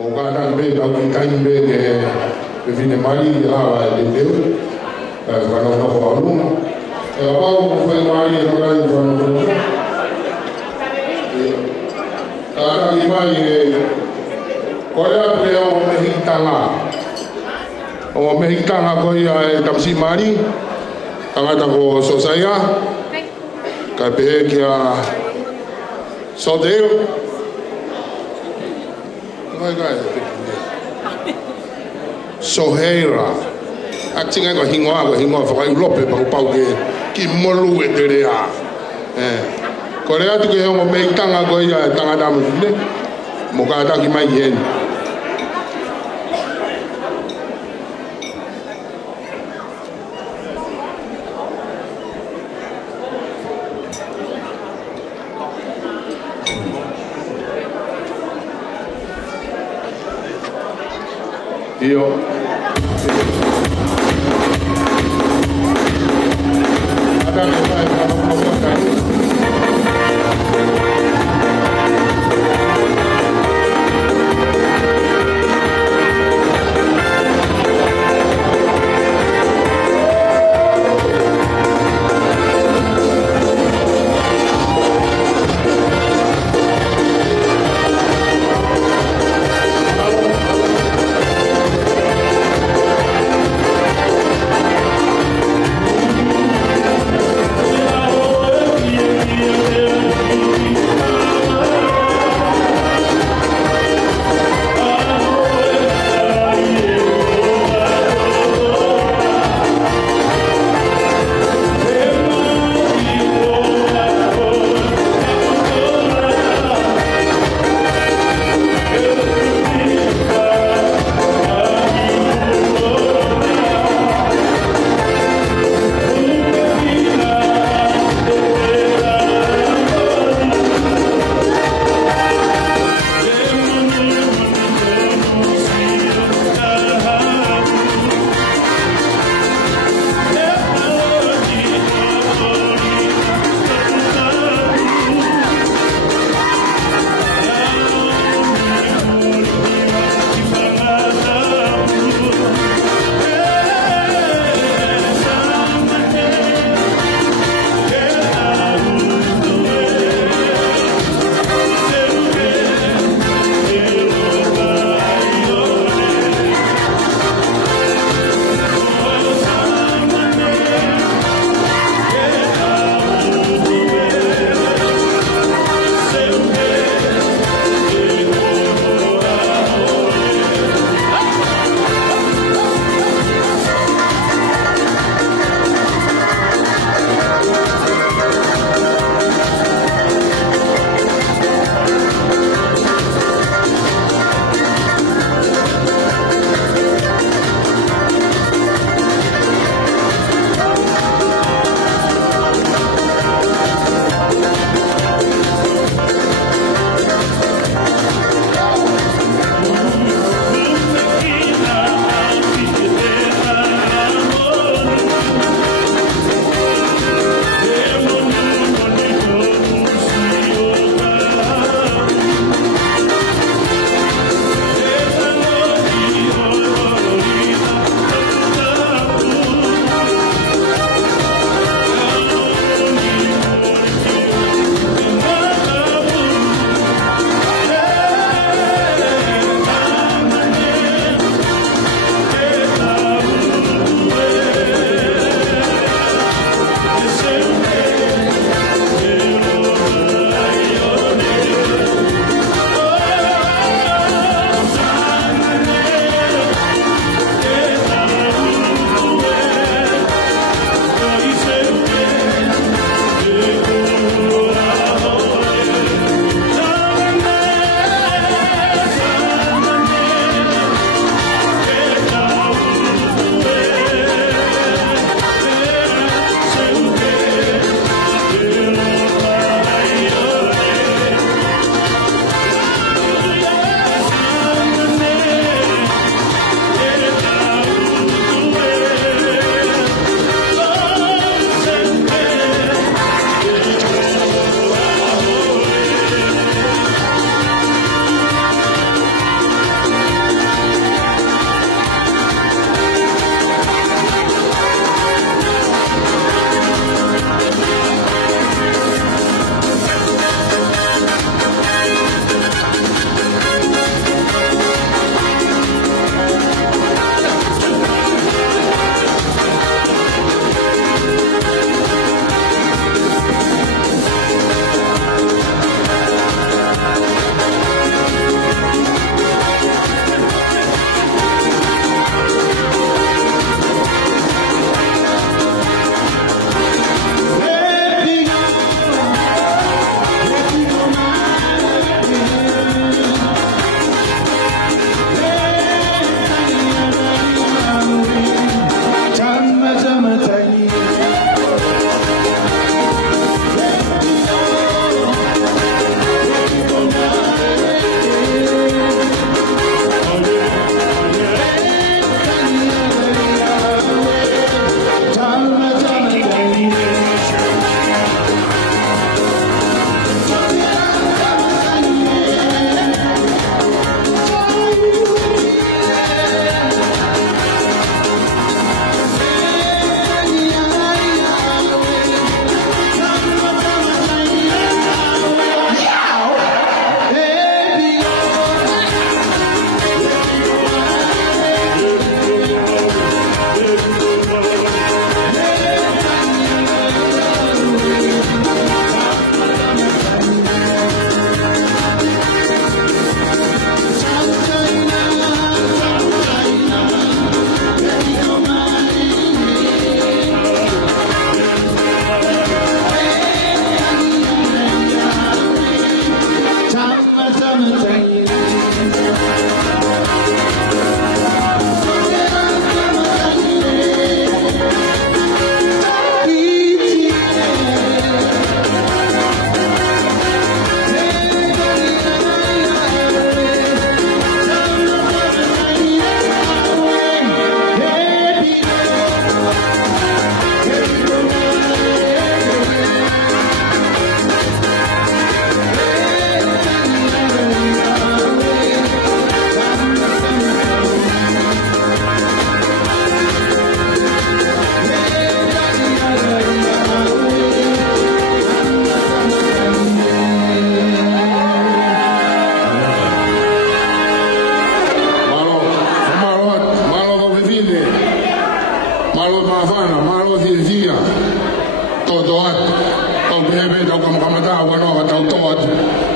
o ka na be ka ki kai be ke fine mari la de de ka na no ko alu e ba ko foi mari no ka ni no ka ni mai ko ya pe o mehitanga ko ia e kapsi mari tangata ko sosaya ka pe kia sodeo mai ga soheira actinga ko hingoa fa kai lope pa pau ke ki molu e terea ko rea tu ke o mehitanga ko ia tangata mo ne mo ka ta ki mai yen io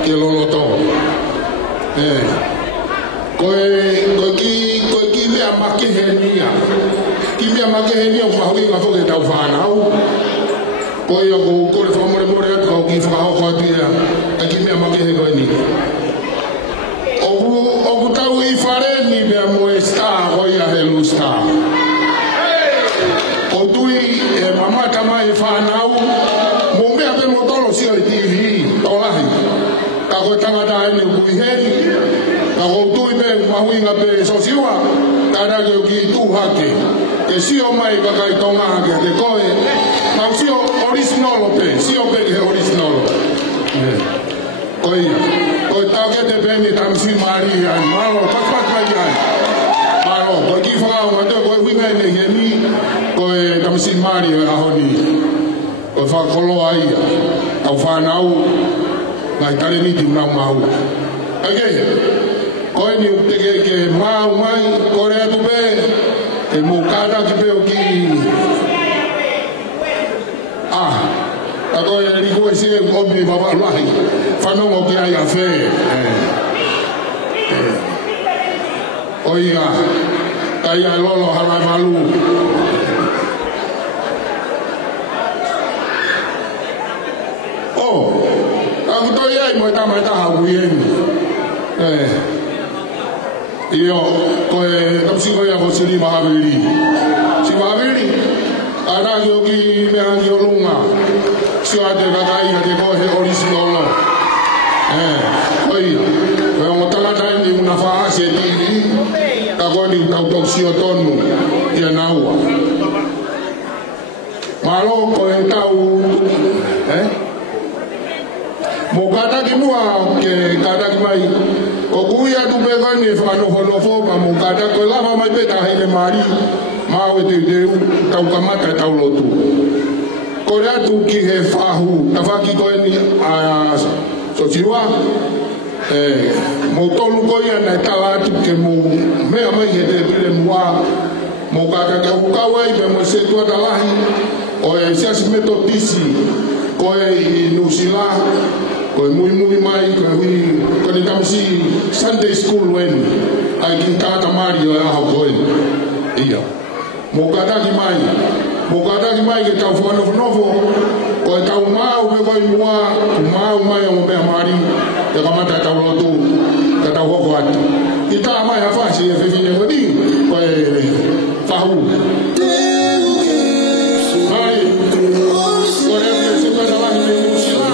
ke loloto koe ki mea makehenia ki mea makehenia umahui nga foke tau whanau koe ia kore whamore more atu kau ki whakahoko atu ia ki mea makehe koe ni oku tau I whareni mea moe star koe ia helu star o tui mamata mai whanau mo mea pe motolo sia I TV tolahi ka koe tangata ene kui heri ka koe tui pe mahuinga pe sosiua ka rake o ki tuhake ke sio mai kakai tonga hake ke koe ka sio original pe sio pe ke original koe ia koe tauke te peni tamsi maria malo pakpak mai ai malo koe ki whakao ngato koe winga ene heni koe tamsi maria ahoni koe whakoloa ia au whanau ngai tare ni ti mau koe ni uteke ke mau mai kore atu pe e mo kada ki pe o ki ako e riko e sige obi baba lahi whanongo ki ai a whe oia kai ai lolo halai malu aku to ia mo ta hagu yen io koe kapsi koe ako sili mahabiri si mahabiri ara yogi me angi olunga si ate kakai ate koe original koe koe mo tangata ni una fase TV ka koe ni tau si otonu ia naua malo koe tau mo kata ki mua ke kata ki mai o kuia tu pe ko ni fa no fo pa mo kata ko la mai pe ta hele mari ma o te tau kamata tau lotu ko ra tu ki he fahu ta fa ki ko ni a so siwa mo tolu ko ia na tala tu ke mo me mai he te pele mua mo kata ka ku kawai pe mo se tu ta lahi o e sia si metodisi ko e nusila koe mui mai koe ni tamsi Sunday school wen ai ki kata mari o aho koe ia mo kataki mai ke tau whanofo koe tau mau me koe mua mau mai o mea mari te kamata tau lotu ka tau hoko atu ki ta mai hawhasi e whiwhine wadi koe whahu mai koe reo se koe talahi me musila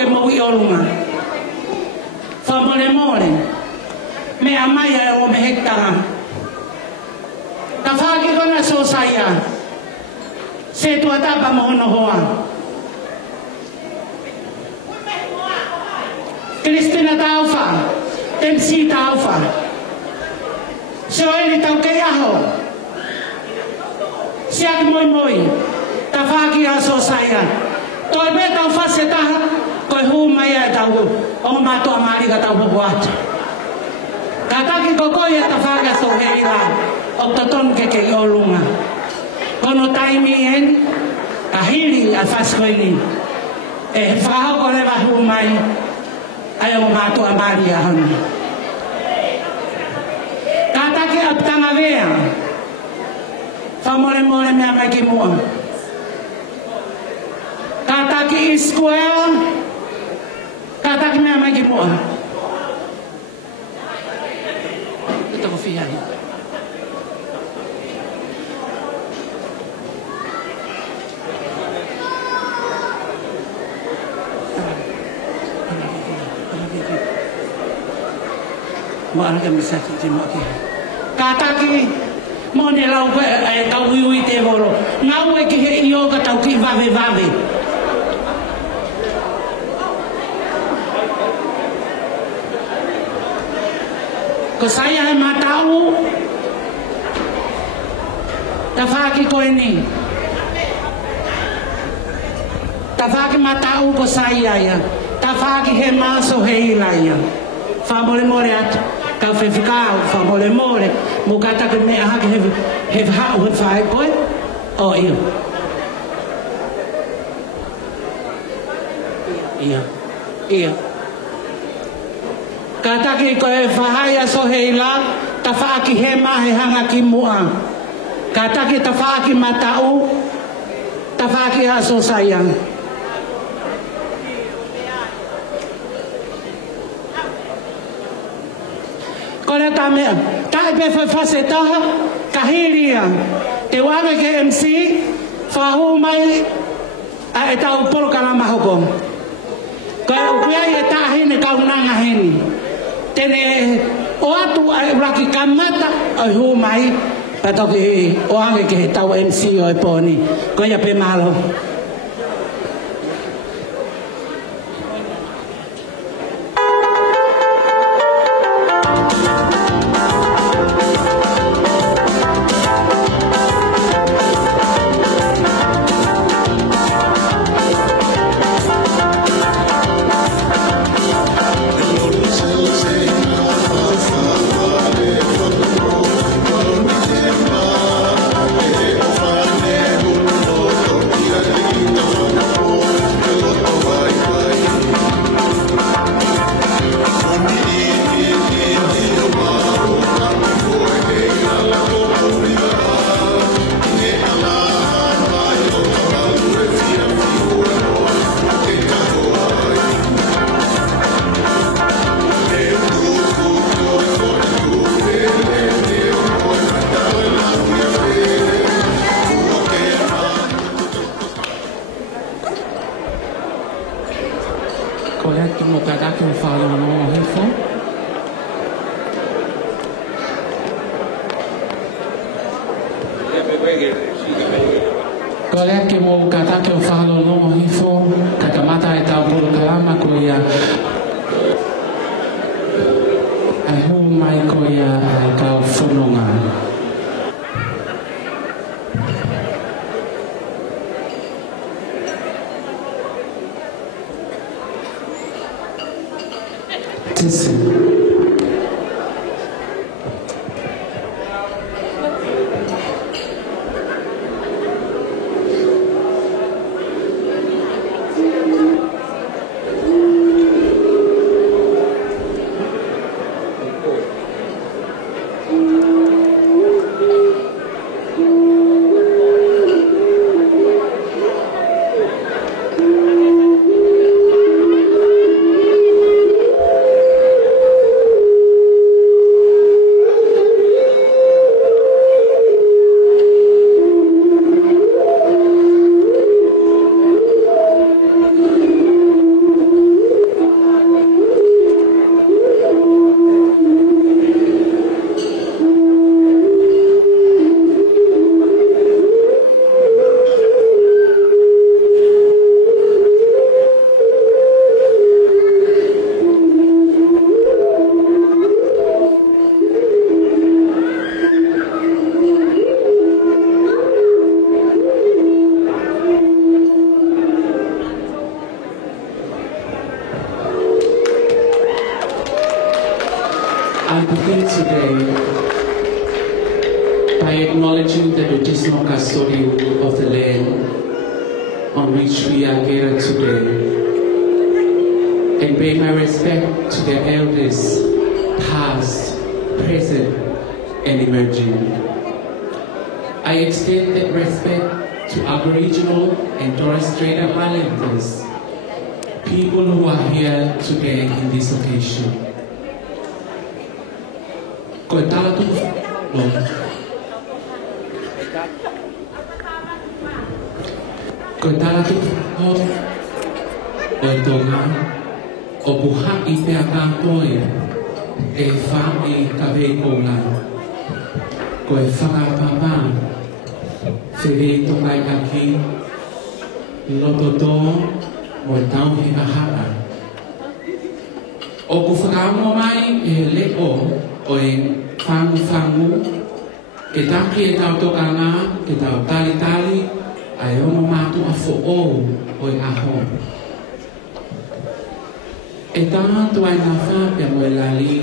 ke mau I olunga. Whamole mole. Me amai o me hektara. Ta whaki kona so saia. Se tua tapa mohono hoa. Kristina taufa. MC taufa. Se oeli tau ke aho. Siak moi moi. Ta whaki a so saia. Toi me tau whase taha. Koe hu mai e tau. O matua marika tau hukuata. Kataki kokoia ta whaki a so hei rā. O taton ke I olunga. Kono taimi en. Kahiri a whaskoini. E whahoko lewa hu mai. Ai o matua marika hana. Kataki a tanga vea. Whamore more mea mai ki mua. Kataki I square. Kataki mea mai ki mua. Ito ko fihari. Mo ana ka misaki te mo ki. Kataki mo ne lau e tau ui te voro. Ngau e ki he ioga tau ki vave vave. Ko saya he matau. Ta whaki koe ni. Ta whaki matau ko saya ia. Ta whaki he maso he ilaia. Whamole more atu. Ka whewhikau, whamole more. Mo kata ke me aha ke he hau he whae koe. O ia. Ia. Ia. Kata ki koe whahai aso hei la. Ta whaaki he mahe hanga ki mua. Kata ki ta whaaki matau. Ta whaaki aso sayang. Kore ta mea, ta e pe whase taha, kahiria. Te wame ke MC, whahu mai, a e tau polo kalama hoko. Koe upia I e tahine kaunanga heni. Tene o atu a raki kamata, o hu mai, patoki o ange ke he tau MC o e poni. Koe pe malo. Corretto mo cadacchio mi fa una nuova info. Corretto mo cadacchio mi fa una nuova info. Kakamata e tau polo kalama koia. Ai hu mai koia ai kau whanonga. today by acknowledging the traditional custodian of the land on which we are gathered today, and pay my respect to their elders, past, present, and emerging. I extend that respect to Aboriginal and Torres Strait Islanders, people who are here today in this occasion. Ko tala tu no. Ko tala tu no. O tonga o buha I te akantoe e wha I kawe kola. Ko e whakapapa whiri tokai aki lototo o tau hika haka. O ku whakamo mai e leko o e whangu ke taki e tau tokanga, ke tau tali ai ono mātu a fo'o o e aho. E tātu ai ngā whāpia mo e lali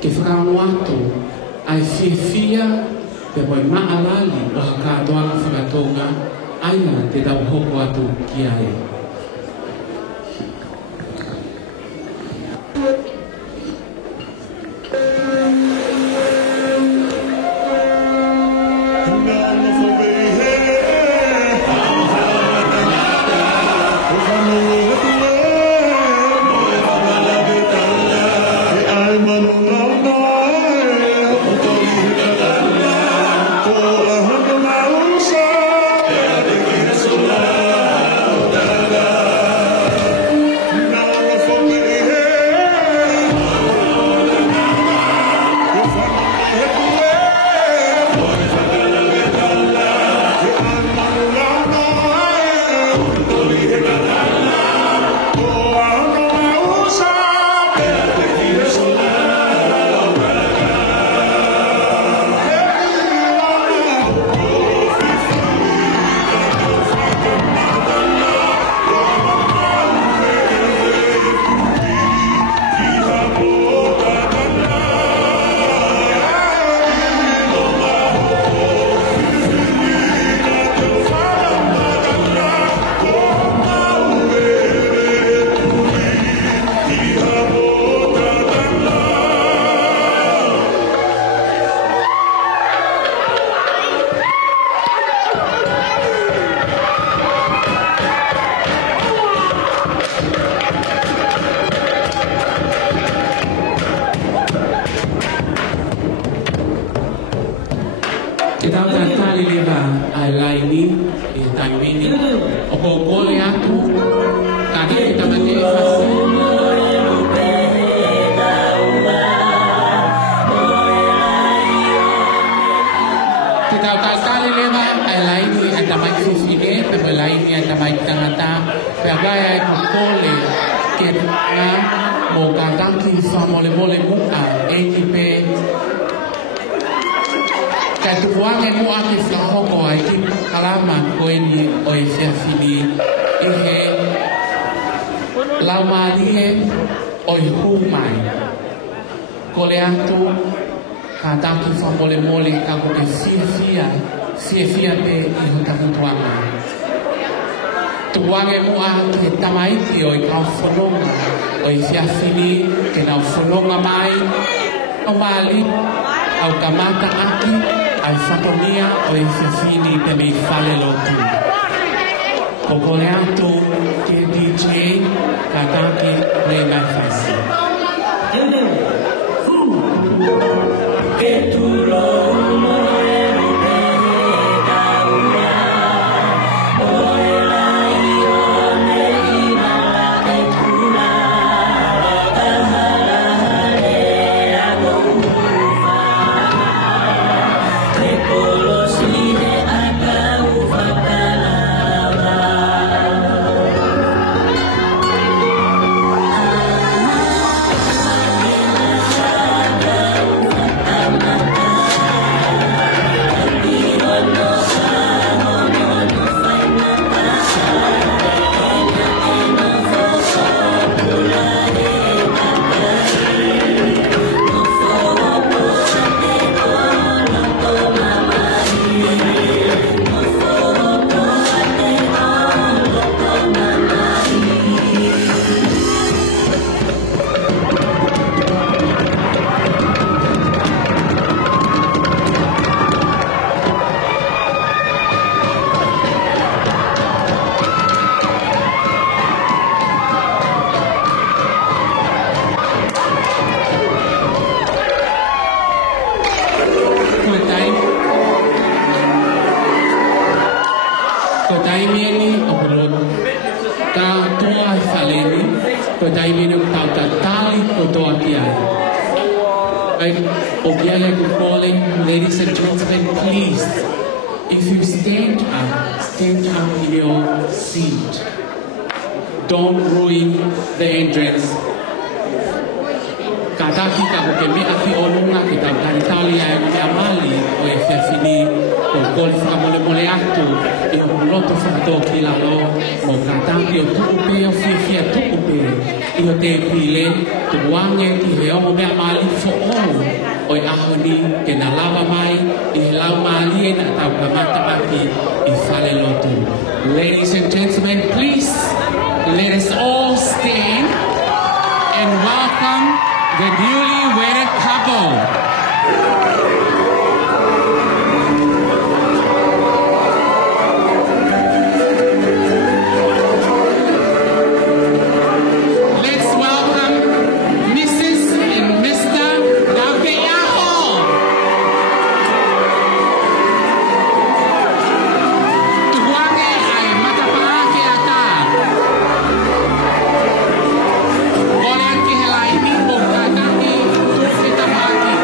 ke whakamo atu ai whiwhia pe mo e maalali o hakatoa na whakatonga aina te tau hoko atu ki ai. ko taimieni o ko ka toa faleni ko taimieni o tau tali ko toa kiai. Obiaya calling, ladies and gentlemen, please, if you stand up in your seat. Don't ruin the entrance. Kataki ka ko kemi aki olunga kita tali ya amali o e fefini o koli fa mole atu e o loto fa to kila lo mo kataki o tupe o fifia tupe e o te pile tu wange ki he o me amali fo o e ahoni ke na lava mai e lau mali e na tau kamata maki e fale loto. Ladies and gentlemen, please let us all stand and welcome the newly wedded couple. Let's welcome Mrs. and Mr. Dabeaho. Tuwange ay matapake ata. Kolean kihelaini po kataki kita pagi.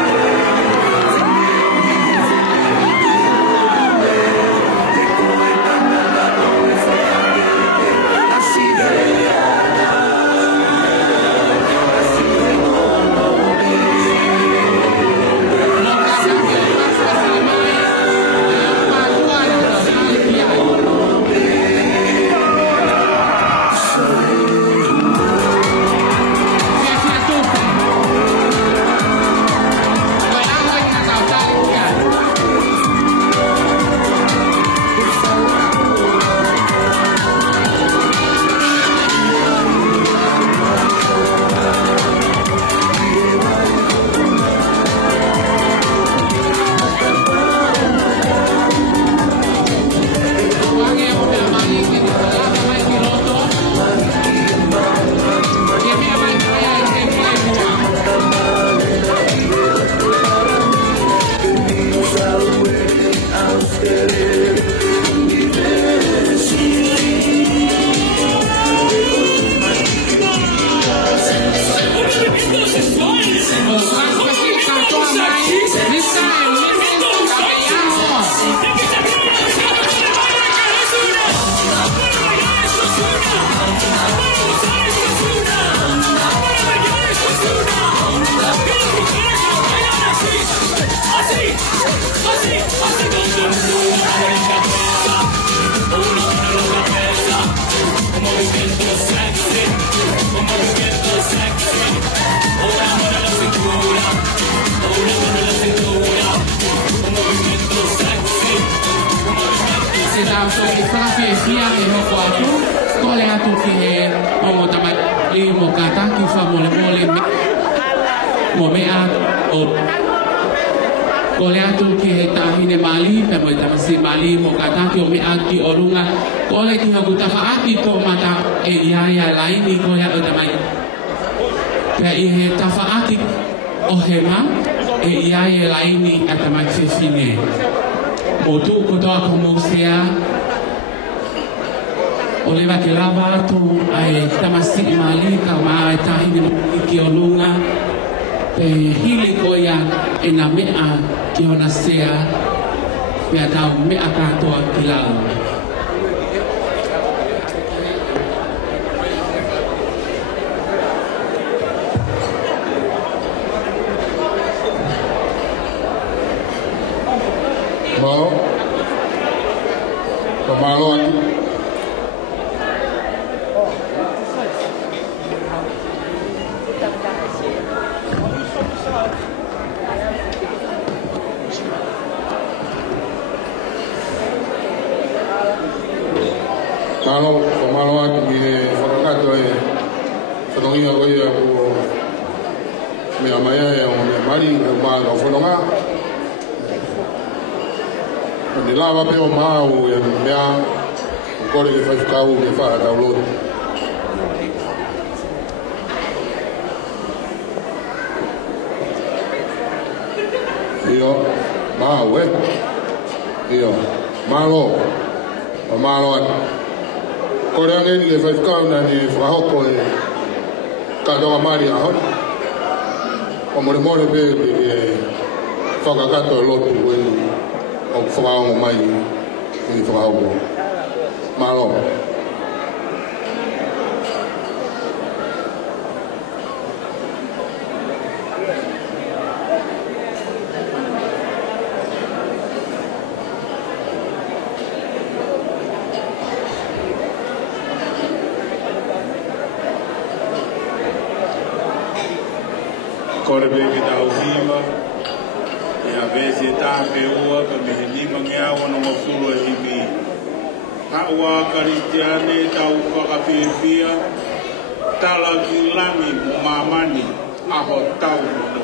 Oleva ke lava tu ai tamasi mali ka ma tahi ni ki olunga pe hili ko ya ina mea ki ona sea pe ata mea ka to kila mau pemalo Kalau pemaluan di Fakakato Fadongia Goya Miamaya yang Mari Rumah Fononga di lava pe o mau yang mea kore ke faz kau ke fa download iyo mau iyo malo Mamalo. Korea ni le fai kauna ni whahoko e katoa mari ahon. O more be whakakato e lotu o whakao mai i whakao. Malo. Korbe que dá o cima e a vez está peua que me lima me água no moçulo e vi a ua cristiane tá o fakafia tala kilami mamani a hotel no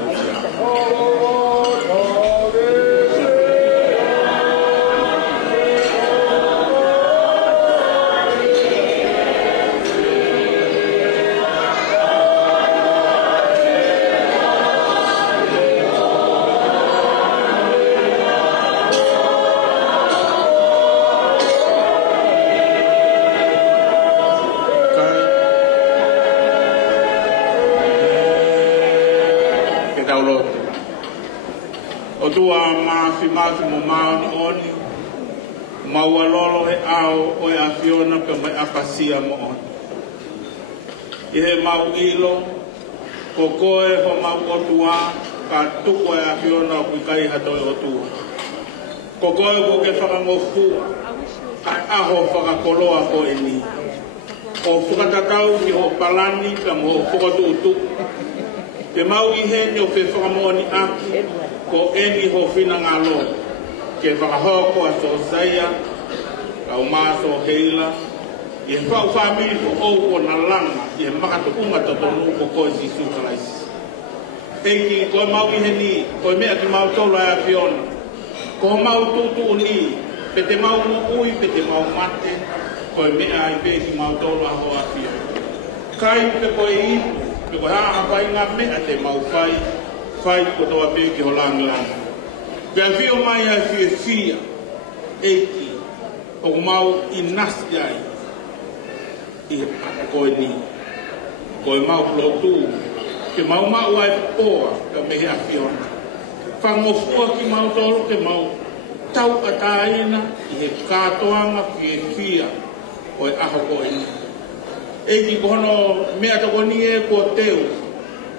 o tua mafi mo maoni oni mawalolo he ao o e afiona pe mai apasia mo oni e he mau ilo kokoe ho mau otua ka tuko e afiona o kai hatoi o tua kokoe ko ke whakangofu kai aho whakakoloa ko e ni o whakatakau ki ho palani ka mo whakatutu te mau i heni o pe whakamoni aki ko eni ho fina ngalo ke whakahoko a so saia ka umaso heila i he whau whamiri ko ou o na langa i he makatukunga totonu ko koe si sukalaisi eiki ko mau i heni ko mea ki mau tola e a fiona ko mau tutu ni pe te mau mo ui pe te mau mate ko mea i pe ki mau tola ho a fiona kai pe ko i pe ko haa whai ngā mea te mau whai fai ko toa pe ki ho lang. Pea fio mai a fia eiki o mau i nasi ai i koe ni. Koe mau plotu ke mau ai poa ka mehe a fiona. Whangofua ki mau toro ke mau tau ataina i he kātoanga fia o e aho koe ni. Eiki kono mea toko ni e ko teo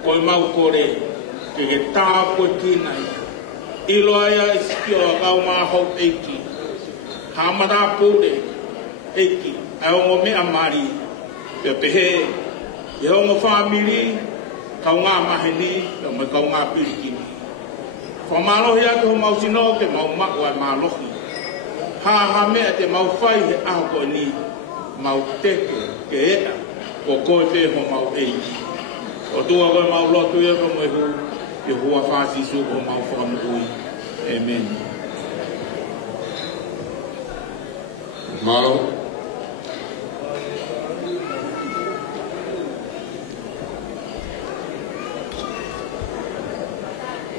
koe mau kore. Ke tāpo tīnai. I loia e sikio a kau māhau eiki. Hamara pūre eiki. E ongo mea mari. Pea pehe. E ongo whamiri. Kau ngā maheni. Pea mai kau ngā pirikini. Whamalohi atu ho mausino ke mau mako ai mālohi. Ha mea te mau whai he aho koe ni. Mau teke ke ea. Ko koe te ho mau eiki. O tua koe mau lotu e ko mai hu. E hua whasi su o mau whanui. Amen. Malo.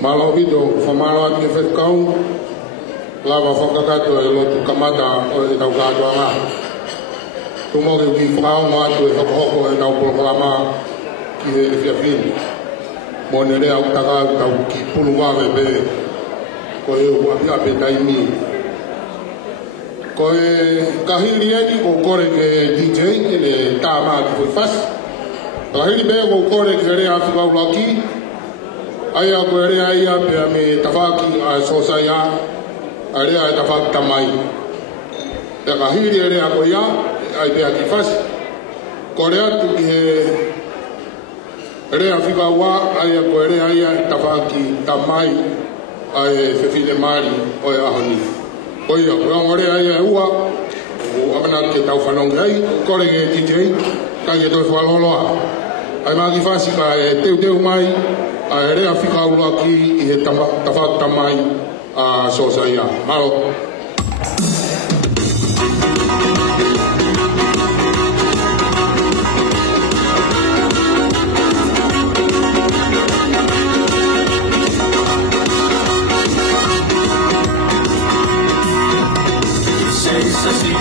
Malo vido, whamalo atu ke whetkau. Lava whakakato e lotu kamata o e tau kātua ngā. Tumoke ki whakao ngā atu e whakahoko e tau polokalama ki he whiawhini. Mone rea utaka tau ki puluwawe be ko e uapia pe taimi ko e kahiri eni ko kore ke DJ ele tama ki foi fas kahiri be ko kore ke rea afika ulaki aya ko rea ia pe me tafaki a sosaya area tafaki tamai e kahiri rea ko ia ai pe ki fas ko rea tu ki rea fica wa ai ko rea ia tafaki tamai ai fefile mari o ahoni o ia ko rea ia ua o abana ke tau fanonga ai ko le DJ ka ye to falolo ai ma ki fasi ka teu mai ai rea fica wa ki i tafaki tamai a sosaia malo Así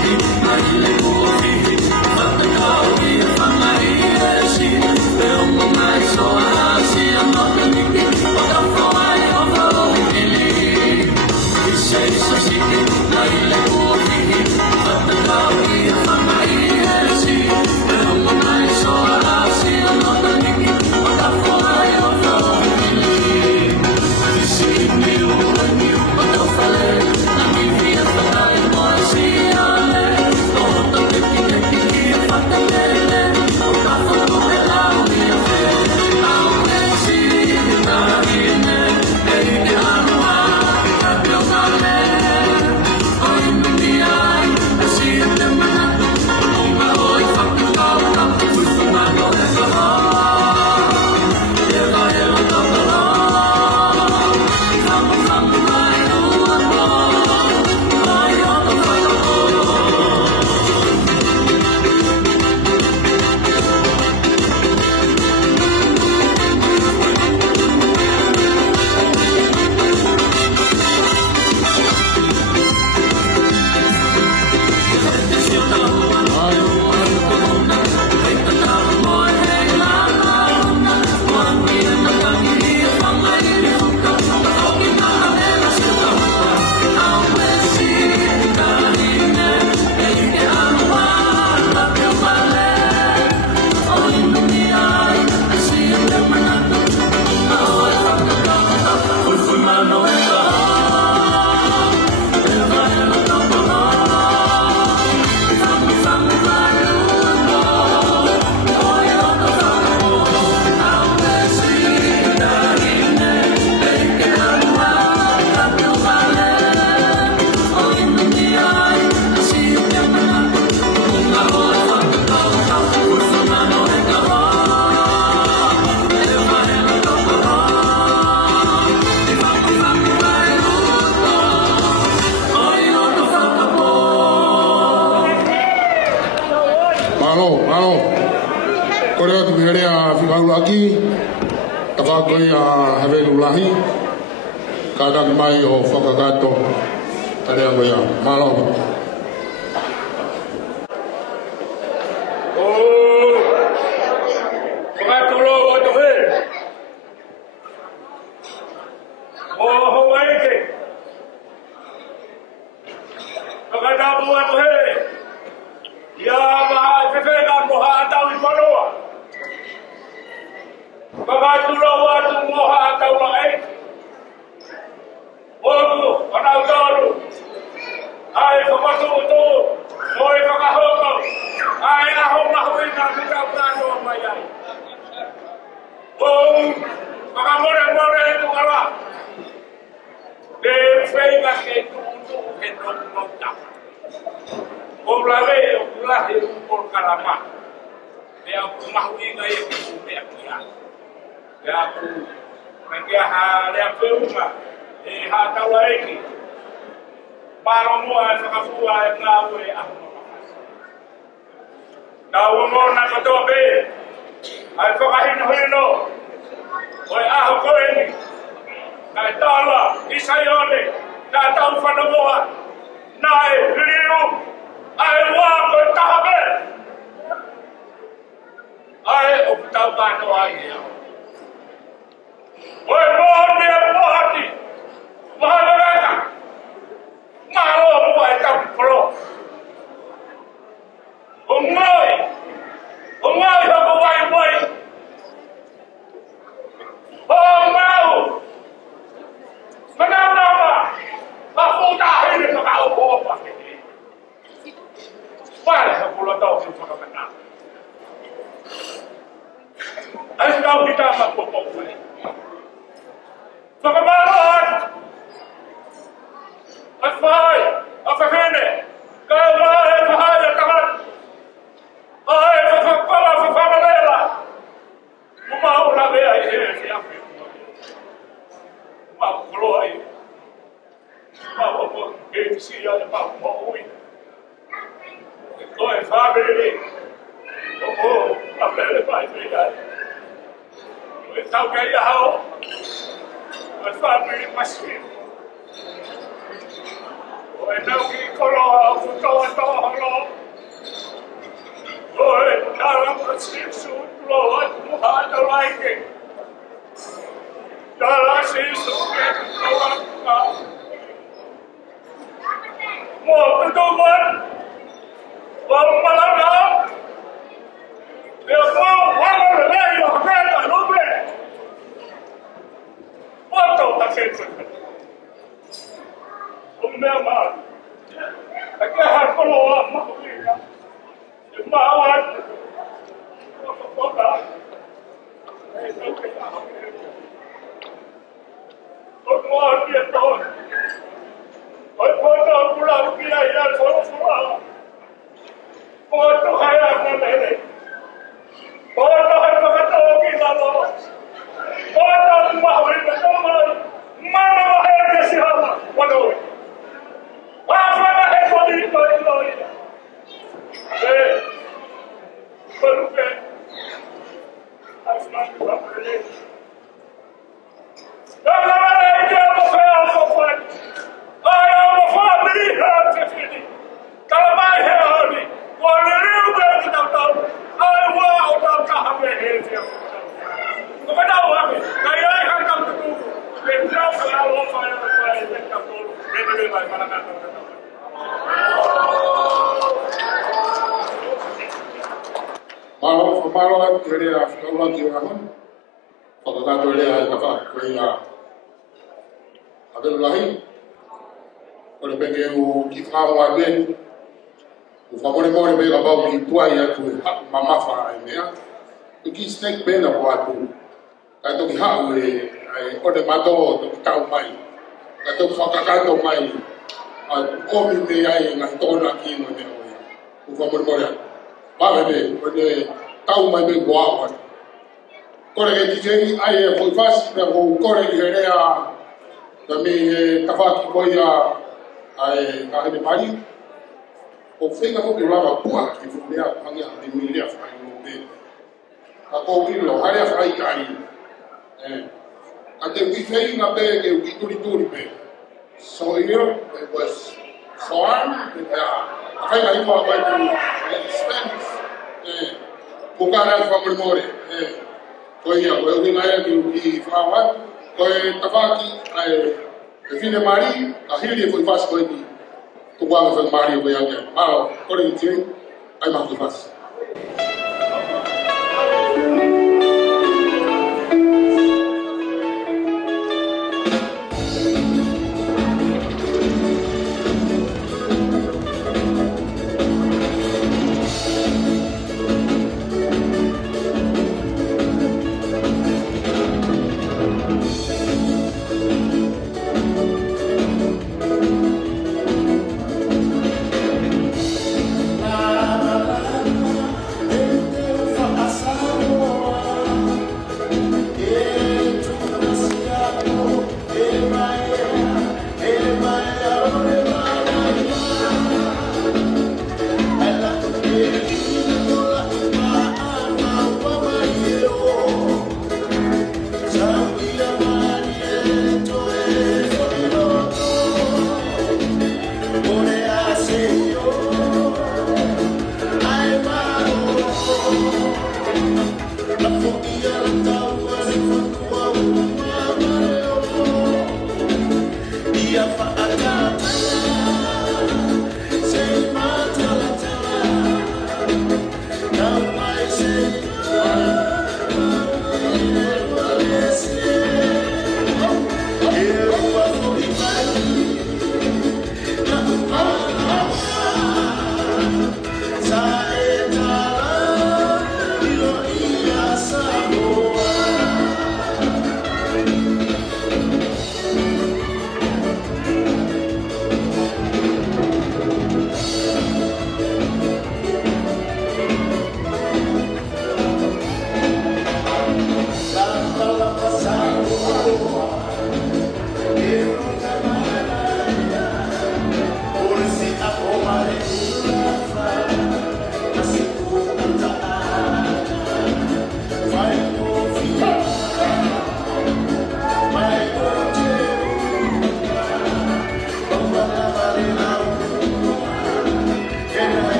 Korea tu biar ya fikir lagi, tak kau ya have ulahi, kadang mai ho fakagato, ada yang kau ya malam.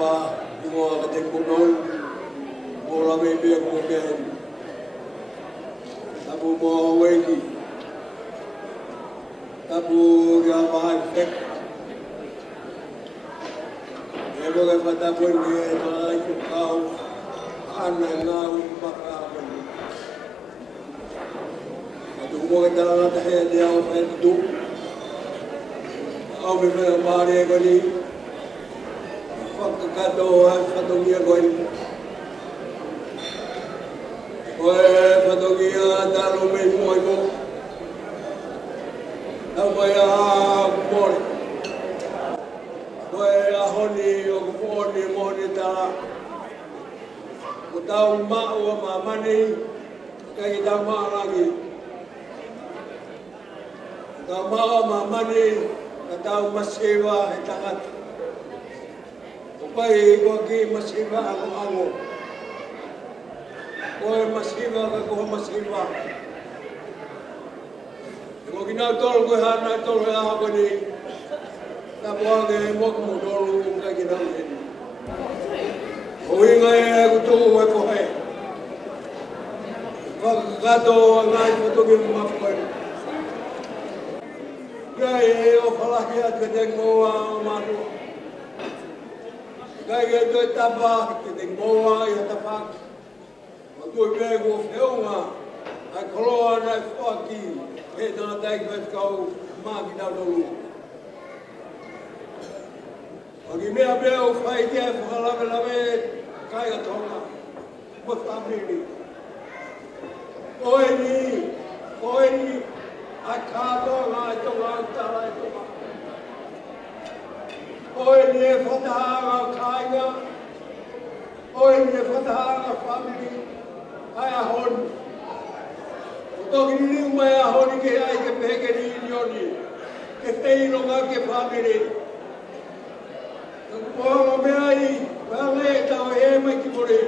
tapa dingo ka te kunol ora me be ko ke tabu mo weki tabu ga mai fek ebo ga pata pun ge mai ku kau ana na maka adu mo ga dala ta he dia o fe du au me me mare ko ni fakka ka do ha fatongia ko ni oe fatongia dalo me mo mo au ya mo oe a honi o ko ni mo ni ta ko tau ma o ma mani kai ta ma lagi ta ma mani tau masiwa e tangat upai ko ki masiwa ako ko masiwa ko masiwa ko kina tol ko hana tol ha ko ni ta boage mo ko tol ka kina ni o inga e ko to e ko he ko gato ngai ko to ki ma ko Gai o falakia te tengoa o manu. Gai e toi tapa te tengoa i a tapak. O tui pego whiunga. Ai koloa nai whaki. He tana teik whekau maki tau tolu. O ki mea mea o whai kia e whakalame lame kai a tonga. Mo whamiri. Oe ni. A kāto ngā i tonga i tara i tonga. Oe ni e whatahanga kāinga. Oe ni e whatahanga whamiri. Ai a honi. O toki ni ringu mai a honi ke ai ke peke ni inioni. Ke wheinonga ke whamiri. Kupohanga mea i. Whange e tau e mai ki mori.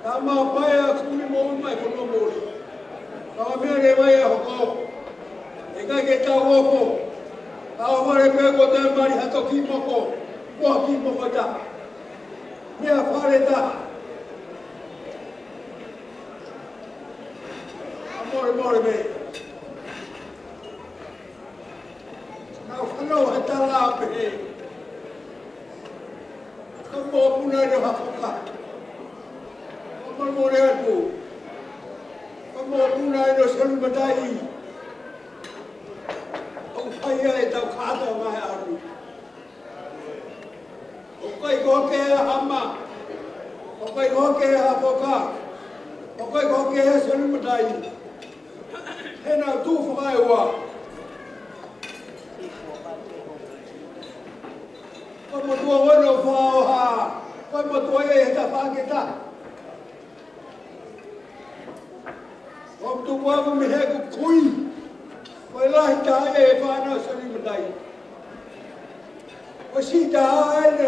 Tā mau pai a kumi mo mai kono mori. Kawa mea ne mai a hoko. Eka ke tau opo, tau whare pēr ko te mari hato ki moko, kua ki moko ta. Mea whare ta. Amore me. Nau whanau he tala ape. Ka mō puna i hafoka. Ka more atu. Ka mō puna i no selu matai. Kaya e tau kato mai aru. O kai koke e hama. O kai koke e hapoka. O kai koke e selimatai. He nau tū whakai ua. Kai motua wano whao ha. Kai motua e he ta whaketa. Kai motua wano mi he ku kui. Koe lahi tae e whanau sari matai. Koe si tae ne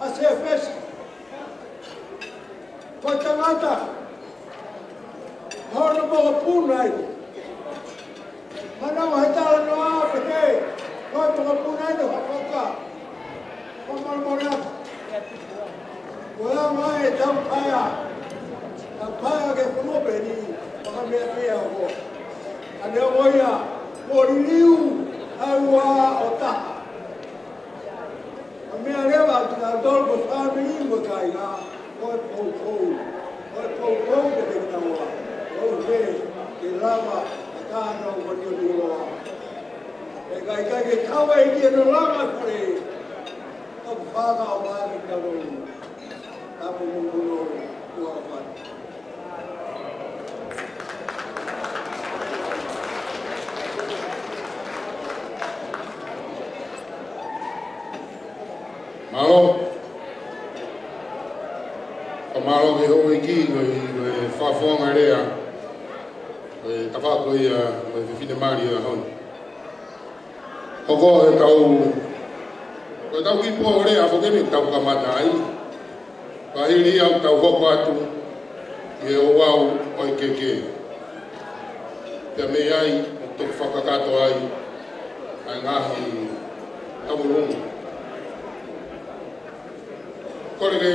a se whesi. Koe tangata. Hona moka pūnai. Manau he tala no ape he. Koe moka pūnai no hapoka. Koe marmore ata. Koe a mai e tau paia. Tau paia ke whamope ni. Waka mea ho. Ane o moia. Moriliu aua o taha. A mea rewa tina dolgo whamiri mo kai ngā koe poukou. Koe poukou ke te kinawa. Kou he ke lava a tānau wani o nuloa. E kai ke kawa i kia no langa kore. Tau whāga o māri karo. Tapu munguno kua whani. Malo, kamalo ke hoi ki ngoi whawhonga rea, tawhako i whiwhine mari a hon. Hoko e tau ki pō rea whokene tau kamata ai. Ka hiri au tau hoko atu, i e o wau oi keke. Pea mei ai, o tuku whakakato ai, ai ngahi tau rungu. kore ke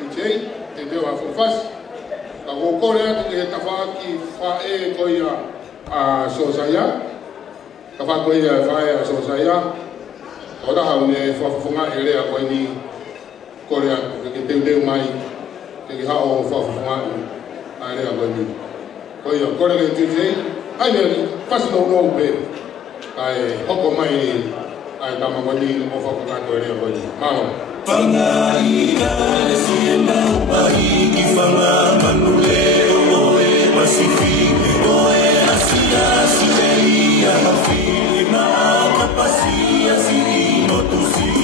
DJ te deo a fofas ka wo kore ke tafaki fa e koia a sosaya ka fa koia fa e a sosaya ora ha ne fa fonga ele a koi ni kore ke te deo mai ke ha o fa fonga a ele a koi ni koia kore ke DJ ai ne fas no be ai hoko mai ai tama koni o fa ka to ele a koi mau Pangaina siena upahi ki fanga manule oe Pasifiki oe Asia sileia hafili na kapasia sirino tusiki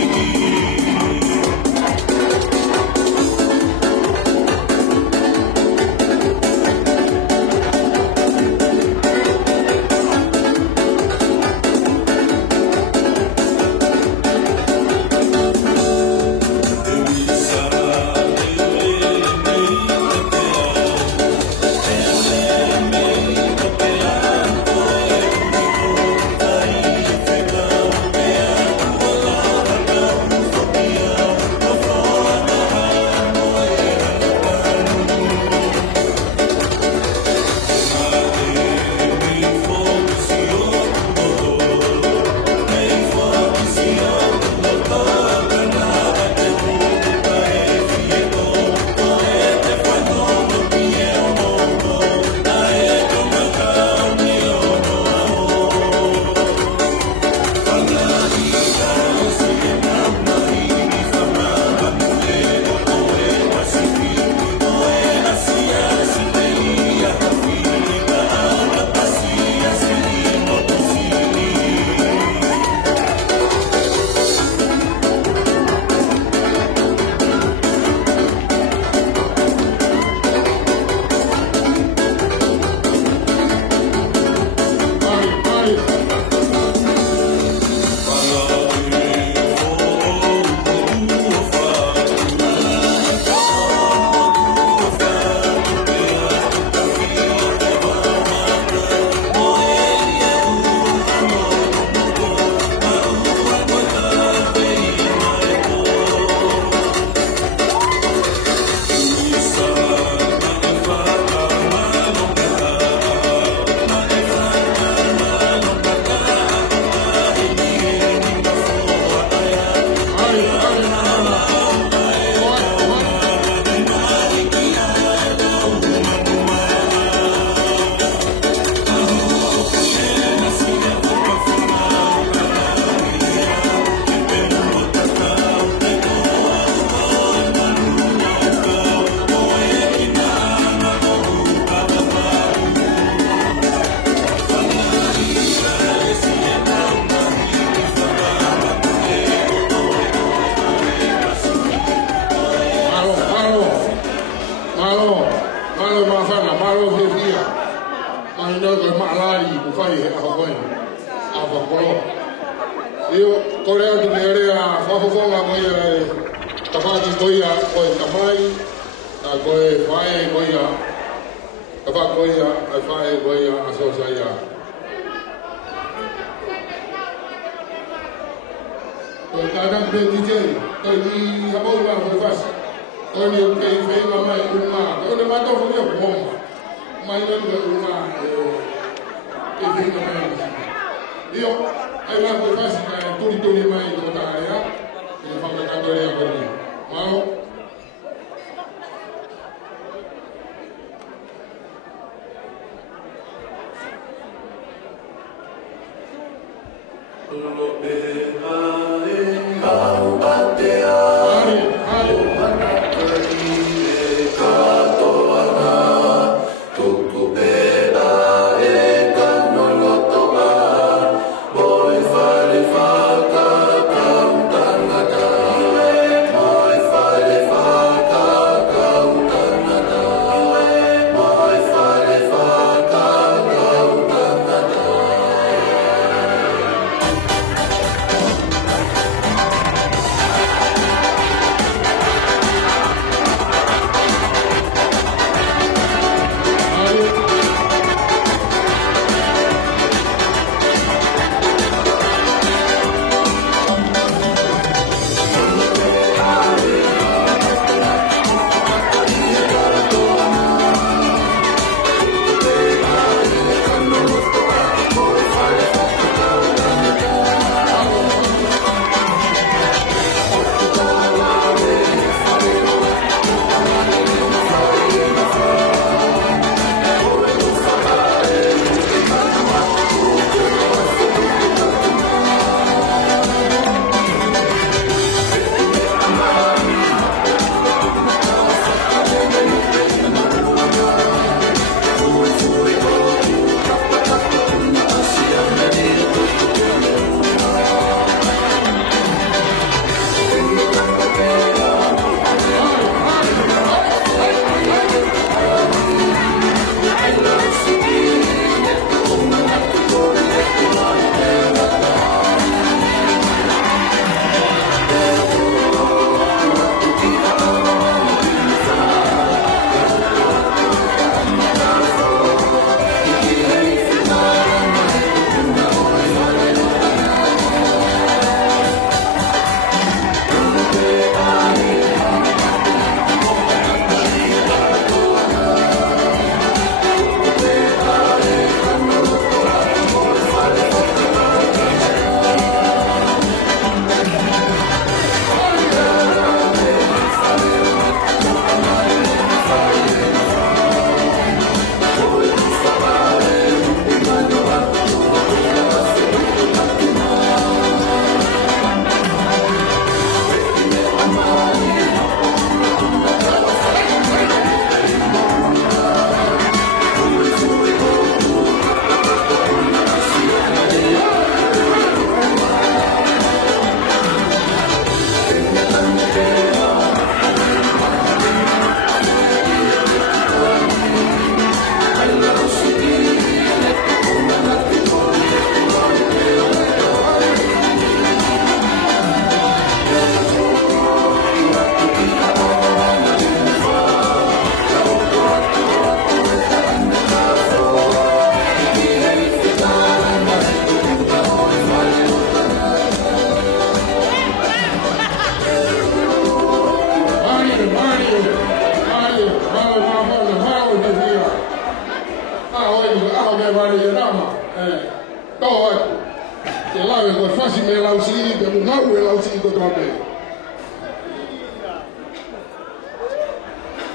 fasi me lausi, pe ngau e lausi ko tope.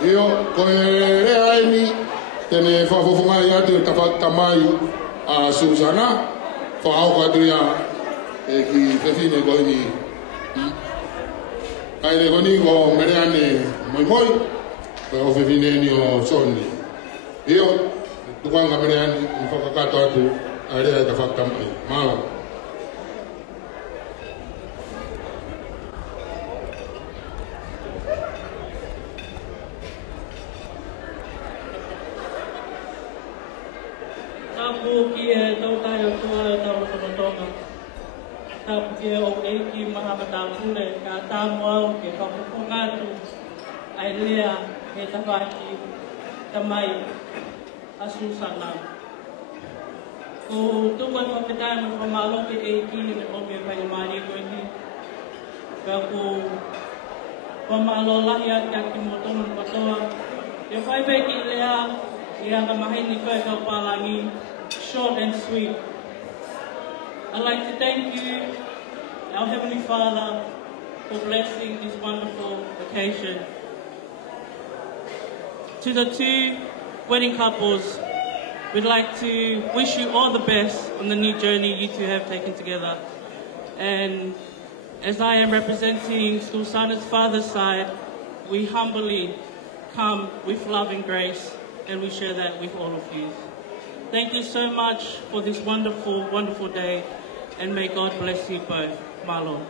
Io ko e aini tene fafofonga ia te tamai a Susana fa au quadria e ki fefine ko ni. Ai le ko ni ko mereane moi o fefine ni o soni. Io tukanga mereane fa ka to atu area ta fa tamai. Malo. Tapu ki e tau tai o tua e tau rototonga. Tapu ki e o eiki mahamata pule ka tamu au ke whakapungatu ai lea he tawaki tamai a Susana. Ko tuwa whapetai ma whamaloke eiki ne ope whaingamari koe ni. Ka ko whamalo lahi a kia ki motono patoa. E whaipe ki lea i anga mahini koe ka palangi. Short and sweet. I'd like to thank you, our Heavenly Father, for blessing this wonderful occasion. To the two wedding couples, we'd like to wish you all the best on the new journey you two have taken together. And as I am representing Susana's father's side, we humbly come with love and grace, and we share that with all of you. Thank you so much for this wonderful, wonderful day, and may God bless you both. Malo.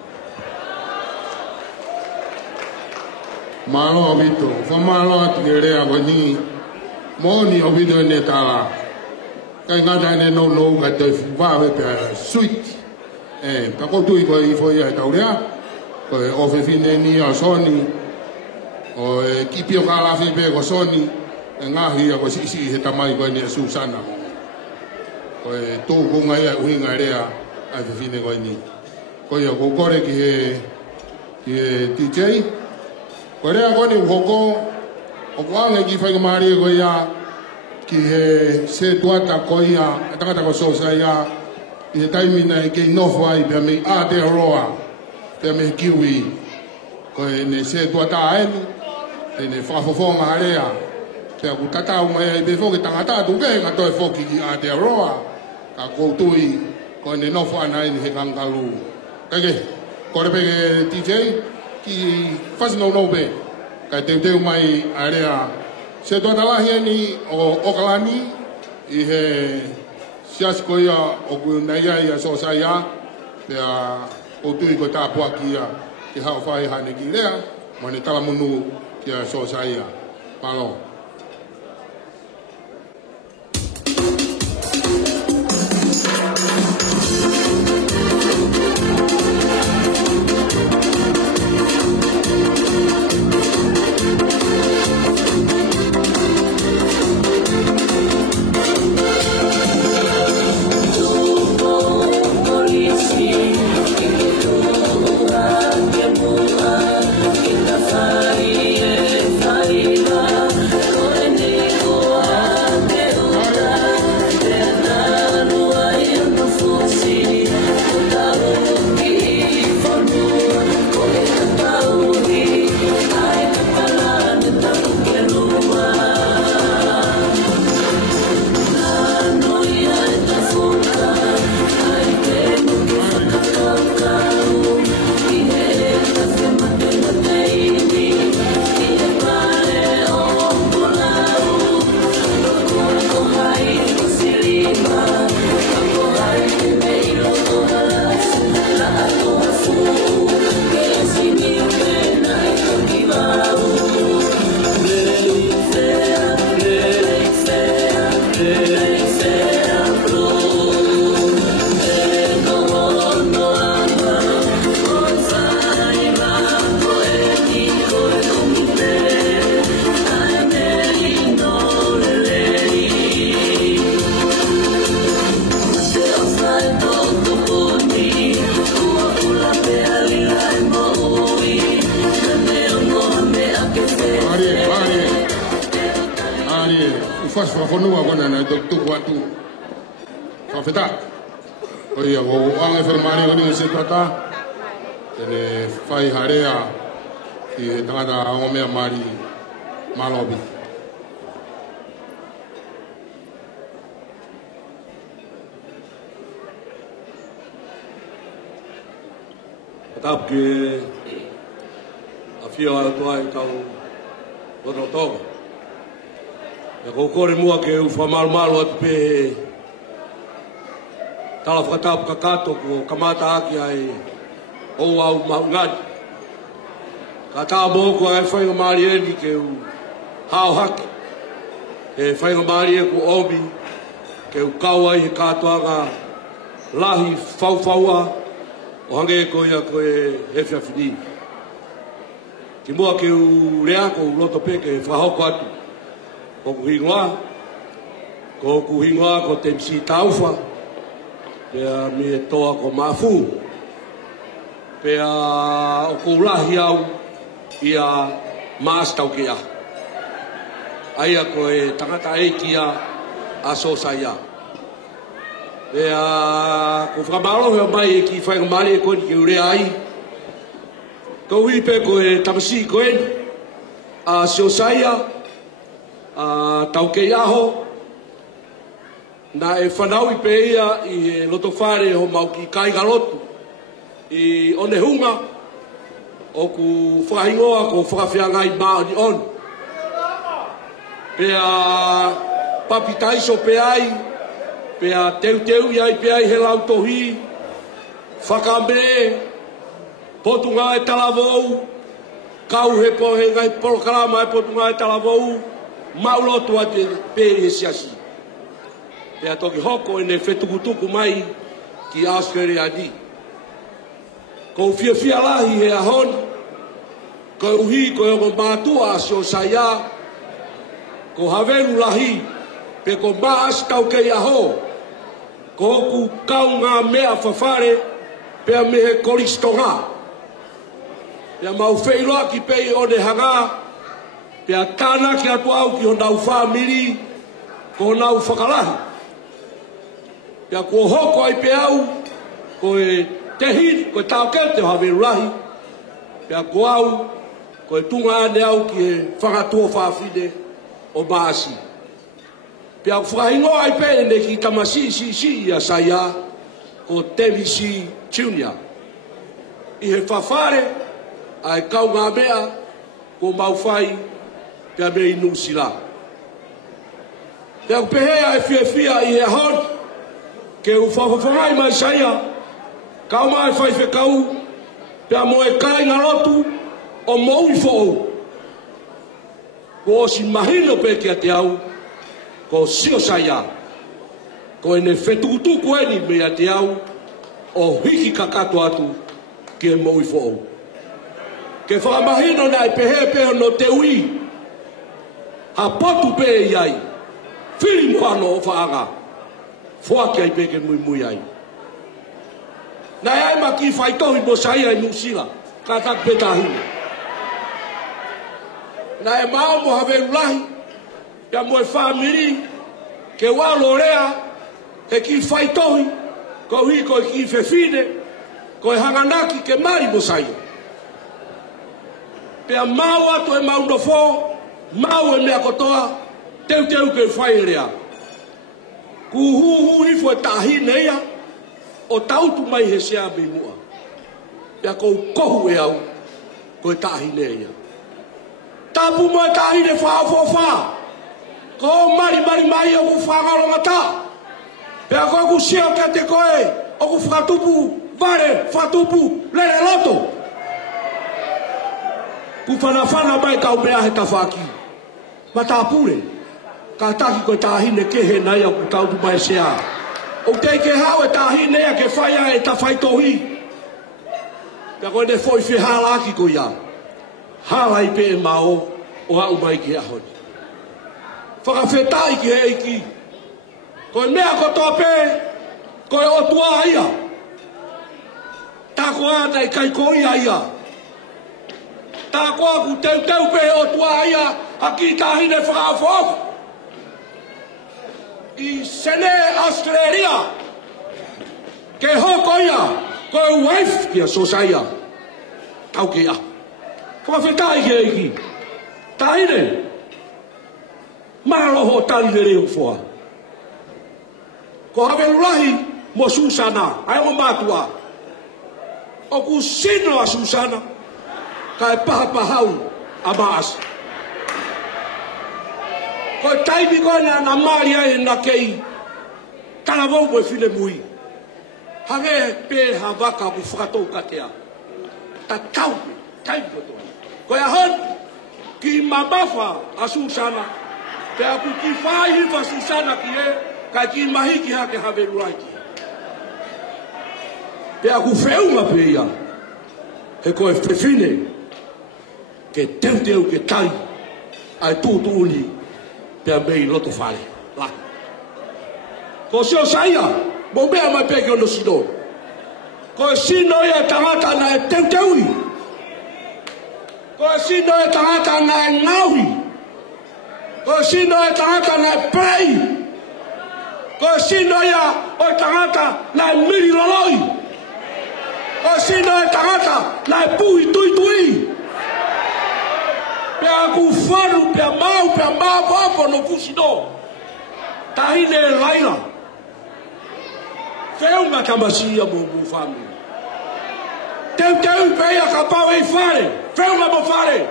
Malo obito, fa malo atigere abani, moni obito ne tala. Kai ngata ne no ga te va be sweet. Ta ko tu ko I fo ya tauria, ko o fe fine ni a soni, o ki pio kala fe be ko soni, nga hi ko si he tamai ko ni Susana. Ko to ko ngai a winga rea a fe fine ko ni. Ko yo ko kore ki DJ. Ko rea ko ni hoko o kwanga ki fa mari ko ya ki he se tuata ko ya tangata ko so sa ya I taimina ke no fai pe me a te roa pe me kiwi ko ne se tuata ai ne fa fo ma rea te ku tata o mai be fo ki tangata tu be ka to fo ki a te roa ka ko tui ko ne no fa na ni he kangalu kage ko re pe DJ ki faz no be ka te mai area se tuata la he ni o kalani I he sias ko ia o ku na ia so sa ia pe a o tui ko ta po kia ki ha fai ha ne ki lea mo ne tala munu ki so sa ia malo. Oia, o ange fermari o ni se tata. Tene fai harea ki he tangata o mea mari malobi. Tap ke afio a toa I tau Rototoga. E kokore mua ke ufa malu atu pe tala whakatapu kakato ko kamata aki ai o au maungani. Ka tā mōku ai whainga maari eni ke u hao haki. E whainga maari e ku omi ke u kaua I he kātoanga lahi whauwhaua o hange e koia koe he whiawhini. Ki mua ke u rea ko u loto peke e whahoko atu. Ko ku hingoa. Ko ku hingoa ko te msi tauwha. Pea me toa ko mafu. Pea o ko ulahi au ia maastau ke a. Aia ko e tangata e kia aso saia. Pea ko whakamalohe mai e ki whainga mari e koni ke urea ai. Ko hui pe ko e tamasi ko e a sio saia a tau ke aho. Na e whanau I pe ia I loto whare ho mau ki kai galotu I one hunga o ku whakahingoa ko whakawhiangai maa ni on. Pea papitaiso pe ai, pea teu iai pe ai he lau tohi, whakame, potunga e talavou, kau he po he ngai polokarama e potunga e talavou, maulotu a te pe he siasi. Pea toki hoko ene whetukutuku mai ki askere adi. Ko fia lahi he ahon, ko uhi ko e matua sio saya, ko havelu lahi, pe ko maas tau ke aho, ko ku kau ngā mea whawhare, pea me he koristonga. Pea mau wheiloa ki pei o ne hanga, pea tāna ki atu au ki ho nau whamiri, ko nau whakalahi. Pea ko hoko ai pe au, ko e tehin, ko e tau keu te hawe rahi. Pea ko au, ko e tunga ane au ki e whakatua whawhine o maasi. Pea whakahingo ai pe ne ki tamasi si a saia, ko Tevisi Junior. I he whawhare, ai kau ngā mea, ko mau whai, pea me inu sila. Pea pehe ai fia I he hon, ke u whawhawhangai mai saia, kau mai whai whekau, pea mo e kai ngarotu, o moui who'ou. Ko o si mahino pe kia te au, ko sio saia, ko ene whetukutuku eni mea te au, o hiki kakato atu, ki e moui who'ou. Ke whakamahino nei pehe no te ui, ha potu pe iai, whiri muano o whaanga, Fuaki ai peke mui ai. Na ai ma ki whaitohi mo saia I musila. Ka tak petahine. Na e mao mo haveru lahi. Pea mo e whamiri. Ke walo rea. E ki whaitohi. Ko hi ko ki whewhine. Ko e hanganaki ke mari mo saia. Pea mau atu e mau no fo. Mau e mea kotoa. Teu ke whai rea. Ku hu ifo tahine ia o tautu mai he sea me mua. Pea kou kohu e au ko tahine ia. Tapu mo tahine wha. Ko mari mai o ku whangaronga ta. Pea ko ku seo ka te koe o ku whatupu vare whatupu lere loto. Ku whanawhana mai kau mea he tawhaki. Ma tāpure. Ka taki ko tahine ke he nai au tautu mai sea. O te ke hao e tahine a ke whaia e ta whaitohi. Pea koe ne foi whi halaki ko ia. Halai pe e mao o au mai ki ahoni. Whakawhetai ki he iki. Koe mea ko tope, koe o tua ia. Tā koa tai kai koia ia. Tā koa ku teu pe o tua ia, a ki tahine whakafofu. I sene Australia, ke hoko ia ko wife kia sosaya tau ke a ko fetai ke iki taine malo ho tali le reo foa ko have lahi mo Susana ai mo matua o ku sino a Susana kai pahau a maas ko taimi ko na mari ai na kei kana vou mo file mui hage pe havaka bu frato katea ta tau tai ko ya hon ki mabafa a Susana pe aku ki fai fa Susana ki e ka ki mahi ki ha ke have right pe aku feu ma pe ia he ko e fine ke teu ke tai ai tu ni pe me loto fale la ko sio saia mo be ma pe ke no sino ko sino ia tamata na teu ko sino ia tamata na ngawi ko sino ia tamata na pei ko sino ia o tamata na miri loloi ko sino ia tamata na pui tui pe aku faru pe mau papo no kusino tahine laila feu ma kamasia bo family teu pe ya kapau e fare feu ma bo fare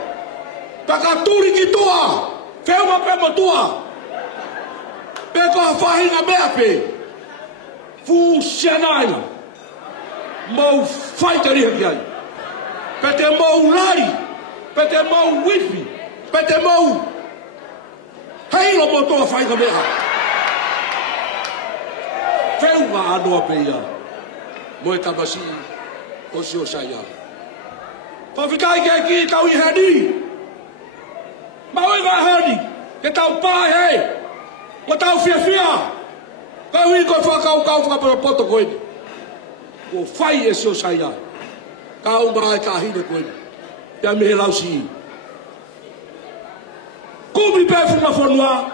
pakaturi ki tua feu ma pe mo tua pe ko fahinga beape fu sianaina mo fighteri hakiai pe te mo lari pete mau wifi pete mau hei lo mo to fai ka mea feu nga ano pe ia mo e tabasi o si o saia fa fikai ke ki tau I hadi mau I hadi ke tau pa he mo tau fia ka wi ko fa kau fa poto ko ko fai e si o saia ka u mai ka hide ko ya me lausi kumi pe fuma fonwa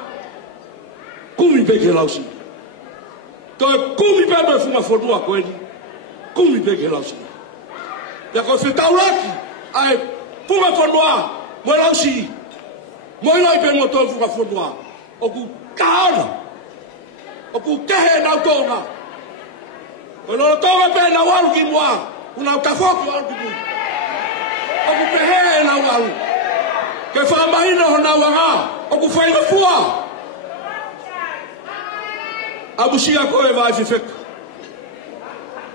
kumi pe ke lausi to kumi pe me fuma fonwa kweli kumi pe ke lausi ya ko se tauraki ai fuma fonwa mo lausi mo lai pe mo to fuma fonwa o ku kaona o ku kehe na tonga o no tonga pe na waru ki moa una tafoki waru ki moa oku pehe na wau ke whamahina ho na wanga oku whaiga fua abusia koe vai fifek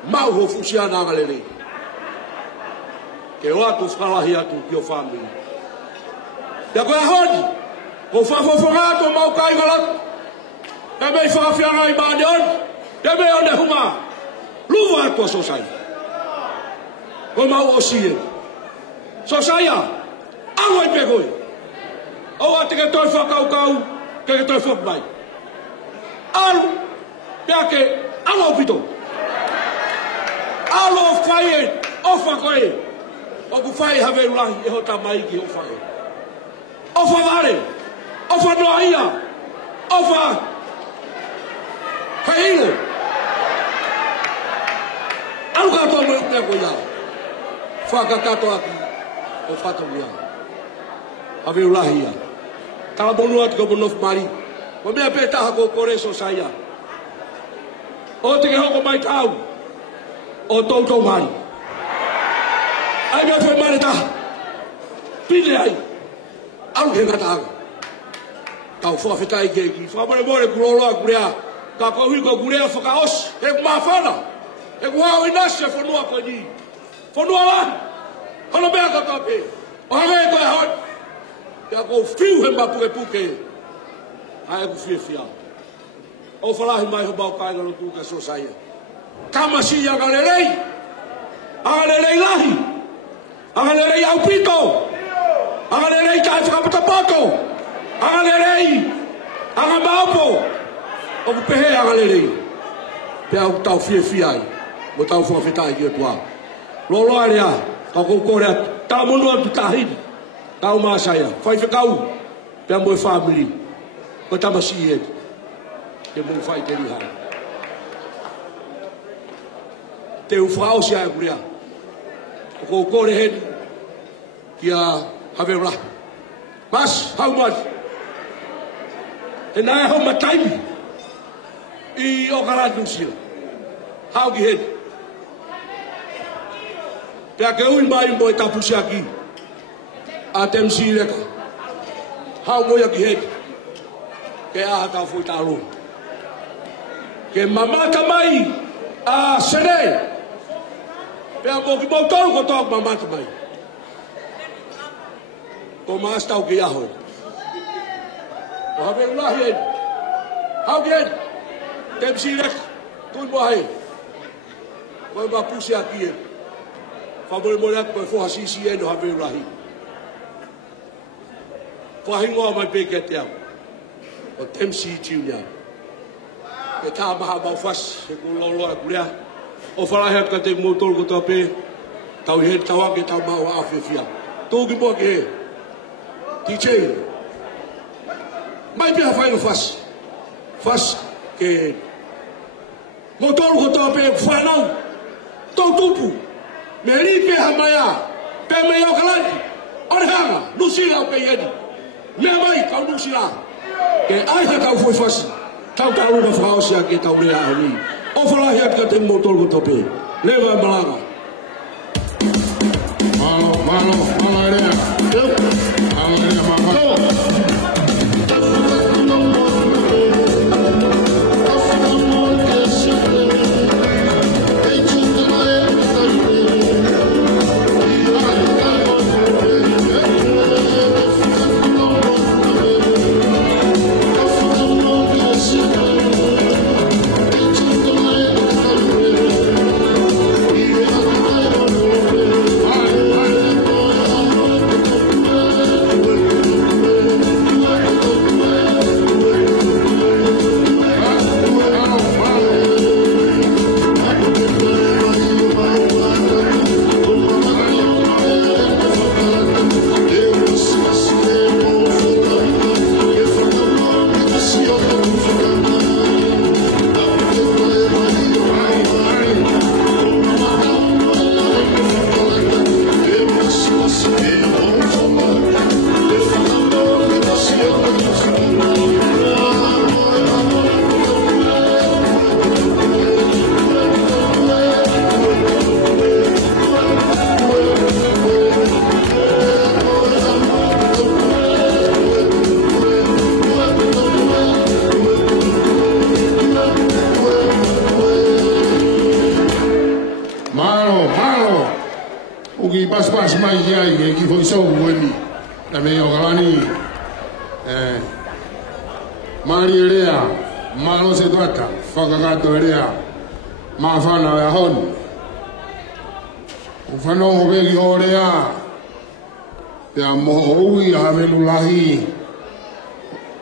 mau ho fusia na ngalere ke watu whalahi atu ki o whamini ya koe hodi ho whawhawhangato mau kai galat e mei whawhianga I maane on te mei one huma luwa atu a sosai ko mau o siye so saya awai pegoi o ate ke toi whakau ke toi whakmai alu peake alo pito alo whaie o whakoe o ku whaie hawe ulahi e ho tamai ki o whae o whaware o whanoa ia o wha heilo alu katoa mo e ko ia whakakato aki o fato dia ave ulahia kala bonuat ko bonof mari o me apeta ko koreso saya o te ho mai tau o to mari ai me foi mari ta pile ai au he ngata tau fo fetai ke ki fo more kulolo kurea ka ko wi ko kurea fo ka os e mafana e wa inashe fo no ko di fo no ala hono be ka tape o ha ko ha ya ko fiu he ma puke ai ko fia o fala mai ho ba ka no tu ka so sai kama si ya galerei lahi agalelei au pito agalelei ka fa pato agalelei agamapo o ku pehe agalelei pe au tau fia ai mo tau fo fitai ki tua lo alia ka ko korea ta mo no tu tahidi tau ma saya fai fekau pe mo family ko ta masi e ke mo fai te riha te ufao sia e kurea. Ko kore he kia have ra. Mas how much? E nai ho mataimi. I o karatu sia. How ki he? Pea ke ui mai mo e tapu sia ki. A tem si reka. How mo ya ki he? Ke a ta fui taro. Ke mamata mai a sene. Pea mo ki mo tau ko tau mamata mai. Ko mas tau ki aho. Ko have ula he. How ki he? Tem si reka. Kui mo hai. Ko ma pusi a ki he. Fabole mo rak ko fo hasisi e no have ula he. Whahingoa mai peke te au. O temsi tiu nia. E tā maha mau whas, e ko loloa kurea. O wharahea ka te motoro ko tau pē. Tau he tau ake tau mau a whiwhia. Tōki mua ke he. DJ. Mai pēha whaingo whas. Whas ke he. Motoro ko tau pē whanau. Tau tupu. Me ri pēha mai a. Pē mei o kalani. Orehanga. Nusi lau pē yedi. Mea mai, kau nusi la. Ke aiha kau foi fasi. Tau tau ruga whaaosia ke tau rea ahi. O whalahi atka te motoro tope. Lewa malaga. Malo rea. Malo rea malo. Pas mai ai ki foi so wemi na me o galani mari rea malo se trata fagagato rea ma fana ya hon o fano o veli orea ya mo ui a velulahi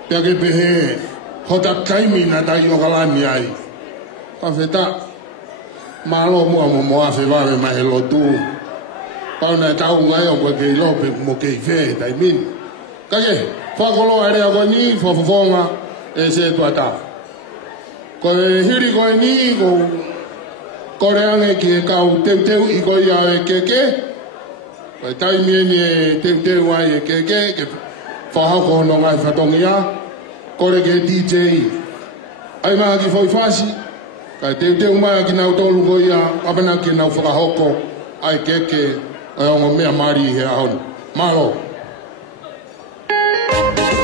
ya ke pehe hota kaimi na dai o galani ai ka feta malo mo a fe va me mai lo tu Pauna tau ngai o ko ke lope mo ke fe tai min. Ka ke fa ko lo ere ko ni fo nga e se tuata. Ko hiri ko ni ko re ange ki ka u te i ko ia e ke. Ko tai mi ni te wa e ke fa ha ko no ngai fa tongia. Ko re ke DJ. Ai ma ki foi fasi. Ka te ma ki na to lu ko ia apana ki na fa hoko ai ke o mea mari he ahon. Malo. Thank you.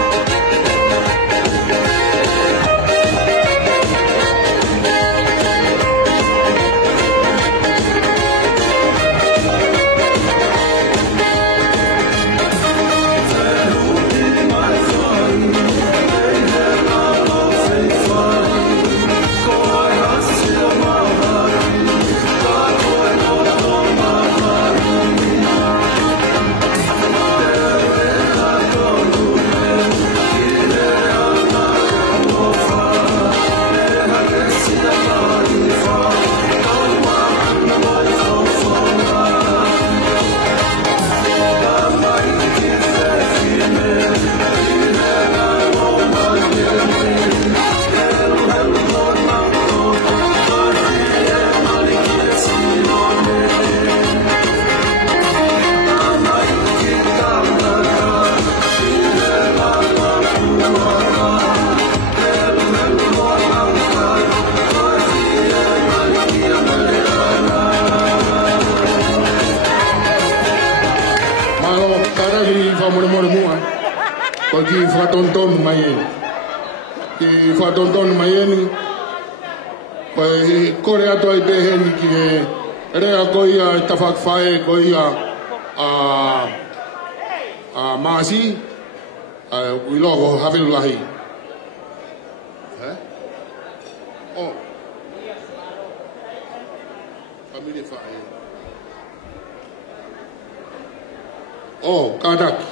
whamore mua. Ko ki whakatontonu mai e. Ki whakatontonu mai e ni. Ko kore ato ai peheni ki e rea ko ia tawhak whae ko ia maasi. Uiloko hawelu lahi. Oh. Familie whae. Oh, kadaki.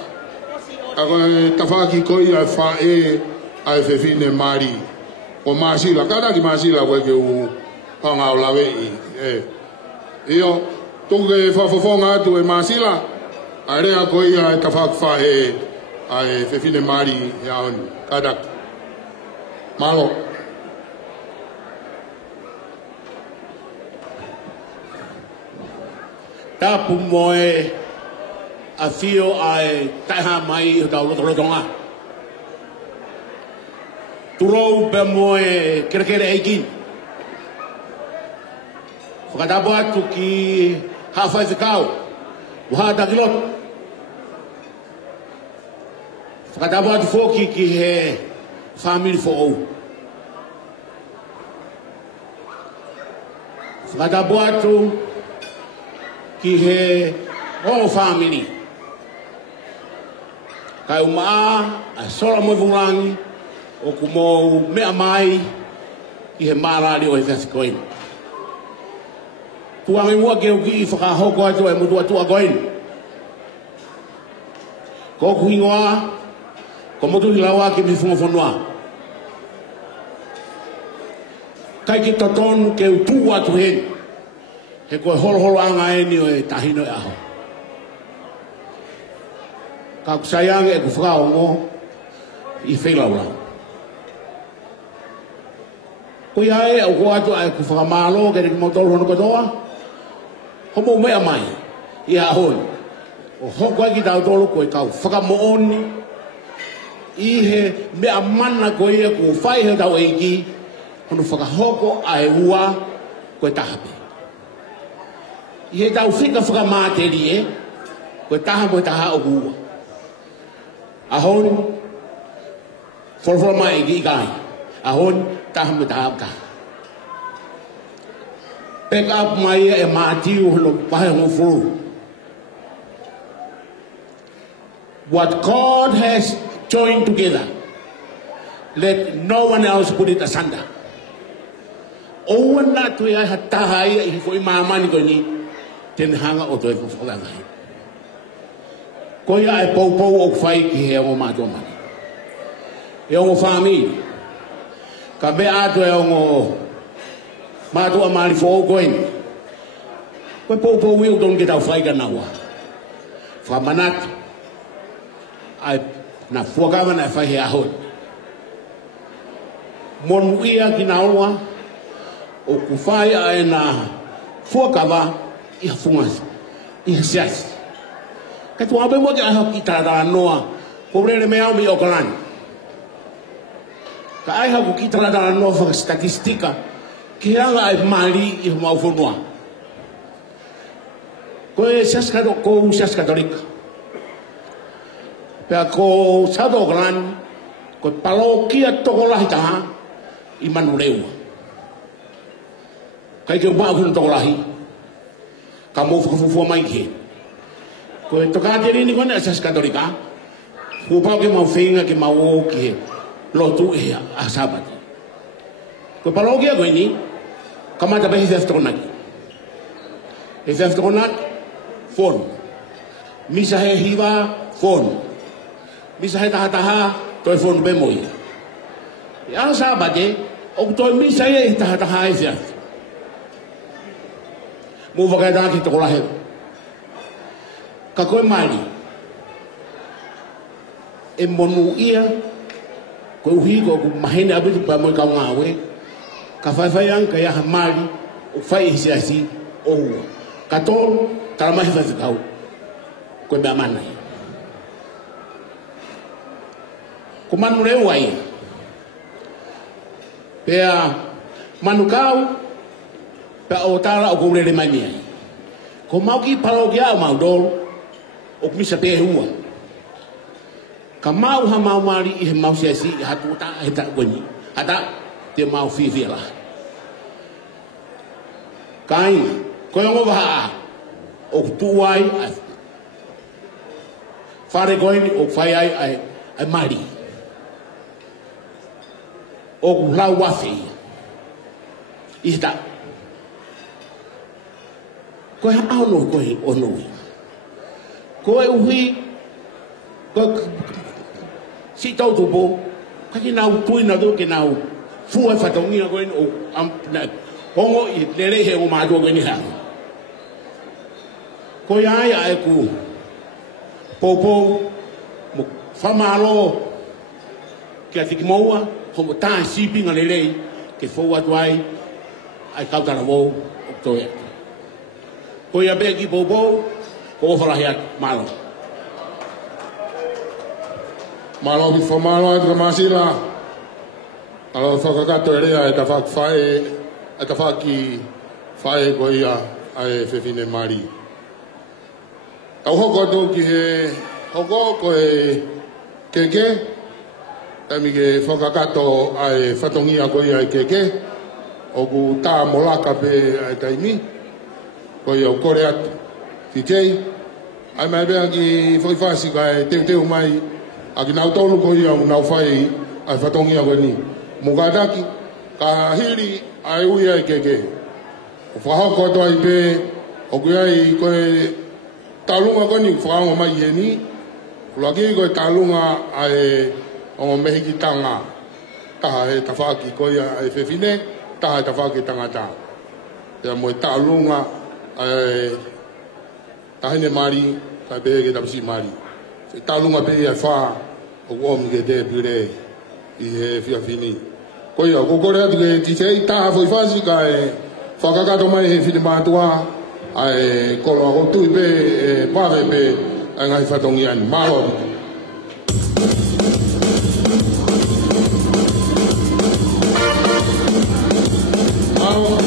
Ako tawhaki ko ia whae ai whewhine mari. O maasila, kadaki maasila koe ke u hanga o lawe i. Io, tuke whawhawhonga atu e maasila. A rea ko ia tawhaki whae ai whewhine mari e aoni. Kadaki. Malo. Tapu moe a fio ai taiha mai o tau rotonga. Turou pe moe kerekere eikin. Whakatapu atu ki hawhai whekau. Waha takilot. Whakatapu atu whoki ki he family fo ou. Whakatapu atu ki he whole family. Kai umaa, a sora mo vurangi, o kumo mea mai, ki he marari o he whasikoin. Tuangi mua ke uki i whakahoko atu e mutu atu a koin. Ko kuhingoa, ko mutu i lawa ki mi whunga. Kai ki tatonu ke utu atu hen, he koe holo anga eni o e tahino e aho. Ka kusayang e kufrao mo i whelaulau. Ko iae au ko atu ai kuframalo ke reki motoro hono katoa. Homo mea mai i ahon. O hoko ai ki tau tolo koe kau whakamooni i he mea mana koe ia ko whai he tau eiki hono whakahoko ai ua koe tahape. I he tau whika whakamāteri e koe taha koe taha o kua. Ahon, for my guy. Ahon, taham tahapka. Pick up my Matthew through. What God has joined together, let no one else put it asunder. Oh, not to I had tahai for my money goni, then hang out to it for that night. Koia e poupou o whai ki he o mātua mani. E o whāmi. Ka mea ato e o mātua mani fo o koin. Koe poupou i o ton ke tau whai ka naua. Whamanat. Ai na fuakawana e whai he ahon. Monu ia ki naua. O ku whai a e na fuakawa i ha fungas. I ha siasi. Ka tu abe mo ke ai ki tara noa ko rere me au mi o kalan ka ai ha ki tara noa fa statistika ke anga ai mali i mau fo noa ko e saska do ko saska dorika pe ko sa do kalan ko palo ki to ko la ta i manureu kai ke ba ko to ko la hi ka mo fu mai ke ko toka diri ni kona asas katolika ko pa ke mau finga ke mau ke lotu e a sabat ko palogia ko ini kamata ba hizaf tonak phone misa he hiva phone misa he taha to phone be moi ya sabat e o to misa he taha e mo va ga ki to la he ka koe mali e monu ia koe uhi ko mahene abitu pa moi ka ngawe ka whaiwhaiang ka iaha mali o whai hisiasi o ua ka tolu taramahi whaiwhikau koe mea manai ko manu reu ai pea manu kau pea o tala o kourere mai miai ko mau ki palo ki au mau dolu o misa pe hua Ka mau ha mau mari I he mau sesi I hatu ta he ta goni. Hata te mau fifi la. Kai ko ngo ba o tuai fare goini o fai ai mari. O la wafi. Ita. Ko ha auno ko ono. Ko e hui ko si tau tu bo ka ki nau tui na do ke nau fu e fatongi ko o am na hongo I lele he o ma do ko ni ha ko ya e ku popo mo famalo ke ati ki moa ko mo ta shipping a lele ke fo wa dwai ai ka ta vo o to ya ko ya be ki popo ko fa la ya malo Malo di famalo e masila. Alo whakakato rea e ta whakawhae, e ta whaki whae ko ia ai whewhine mari. Tau hoko tō ki he hoko ko e keke, tami ke whakakato ai whatongia ko ia e keke, o ku tā molaka pe ai taimi, ko ia o kore atu. Titei, ai mai bea ki whaiwhasi ka e teu mai, Aki nau tolu ko ia nau whai ai whatongia koe ni. Mukataki, ka hiri ai ui ai keke. O whahoko to ai pe, o kui ai koe talunga koe ni whaonga mai he ni. Kulaki koe talunga ai o mehiki tanga. Taha he tawhaki koe ai whewhine, taha he tawhaki tangata. Ea moe talunga ai tahine mari, kai pehe ke tapisi mari. Talunga pe ia wha o omi ke te pire I he whiawhini. Ko ia, ko kore atu ke titei taha fwoi whasi ka e whakakato mai he whine mātua ai kolo ako tui pe e pawe pe ai ngai whatongi ani. Mahoro. Mahoro.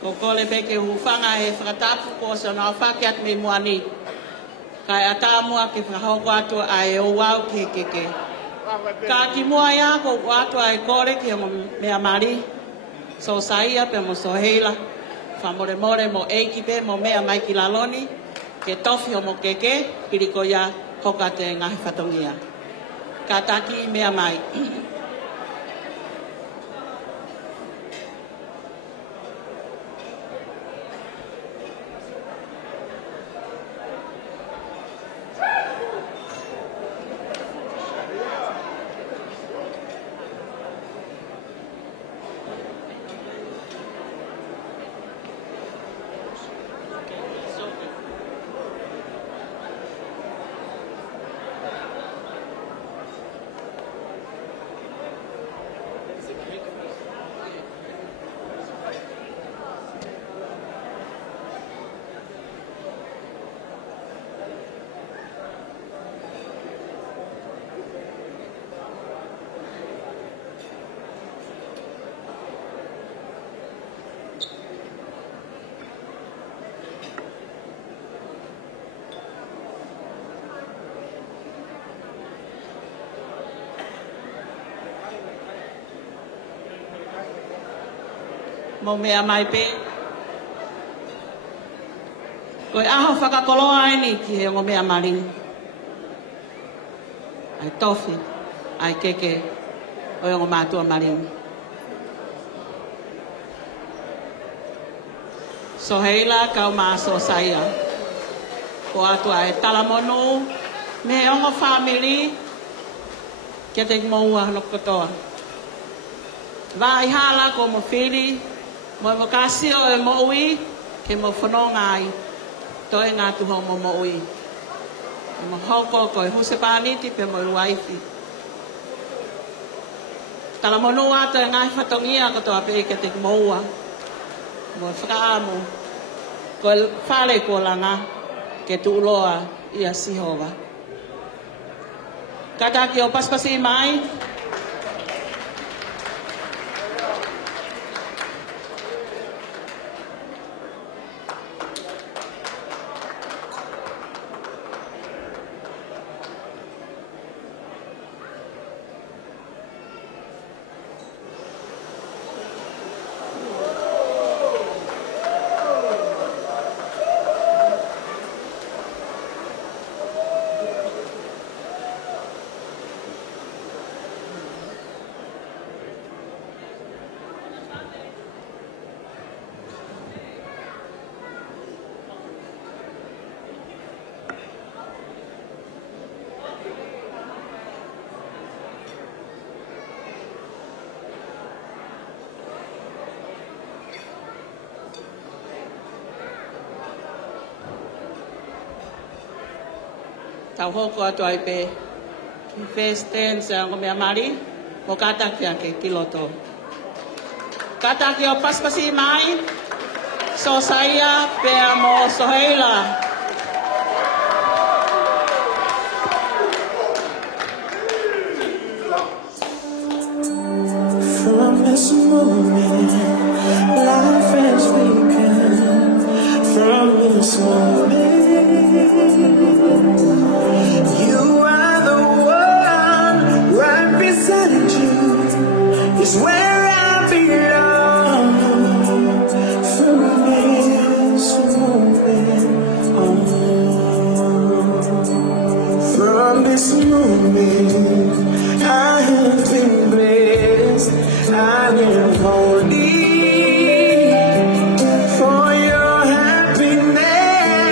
Ko kole peke hufanga e whakatapu ko sa na whakiat me muani. Kai ata mua ke whahoko atu a e o wau ke keke. Ka ki mua ia ko atu a e kore ki o mea mari. So saia pe mo so heila. Whamore more mo eiki pe mo mea mai ki laloni. Ke tofi o mo keke, piriko ia hoka te ngahi whatongia. Ka taki mea mai. Mo mea mai pe. Koe aho whakakoloa ai ni ki he ngo mea marini. Ai tofi, ai keke, o ngo mātua marini. So heila kau māso saia. Ko atua e talamonu, me he ongo family, kia te moua no kotoa. Vai hala ko mo whiri, mo kasi o e mo ui, ke mo whanonga ai, toi ngā tuho mo ui. Mo hoko ko e husepāniti pe mo ruaifi. Tala monu ata e ngai whatongia katoa pe ke te moua. Mo whakaamu, ko e whare ko langa, ke tu uloa ia sihova. Kata ki o paspasi mai, tau hoko atu ai pe ki festen sa ngo mea mari mo kata ki ake kiloto. Kata ki o paspasi mai so saya pe mo soheila. From this moment life has begun. From this moment you are the one, right beside you is where I belong. From this moment on, from this moment I have been blessed. I live only for your happiness.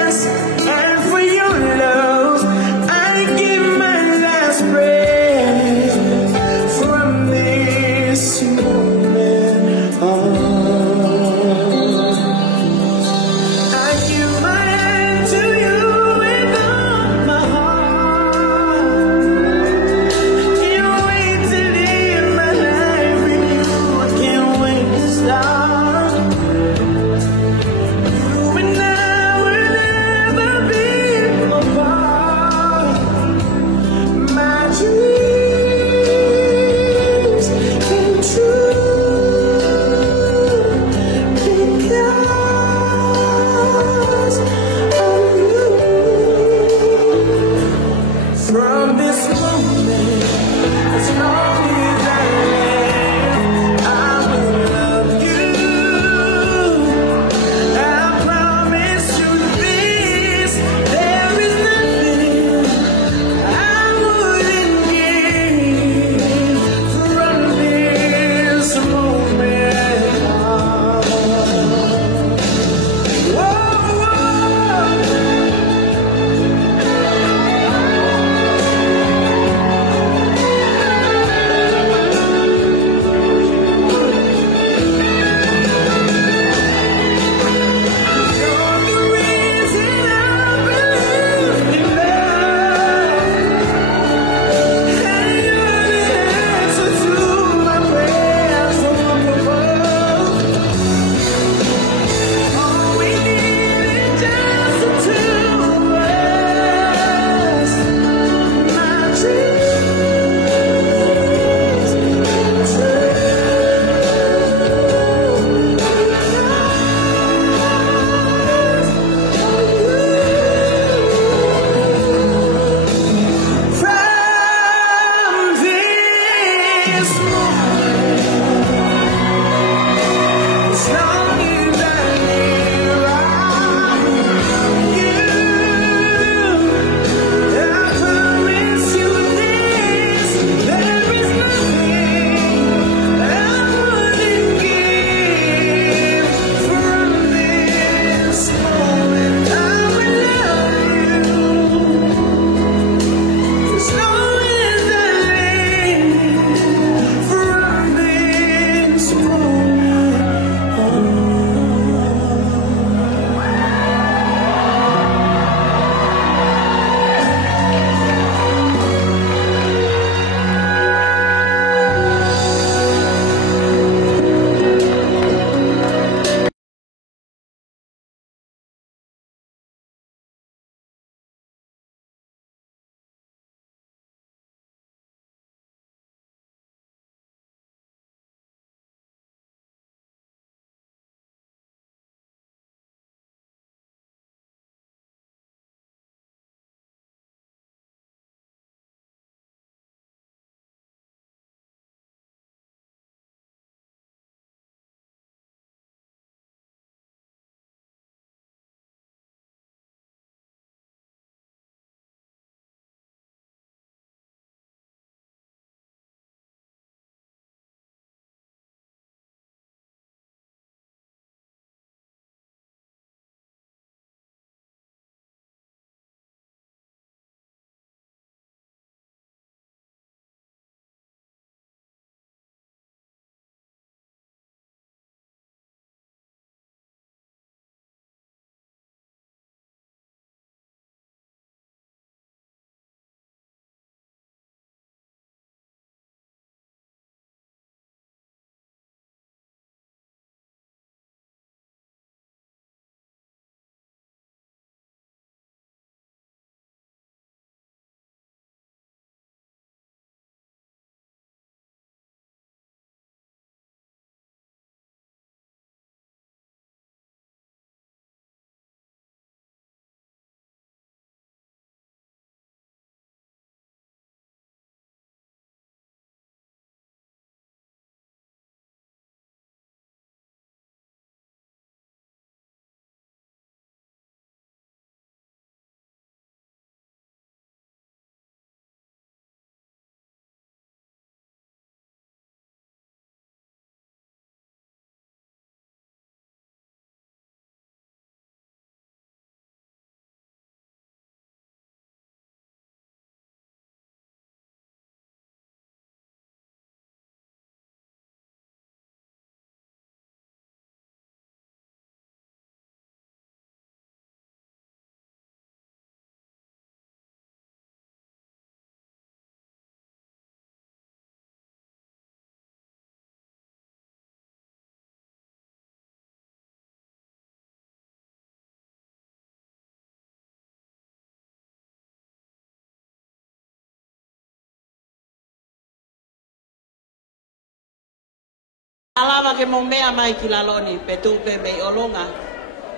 Alawa ke mo mea mai ki laloni pe tu pe me olonga.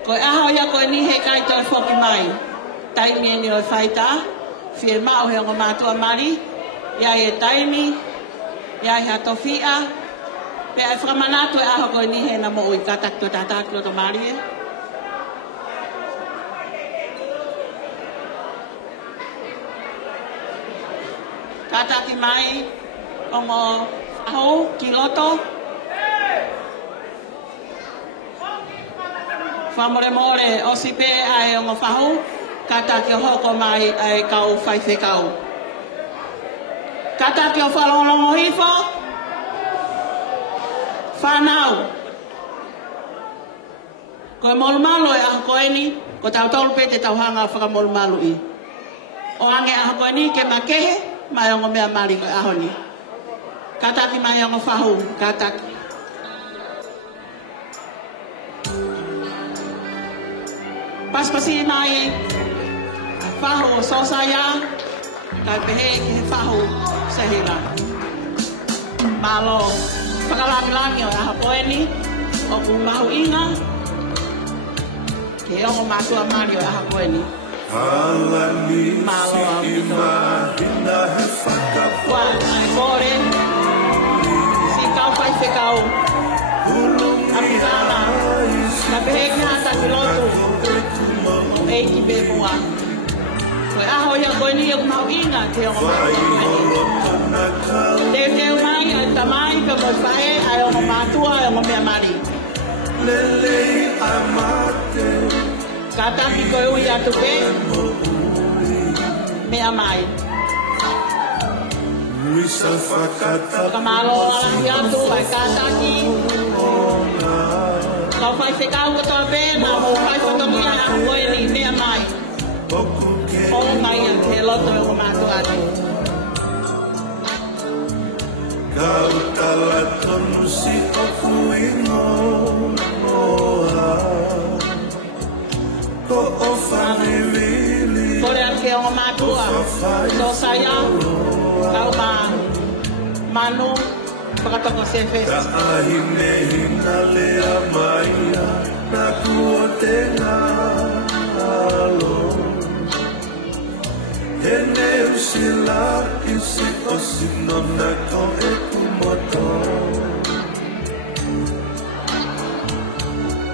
Ko aho ya ko ni he kai to foki mai. Tai me ni o faita. Fie ma o he ngo matua mari. Ya e taimi. Ya ha tofia. Pe a framanato aho ko ni he na mo i katak to tatak to mari. Kataki mai ongo aho kiloto. Famore more o sipe ai o fahu kata ki hoko mai ai kau fai fe kau kata ki o falongo hifo fanau ko molmalo ya ko eni ko tau tau pe te tau hanga fa molmalo I o ange a ko ni ke makehe mai o mea mari ko ahoni kata ki mai o fahu kata Paspasi mai fahu so saya kai pehe ki fahu sehila malo pakalangi-langi o hapoeni o kumahu inga ke o matua mari o hapoeni malo wa ai more si kau fai fe kau apitana eiki me mua. Koe aho ia koe ni au mau inga te o mai. Te mai ai tamai ka mo fae ai o matua ai o mea mari. Kataki koe ui atu pe mea mai. Kamalo alang atu ai kataki. Kau fai se kau ko toa pe ma mo fai ko toa a koe ni mea mai. O mai an te loto o matua atu. Kau tala tonu si oku ingo moa Ko o whani lili Kore ake o matua So saya Kau ma Manu Pakatoko se fes Ka ahine hina lea maia Na kuote ngalo Hene usila isi o sinona ko e kumoto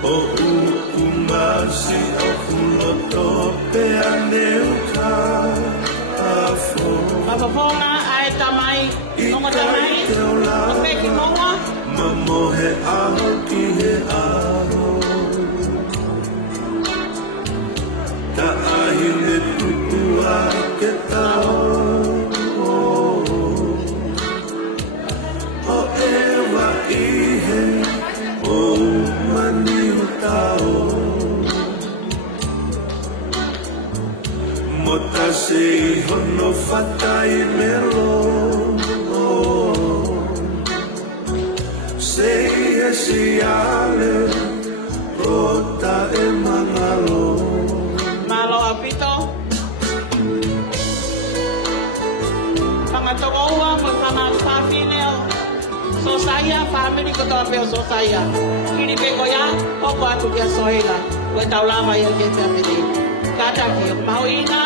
O uumasi o kuloto pe aneu ka afo Mapaponga ai tamai Nongo tamai Mapeki monga Mamohe aho ki he aho Ka ahine tutua ke tao O ewa ihe o maniu tao Mota se hono fatai melo Se esi ale Rota e mangalo Malo apito Pangatoroa Pagpapineo So saya family ko to apeo so saya Kini pe ko ya Oko atu kia sohela Koe taulama ya ke family Kata ki mau ina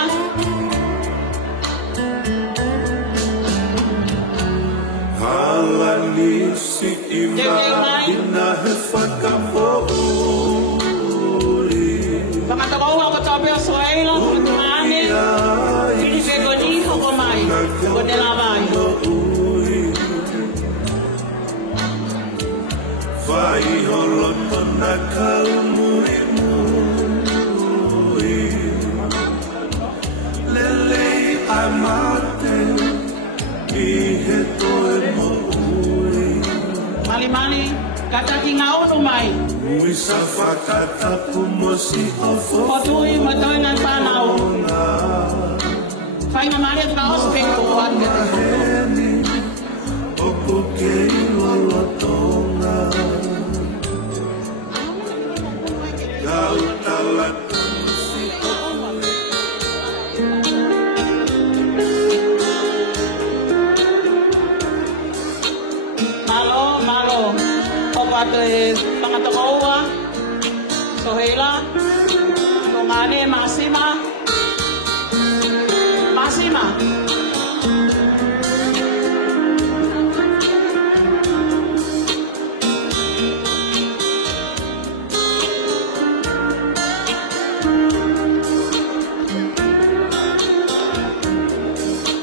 Halani si ima ina he whakapouri Pangatoroa ko to apeo sohela Mane Kini pe ko ni ko mai Ko de la vai Vai holoto na kaumuri muri Lelei amate Ihe toe mouri Mali kata tinga unu mai Uisa whakata kumosi ofo Potui matoi ngan panau Whainga mare ka ospeko wate Heni Oku kei lolotonga Kau talat kumosi Malo Opate pangatakoa Sohela Nungane Masima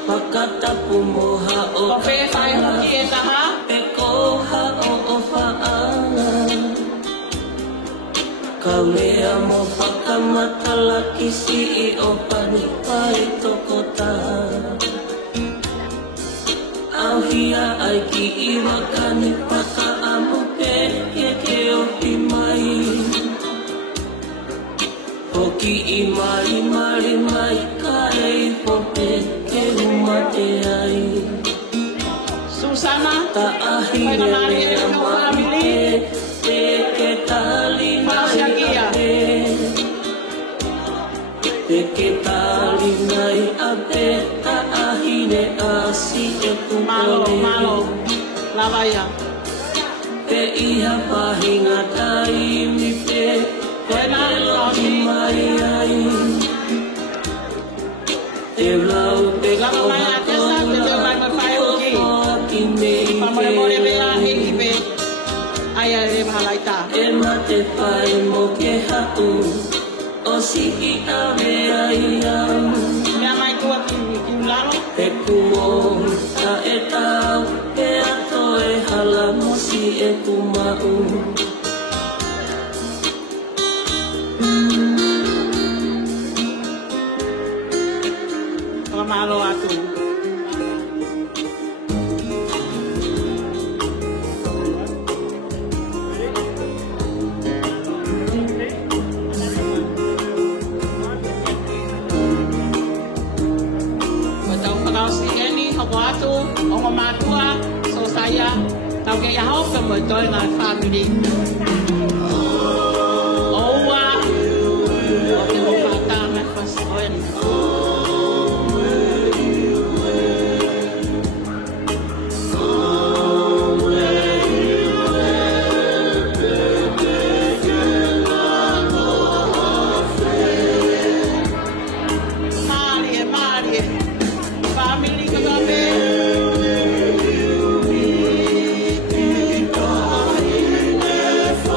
Pakata pumoha o Kope fai hoki e taha Pekoha o ofa'anga Kaulea mo whakamatalaki si I o panipai tokota Auhia ai ki iwa kani paka amu peke ke opi mai Hoki I mai karei pope ke umate ai Susana Ta ahine lea mami ke tali Ke tali nai ape ta ahine asi e kumole Malo Lavaya Pe iha pahinga tai mi pe Pe lohi mai ai Te lau pe koha Pamore bea heki pe Aya re mahalaita E mate pai mo ke hau O si I ave ai au. Mea mai tua ki ulalo. E kuo ta e tau, e ato e hala mosi e kumau. Malo atu. Ongo matua, so saya tau ke yahau ke modoi na family. Owa, o ke mo fata me fasoen. For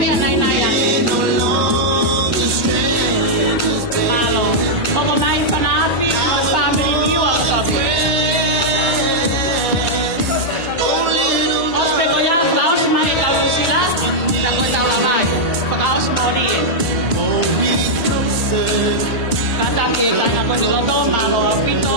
pia nai ake. Malo, koko mai panapi, family niwa kabe. Os pego yang laos mai kau sila, la kueta la mai, pakaos mori. Kata kita nak kueta malo pito.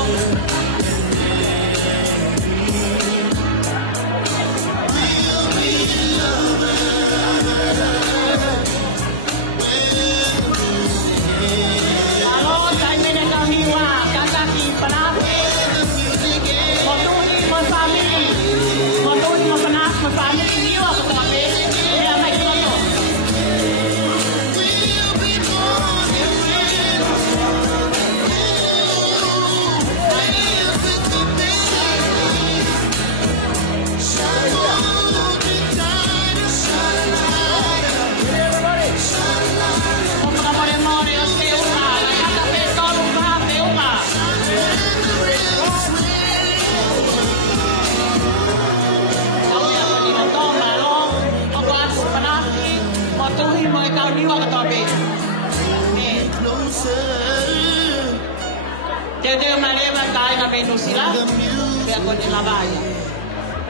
Jadi malema kaya na menu sila, kaya ko nilabaya.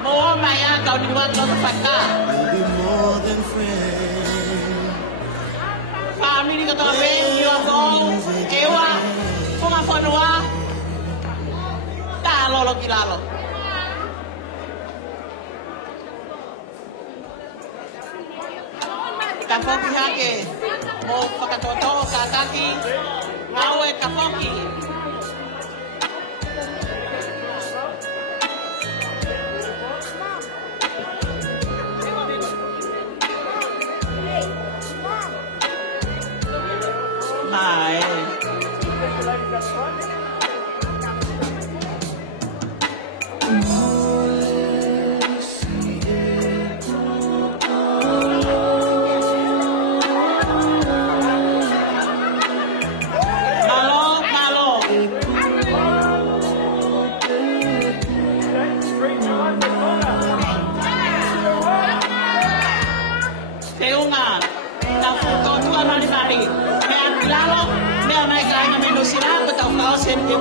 Mo maya kau dibuat lo pagka. Family ko tabi, yo ko, ewa, pumaponwa, talo lo kilalo. Kapoki hake, mo pakatoto kakaki, ngawe kapoki. Hai.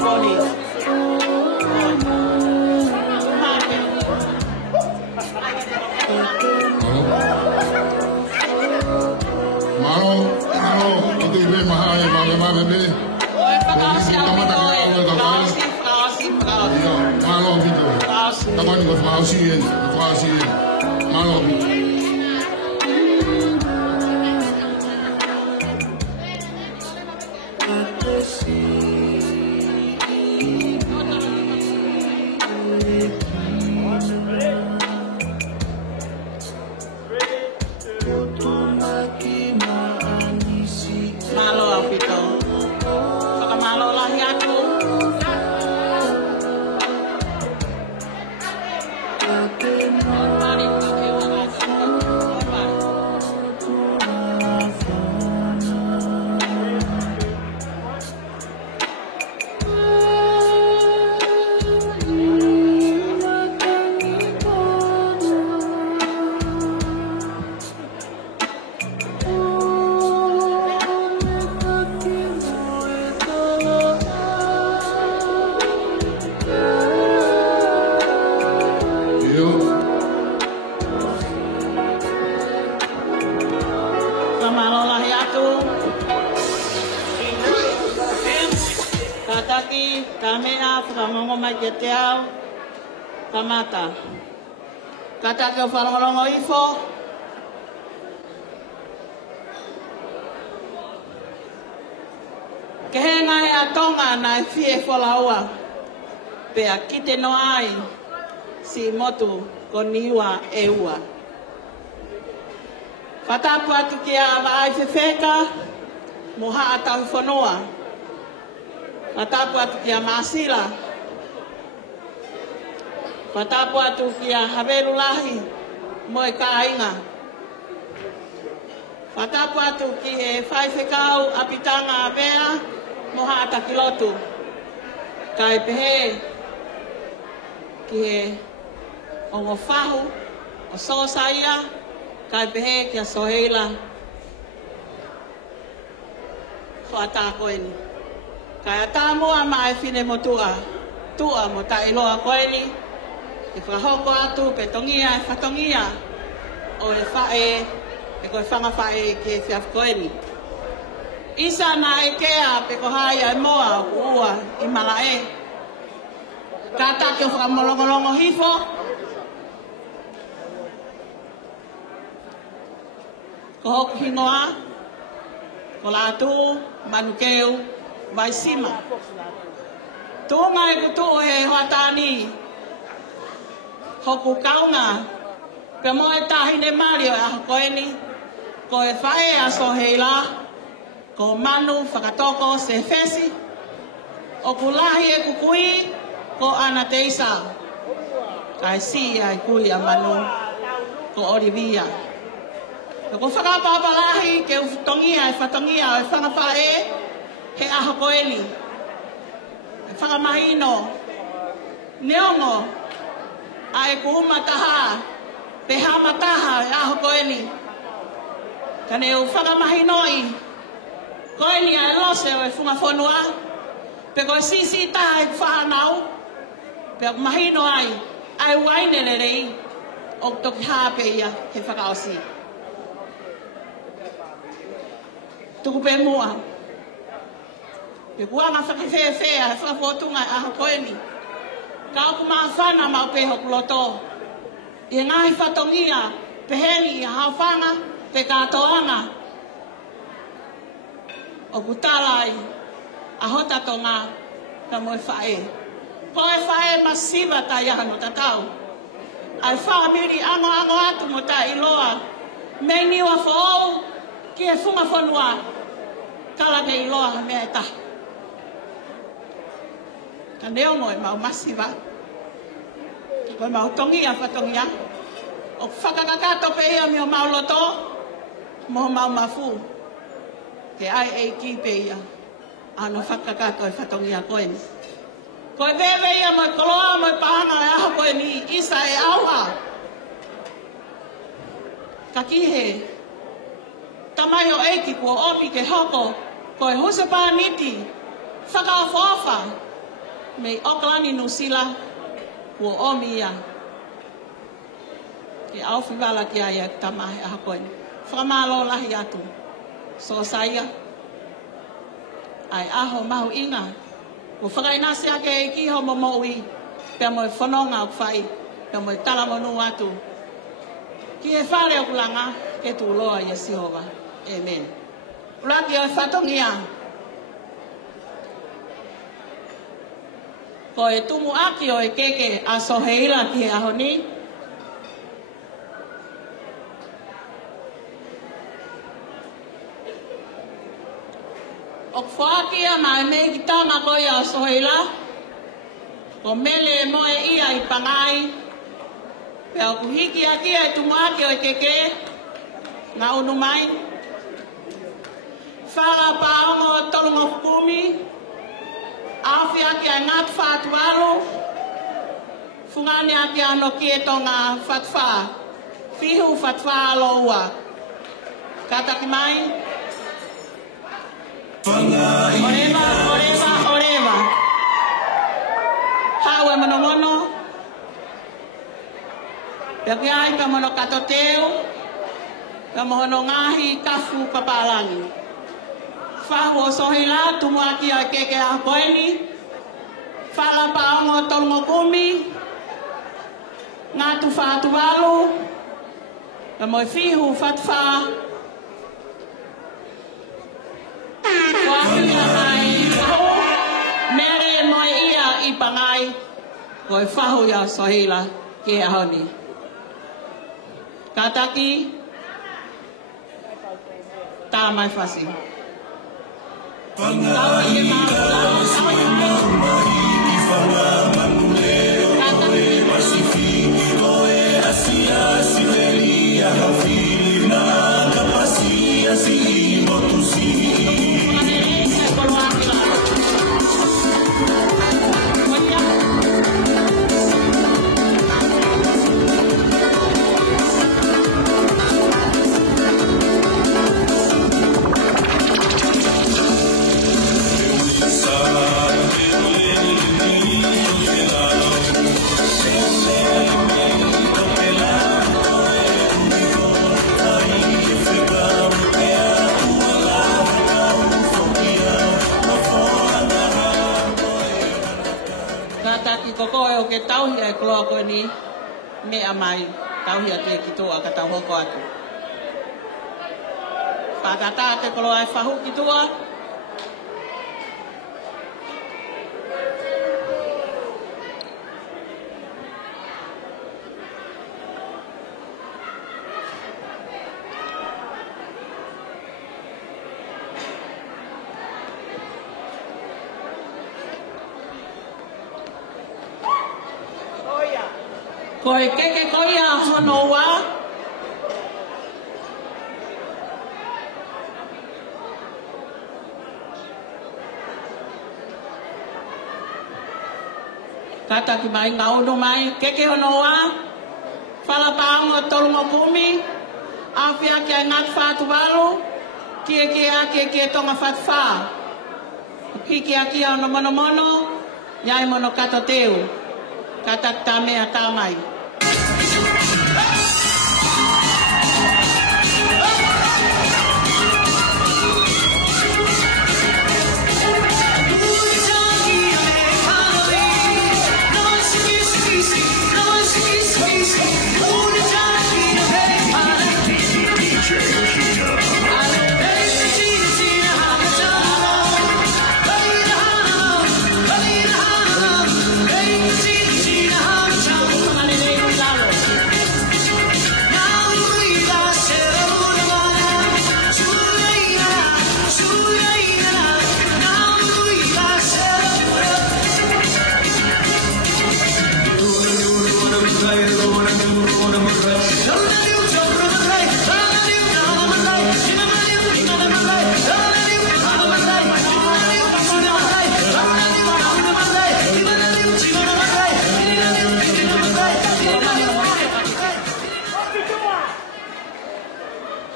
Body. Malo, itu ibu mahal ya, mahal bebe. Malo gitu. Takkan ikut fausiin, malo gitu. Kamata. Kata ke falongo ifo. Kehenga e atonga na fie folaua. Pe akite no ai si motu koniwa eua. Fatapu atu kia wa ai fefeka moha atau fonoa. Fatapu atu kia masila. Fatapu atu kia haberulahi moe kainga. Fatapu atu ki e whaifekau apitanga avea moha atakilotu. Kai pehe ki e o whahu o sosaia kai pehe kia soheila ko ata koe ni. Kai ata mua mai fine mo tua mo ta iloa koe ni. E whahoko atu pe tongia e whatongia o e whae e koe whanga whae ke whiaf koe ni. Isa na e kea pe ko haia e moa o ua i mala e. Ka take o whakamolongolongo hifo. Ko hoku hingoa, ko lātu, manukeu, vai sima. Tūnga e kutu o he hoatani, hoku kaunga, pe mo e tahine Mario a koeni, ko e whae a soheila, ko manu whakatoko se fesi, o kulahi e kukui, ko ana teisa. Kai si ai kui a manu, ko Olivia. Ko whakapapalahi ke utongia e whatongia e whangawhae he aho koeni. E whakamahino, neongo, a e kuhumataha, pe hamataha e aho koeni. Kane u whakamahinoi, koeni a e lose o e whungawhonua, pe koe sisi taha e whanau, pe mahino ai, ai wainere rei, o toki hape ia he whakaosi. Tuku pe mua. Pe kuanga whakawhewhea, whakapotunga e aho koeni. Ka oku maa whana mau pe hoku loto. I ngahi whatongia, pe heni i hawhanga, pe katoanga. Oku talai, a hota tonga, ka moe whae. Ko e whae masiva ta iahano tatau. Ai whamiri ango atu mo ta iloa. Mei niwa whaou, ki e whunga whanua. Kala ne iloa mea e tahi. Ka neongo e mau masiva. Koe mau tongia whatongia. O whakakakato pe ia mi o mau loto. Moho mau mafu. Ke ai e ki pe ia. Ano whakakato e whatongia koe ni. Koe vewe ia mo koloa mo pahana e aho koe ni. Isa e auha. Ka kihe. Tamai o eiki kua opi ke hoko, ko e husapa niti, whakaofofa, mei Auckland Nusila, kua omi ia. Ke awhi wala ki aia tamai a hakoini. Whakamalo lahi atu, so saia. Ai aho mahu inga, kua whakainasi ake e kiho momoui, pia moe whanonga o whai, pia moe talamonu atu. Ki e whare o kulanga, ke tu loa ia Sihova. Amen. Ulaki o whatongia. Ko e tumu aki o e keke a soheila ki aho ni. O whaakia mai mei ki tama ko ia a soheila. Ko mele moe ia i pangai. Pea kuhiki aki e tumu aki o e keke. Nga unu mai. Whara paongo tolungo kumi. Awhi aki a ngat whaatuaro. Fungani aki ano kieto ngā whatwha. Fihu whatwha loa. Kataki mai. Oreva. Hawe mono. Peki ai ka mono katoteo. Ka mono ngahi kafu papalangi. Whahu o sohila, tumu aki a keke a koeni. Whala paongo tolungo kumi. Ngātu whaatu walu. Ka moe fihu whatwha. Whakia mai whahu. Mere moe ia i pangai. Koe whahu ia sohila ke a honi. Kataki. Tā mai whasi. ni me amai tau hia te ki toa ka tau hoko atu. Whakata te kolo ai whahu ki toa. Koe keke koia hono wa. Kata ki mai ngauno mai keke hono wa. Fala paongo tolungo kumi. Afia kia ngat fatu walu. Kia tonga fat fa. Kia ono mono mono. Yai mono kata teu. Kata tamea tamai.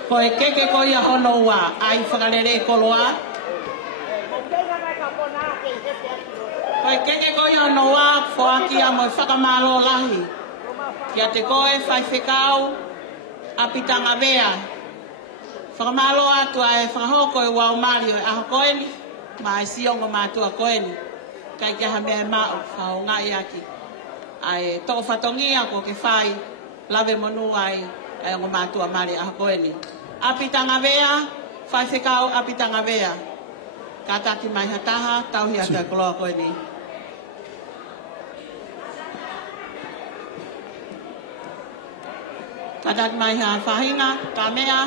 Koe keke koia hono wa ai whakarere koloa. Koe keke koia hono wa whaaki a moi whakamalo lahi. Kia te koe whai whekau apitanga vea. Whakamalo atu ai whakahoko e wau mari o e aho koeni. Ma e siongo mātua koeni. Kai kia ha mea mao whao ngai aki. Ai toko whatongia ko ke whai lawe monu ai ai o mātua mari aho koeni. Apitanga vea, whai whekau apitanga vea. Ka tati mai hataha, tauhi ata koloa koe ni. Ka tati mai ha whahinga, ka mea.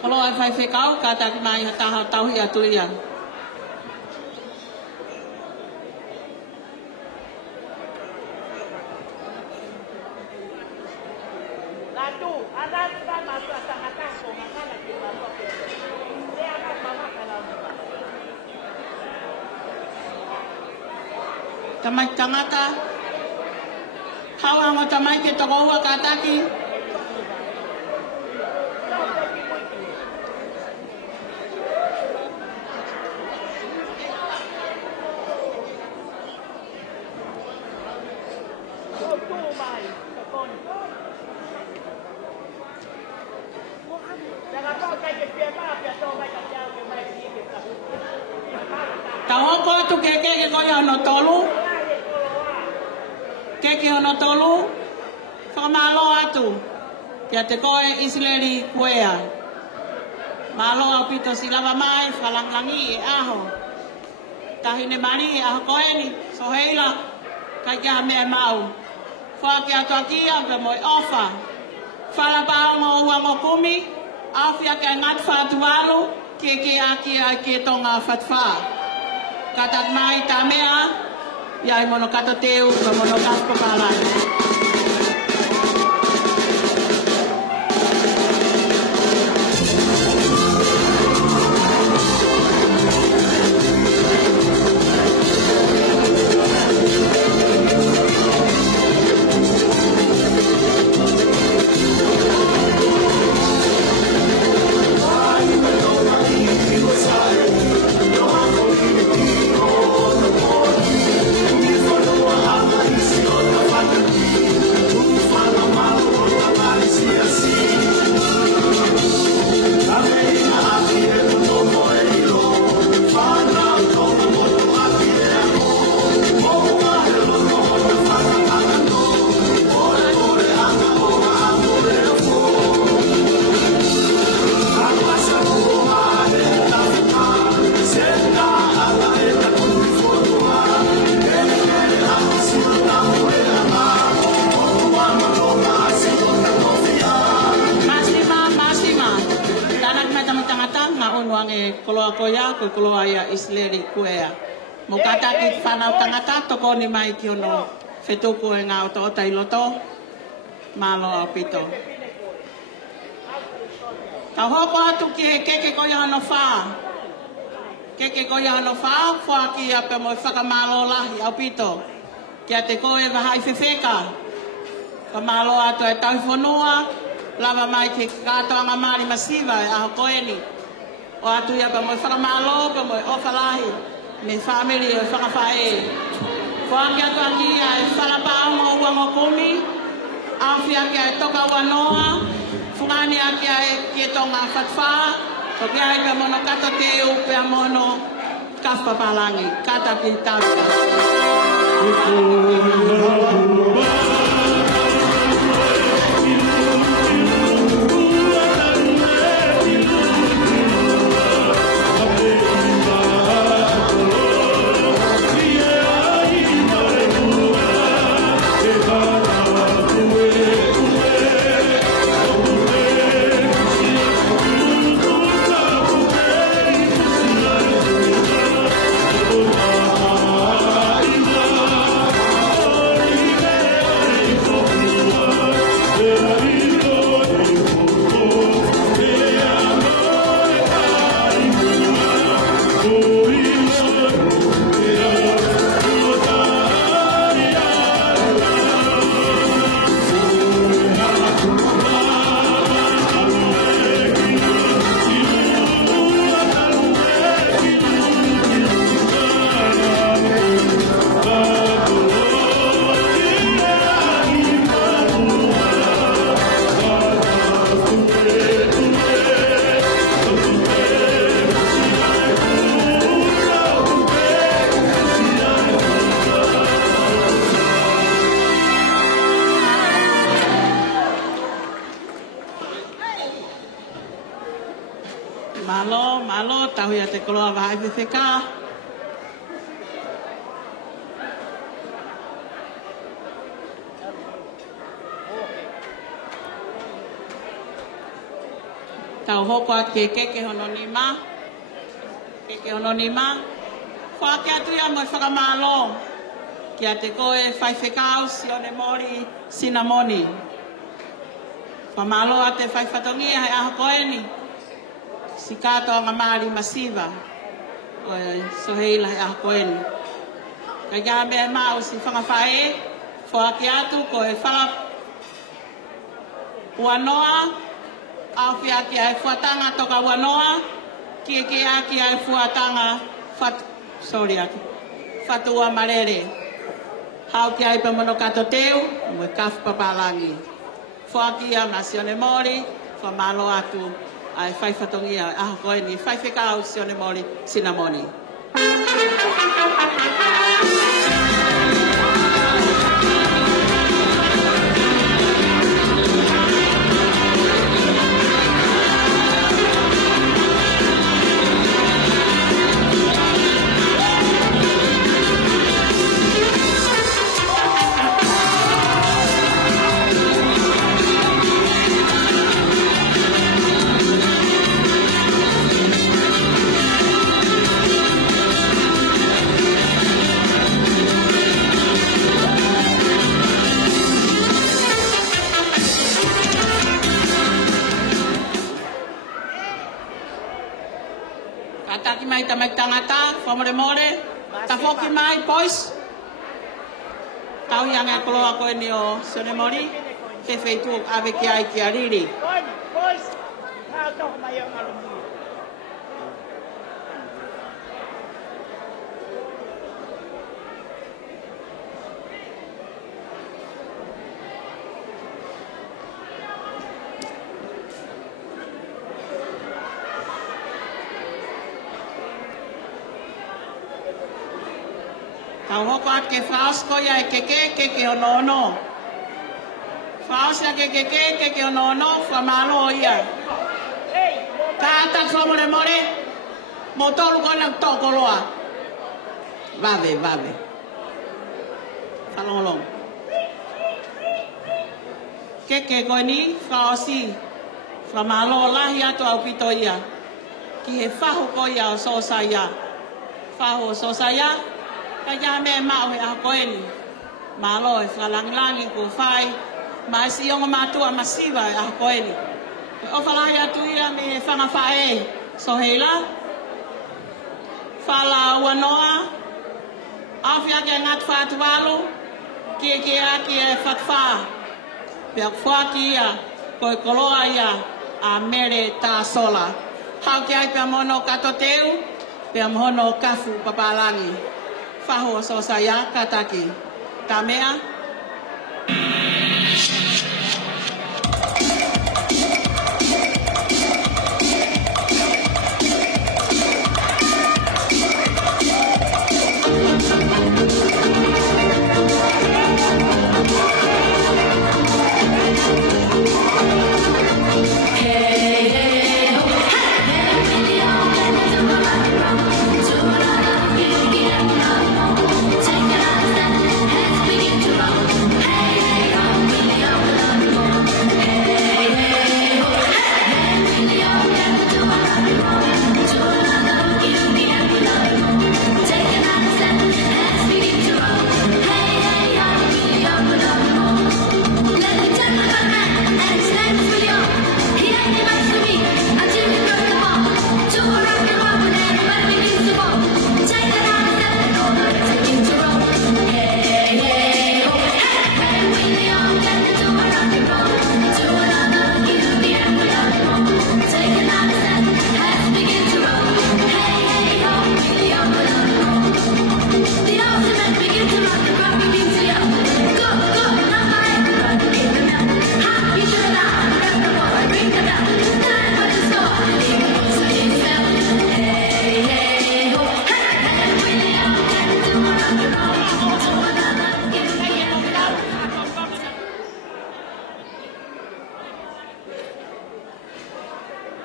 Kalau ai whai whekau, ka taki mai hataha tauhi atu ia. Latu, ada tak masuk atas ko makana kita pakai. Dia akan bawa kalau Tamai tangata. Hawa mo tamai ke tokowa ka taki. Tahoko tu keke ke koia ono tolu. Keke ono tolu. Whakamalo atu. Kia te koe isileri kuea. Malo au pito silava mai, whalanglangi e aho. Tahine mari e aho koeni, so heila. Kai kia mea mau. Whaki atu akia pe moi ofa. Whalapaongo uango kumi. Awhia ke ngat whatualu. Keke aki a ke tonga whatwha. Katat mai tamea. Iai mono kato teu, mono kato palai. I know ngā unuang e koloa koia, ko koloa ia Isleri kuea. Mo kata ki whanau tangata, toko ni mai ki ono whetuku e ngā oto o tailoto, malo au pito. Ka hoko atu ki he keke koia ano whā. Keke koia ano whā, whā ki a pe mo whakamalo lahi au pito. Kia te koe wahai whewheka. Ka malo atu e tau whanua, lava mai ke katoanga maari masiva e aho koeni. O atu ia pa mo whakamalo, pa mo ofalahi, me family o whakawhae. Whaki atu aki a e whalapao mo uango kumi, awhi aki a e toka wanoa, whungani aki a e kie tonga whatwha, o kia e pa mono kata te upe a mono kawhapalangi, kata ki tawia. Malo, tahu ya te koloa wahai whewheka. Tau hoko at keke hononima. Keke hononima. Whake atu ia mo whakamalo. Kia te koe whaiwhekau sione mori sinamoni. Whamalo a te whaiwhatongia hei aho koeni. Si katoa ngā maari masiva. So heila hei aho koeni. Kai ngā mea mau si whangawhae. Whake atu ko e whala uanoa. Awhi aki ai fuatanga toka wanoa, kia ke aki ai fuatanga fatua marere. Hau ki ai pa mono kato teu, mwe kafu papalangi. Fuaki a masione mori, fa malo atu ai whaifatongia aho koeni, whaifekau sione mori sinamoni. Mai tangata, whamore more, ta whoki mai, boys. Tau ianga koloa koe ni o sione mori, ke wheitu awe ki ai ki a riri. Boys, tau tohu mai o ngalungi. Tau hoko at ke whaos koia e keke ono. Whaos ya keke ono, whamalo o ia. Ka ata whamore more, mo tolu kona toko loa. Vave. Whalongolong. Keke koe ni, whaosi. Whamalo o lahi atu au pito ia. ki he whaho ko ia o Sosaya. Whaho o Sosaya, ka ia me mao he a koeni. Malo e whalangilangi ko whai, ma e si onga mātua masiva e a koeni. O whalai atu ia me whanga whae, so heila. Whala ua noa, awhia ke ngat whātualo, ki e whatwha. Pea whaki ia, koe koloa ia, a mere tā sola. Hau ki ai pea mono kato teu, pea mono kafu papalangi. Whaho o Sosaya kataki. Tā mea.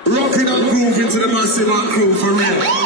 Rocking and grooving to the massive and crew for real.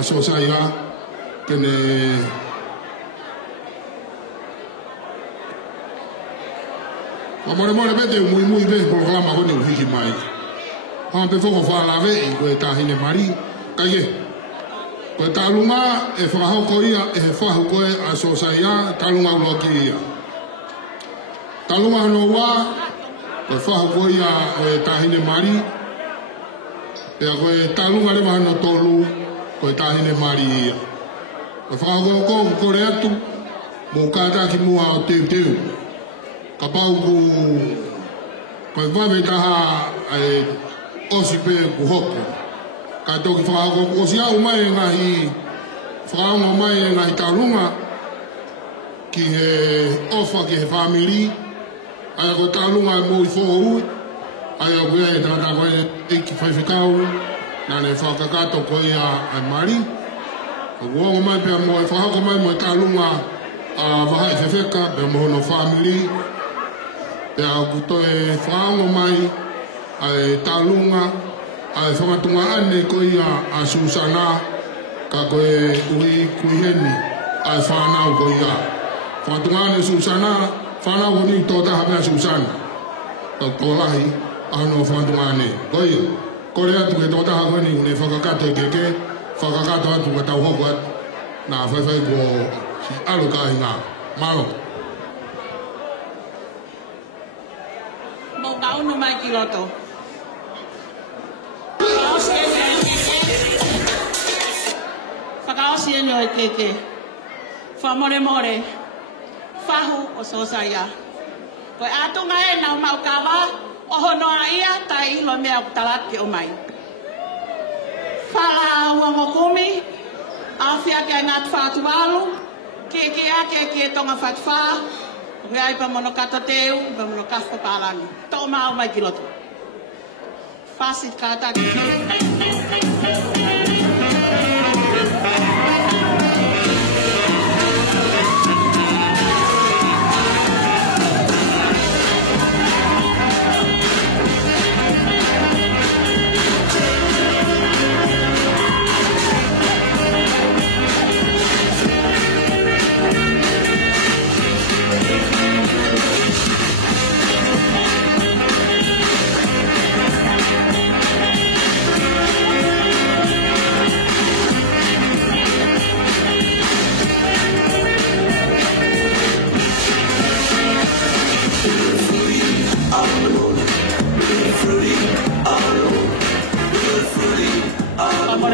Sosaya kene amore bete muy be programa con el wiki mai ha pe fo fa la ve en ko ta hine mari kaye ko ta lunga e fa ho ko ia e fa ho ko a Sosaya ta lunga lo ki ta lunga no wa e fa ho ko ia e ta hine mari e ko ta lunga le ma no tolu ko tahine mari ko fago ko reatu mo kata ki mo a te ka pau ko va me ta ai osipe ku hoko ka to ki fago ko sia o mai ngai fago mai ngai talunga ki he ofa ki he family ai ko talunga mo i fo ai ko e ta ko e ki fa fikau na le whakakato ko ia ai mari. O wongo mai pia mo e whahako mai mo e tālunga a wahai whewheka pia mo no family. Pia kuto e whaango mai ai tālunga ai whangatunga ane ko ia a Susana ka ko e ui kuiheni ai whanau ko ia. Whangatunga ane Susana whanau ko ni tō taha pia Susana. Tōlahi ano whangatunga ane ko ia. Kore atu ke tō taha ko ni une whakakato e keke whakakato atu ka tau hoko atu na whaiwhai ko si alo ka inga malo. Mo ka unu mai ki loto. Whakaosi e nyo e keke. Whamore more. Whahu o Sosaya. Koe atunga e nau mau kawa. Oho noa ia tai ilo mea kutalaki o mai. Whala huango kumi. Awhia kia ngāt whātu walu. Keke ake tonga whatwha. Ngai pa mono kata teu, pa mono kafka pārani. Tō mau mai ki loto. Whasit kātaki.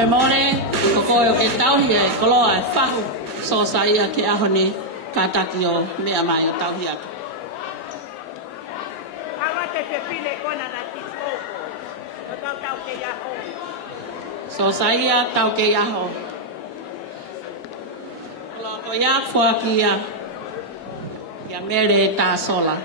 More, kokoe o ke tauhi e koloa e whahu Sosaya ke ahoni kātaki o mea mai o tauhi atu. Sosaya tau ke iaho. Loko ia fuaki ia mere tā sola.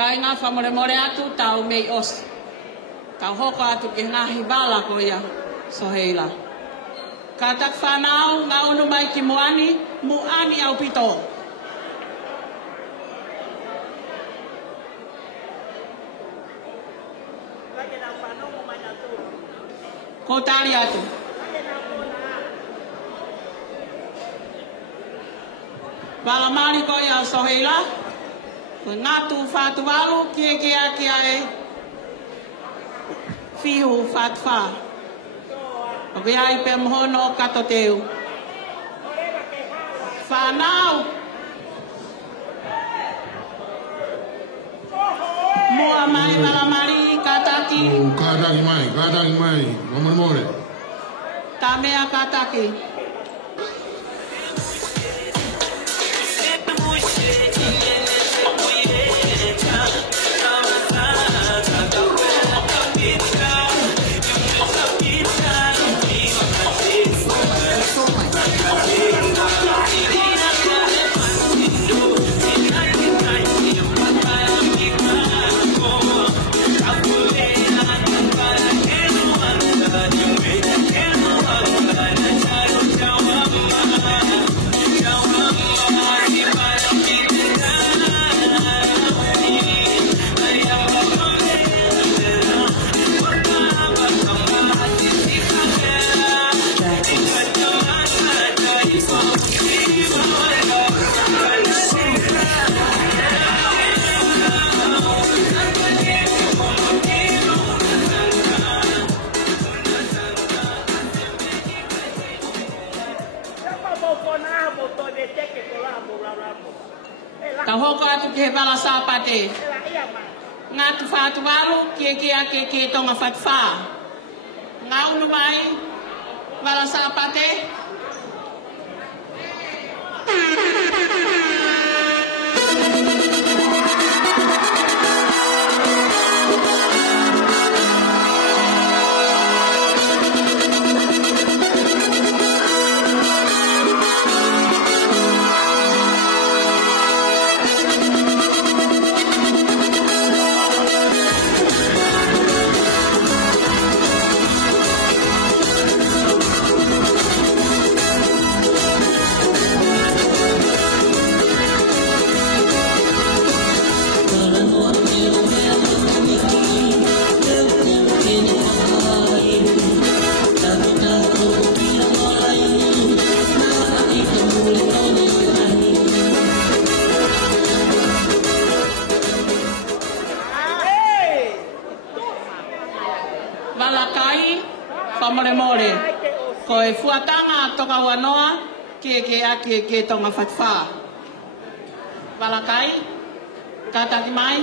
Kai ngā whamore atu tau mei osi. Tau hoko atu ke ngā hibala ko ia soheila. Ka tak whanau ngā unu mai ki muani au pito. Ko tali atu. Wala mari ko ia soheila. Ko ngatu whātu walu kia e whihu whātwha. O kia i pe mhono kato teu. Whanau. Mua mai malamari kataki. Kataki mai. Mamar more. Tā mea kataki. Ka hoko atu ke he wala sāpate. Ngā tu whātu waru ke tonga whatwha. Ngā unu mai wala sāpate. more. Ko e fuatanga toka wanoa ke tonga fatfa. Walakai, kataki mai.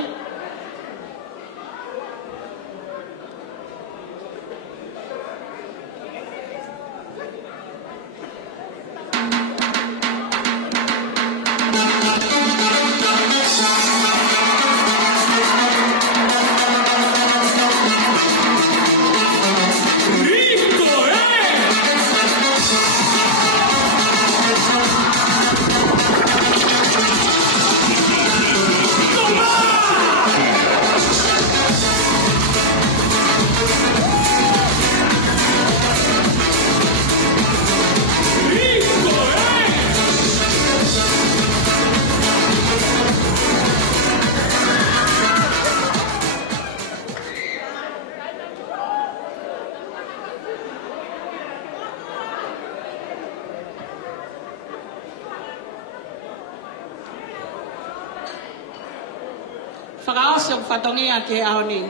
Whakaosok whatongia ke aoni.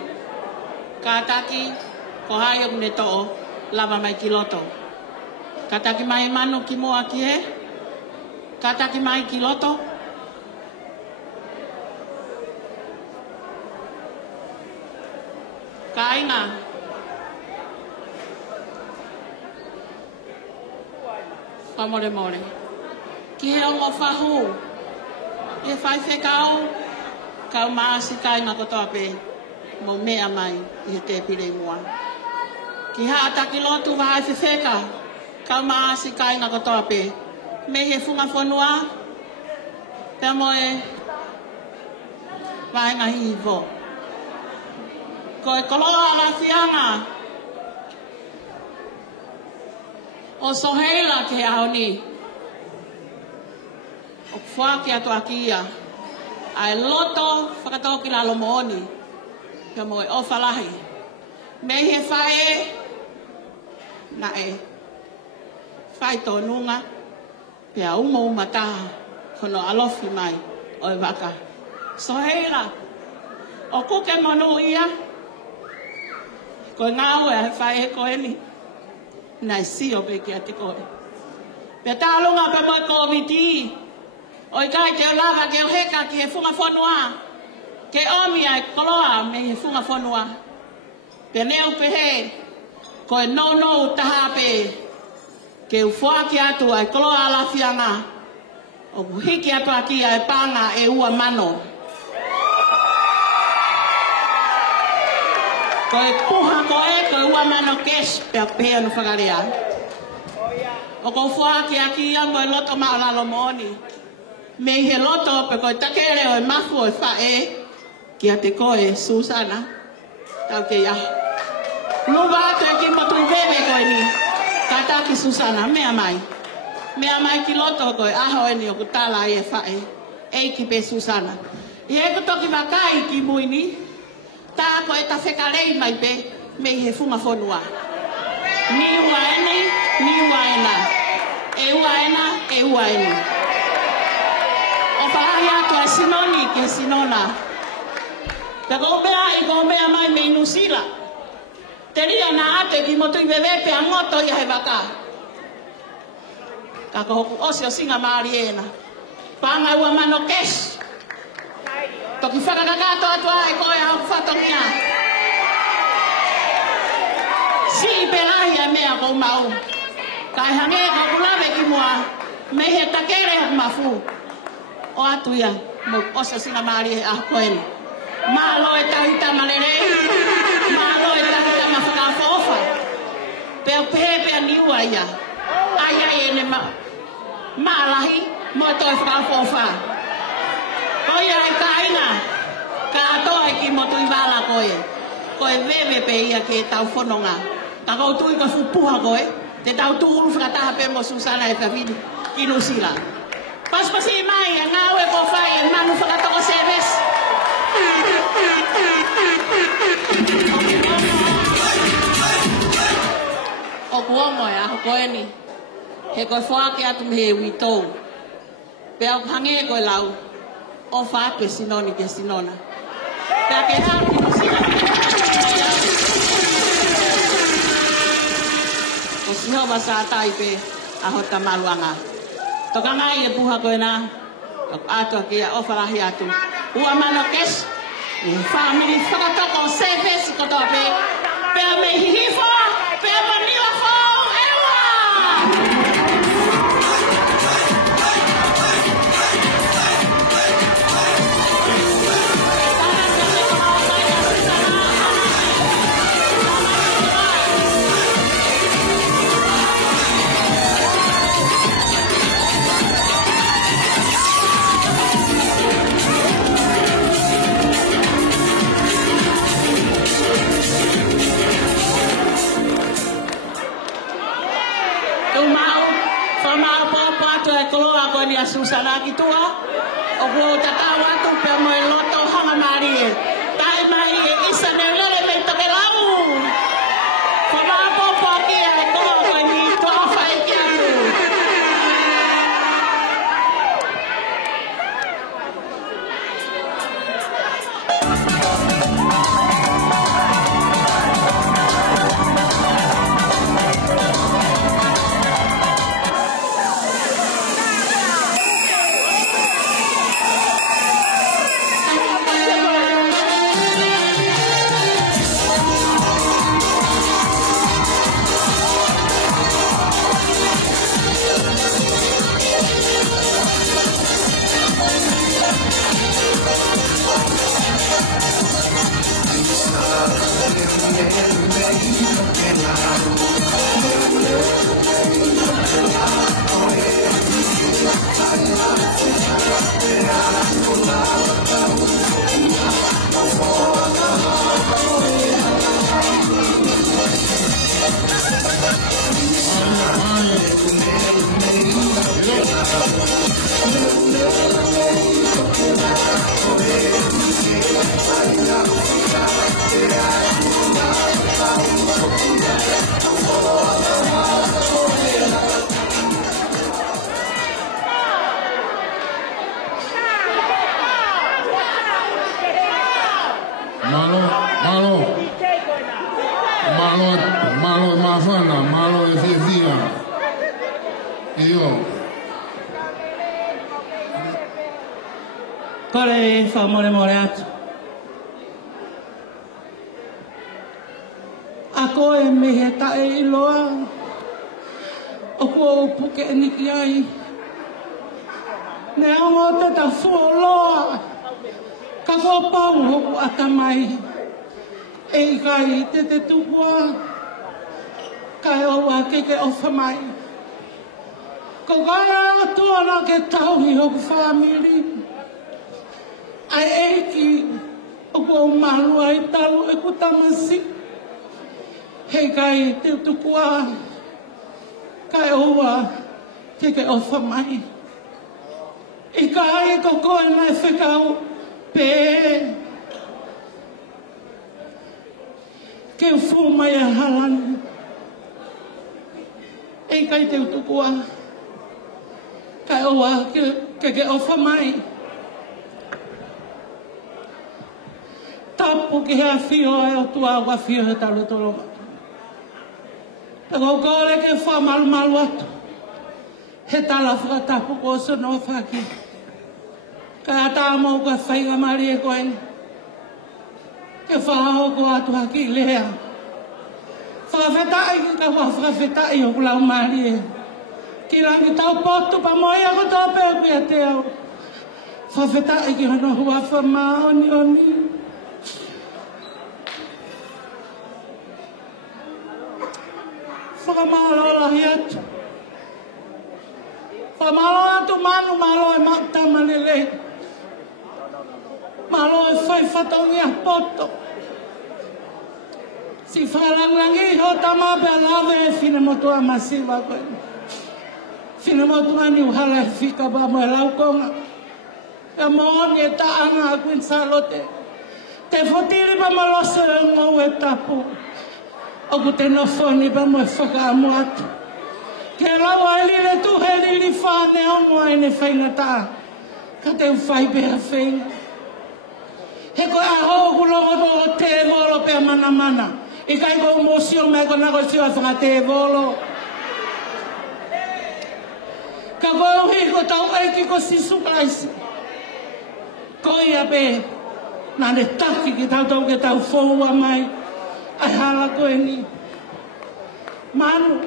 Kataki ko hayok ne to'o lava mai ki loto. Kataki mai manu ki moa ki he. Kataki mai ki loto. Kainga. Whamore more. Ki he ongo whahu. E whai whekau. Kau maasi kai ngā kotoa pe, mo mea mai i he te pire mua. Ki haata ki lotu wahai whiwheka, kau maasi kai ngā kotoa pe, me he whunga whanua, pia moe, wahai ngā hivo. Ko e koloa la whianga, o soheila ke aoni, o whaki atu akia, ai loto whakatau ki lalo mooni. Kia moe o whalahi. Me he whae. Na e. Whae tō nunga. Pia umo umataha. Kono alofi mai. O e waka. So heila. O kuke monu ia. Ko ngāu e whae he koe ni. Nai si o pe kia te koe. Pia tālunga pe moe COVID-19. Oi kai te lava ke heka ki he funga whanua. Ke omi ai koloa me he funga whanua. Pe neu pe he. Ko e no taha pe. Ke uwhaki atu ai koloa ala whianga. O hiki atu aki ai panga e ua mano. Ko e puha ko ua mano kes pe pea no whakarea. O ko uwhaki aki amo e loto maolalo mooni. Me he loto pe koe takere o e mafu o e whae ki a te koe Susana tau ke ia luwa atu e ki motu bebe koe ni kataki Susana mea mai ki loto koe aho e ni o kutala e whae e ki pe Susana i e kutoki wakai ki muini tā koe ta whekarei mai pe me he funga whonua ni ua ena o whaahi ato e sinoni ke sinona. Te kombea i kombea mai me inusila. Te ria na ate ki motu i bewepe a ngoto i he waka. Ka kohoku osi o singa maari ena. Panga ua mano kes. Toki whakakakato atua e koe au whatongia. Si i pelahi e mea kou mau. Kai hange ka kulawe ki mua. Me he takere hak mafu. O atu ia, mo osa singa maari e ah koeni. Malo e tahita malere, malo e tahita mawhakafofa. Pea pea niua ia. Aia e ne maalahi, mo e toi whakafofa. Koia e kaina, ka atoa ki mo tui wala koe. Koe wewe pe ia ke tau whanonga. Ka kou tui ka fupuha koe, te tau tuuru whakataha pe mo Susana e Tawini, ki Nusila. Pas-pasi mai, ngawe ko whae, manu whakatoko service. O kuongo e aho koe ni. He koe whaake atu me he witou. Pea hange koe lau. O whape sinoni ke sinona. Pea ke hau ki no sinona. o siho basa taipe a hota maluanga. Toka ngai e puha koe nā, ato ki a ofarahi atu. Ua mano kes, family whakatoko sefes koto pe, pea me hihifo, pea maniwa fo, ewa! Susana kitua o ko tatawa tu pe mo loto hanga mari tai mai isa ne lele me to kelamu ko ma po ki ai ko ni to fai ki aku Kore fa more atu. Ako e mehe tae iloa. Oku o puke niki ai. Ne ango tata fuoloa. Kako pau hoku atamai. E kai te tupua. Kai oa keke ofa mai. Ko kaya tuana ke tauhi hoku family. Ai eiki o ko malu ai talu e ku tamasi hei kai te tukua kai oa ke ofa mai i kai ko koe mai whekau pe ke ufu mai a halani e kai te tukua kai oa ke ofa mai tapu ki hea whio e o tua wa whio he talo tolo. Te kore ke wha malu atu. He tala whakatapu ko sono whaki. Ka ata mo ko whaiga mari e koe. Ke whahao ko atu haki lea. Whakawhetai ki ka whakawhetai o kulau mari e. Ki rangi tau potu pa moi ako tau peo ki a te au. Whakawhetai ki hono hua whama oni. Whakamalola hi atu. Whakamalola atu manu malo e makta malele. Malo e whai whatongi a poto. Si whalangangi ho tama pe alawe e whine motu a masiwa koe. Whine motu mani uhala e whika pa mo e laukonga. E mooni e taanga a kuin salote. Te whotiri pa maloso e ngau e tapu. Oku te nofoni pa mo e whakaamu atu. Ke lawa e lire tu he liri whane ongo e ne whainga tā. Ka te uwhai pēha whainga. He koe a hoku longo o te volo pēha mana. I kai ko umosio me ko nako siwa whaka te volo. Ka koe hui ko tau aiki ko sisu kaisi. Ko ia be, nā ne taki ki tau ke tau fōua mai, ai hala koe ni. Manu,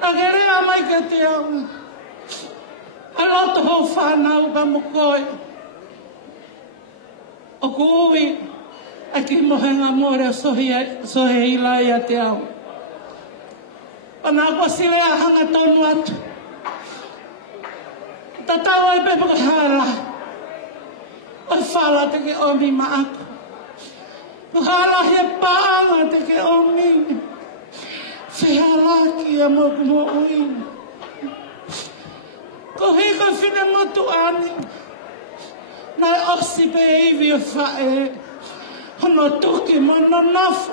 a ke rea mai ka te au, a loto hou whanau ka mo koe. O ko ui, a ki mohenga more a sohe ilai a te au. O nā kua sile a hanga tonu atu. Ta tau ai pepe ko hala. O whala te ke omi ma aku. Ko hala he paanga te ke omi. Whihala ki a mo kumo ui. Ko hiko whine motu ani. Nai osi pe iwi o whae. Hono tuki mono nafu.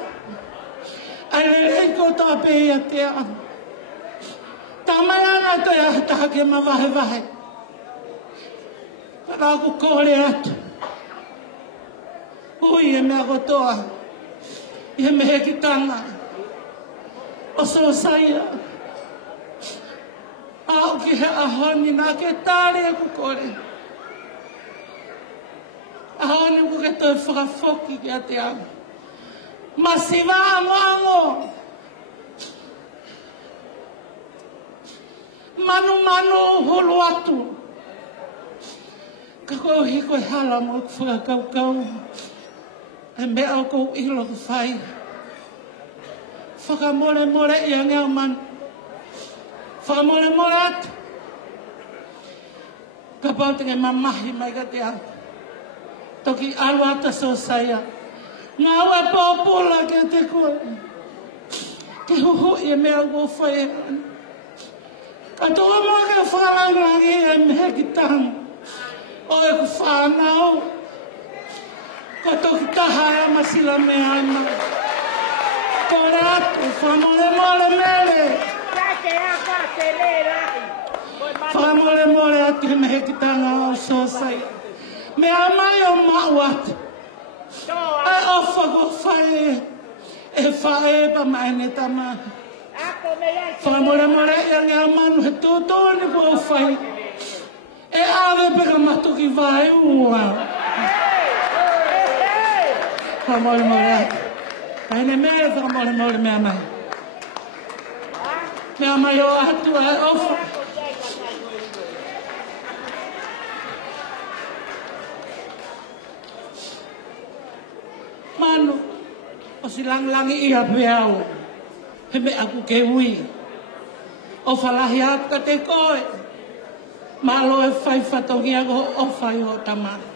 Ai rei ko tā pe ia te ana. Tā mai ana te ahitaha ke ma wahe wahe. Para ku kore atu. Ui e mea kotoa. I me he ki tanga. O so saia. Au ki he ahoni nā ke tāre e ku kore. Ahoni ku ke toi whakafoki ki a te ana. Masiva ango. Manu hulu atu. Ka koe hiko e hala mo ku whakakau. E mea o kou ilo ku whai. Whakamore i a ngau manu. Whakamore atu. Ka pau te ngai mamahi mai ka te atu. Toki alu ata so saia. Ngā ua pōpula ke te koe. Ke huhu i mea ko whae. Ka toa mua ke whakarangi e mehe ki tanga. O e ku whanau. Ka toki taha e masila mea ima. Kore atu, whamore mele. Whamore atu e mehe ki tanga o sosai. Mea mai o mau atu. Ai ofa ko whae, e whae pa mai ne tama. Whamore i a ngā manu he tūtōni ko whae. E awe peka matu ki vai ua. Whamore atu. Kai ne mea whamore mea mai. Mea mai o atu ai ofa. Manu, o si langi ia peau, he me aku ke ui. O whalahi atu ka te koe, malo e whai whatongi ako o whai o tamana.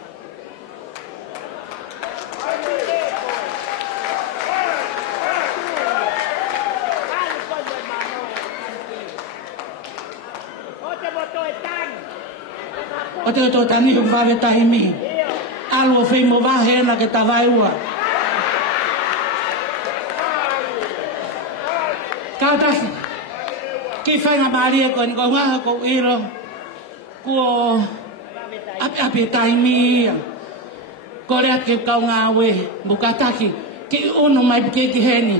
O te oto tani hu whawe tahi mi. Alu o whi mo wahe na ke tawai ua. Kautasi, ki whainga maria koe ni ko ngaha ko ilo, ko api taimi, ko rea ki kau ngā we, bukataki, ki unu mai pike ki heni,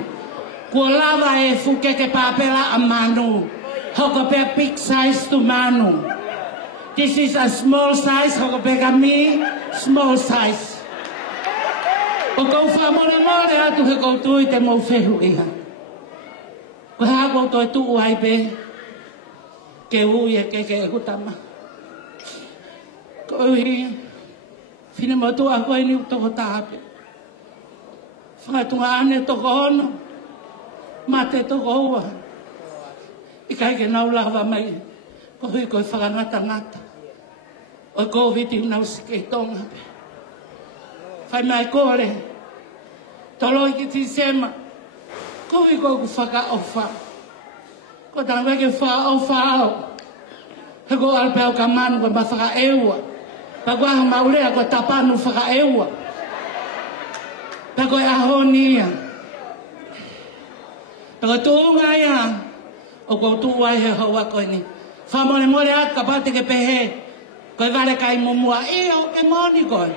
ko lava e fuke ke papela a manu, hoko pe big size to manu. This is a small size, hoko pe ka mi, small size. O kou whamore atu he kou tui te mau whehu iha. Ko haa kou toi tuu ai pe, ke ui e ke hutama. Ko ui, whine mo tu a koe ni utoko tāpe. Whakatunga ane toko ono, mate toko ua. I kai ke nau lawa mai, ko hui koe whakangata. O ko viti nau sike tonga pe. Whai mai kore, tolo i ki ti sema, ko hui koe ku whaka ofa. Ko tanga ke wha ofa au. He ko alpeo ka manu koe ma whaka eua. Pa koe aha maulea koe tapanu whaka eua. Pa koe ahonia. Pa koe tuunga ia. O koe tuua he haua koe ni. Whamore more at ka pate ke pehe. Koe vare kai mumua. Eo e moni koe.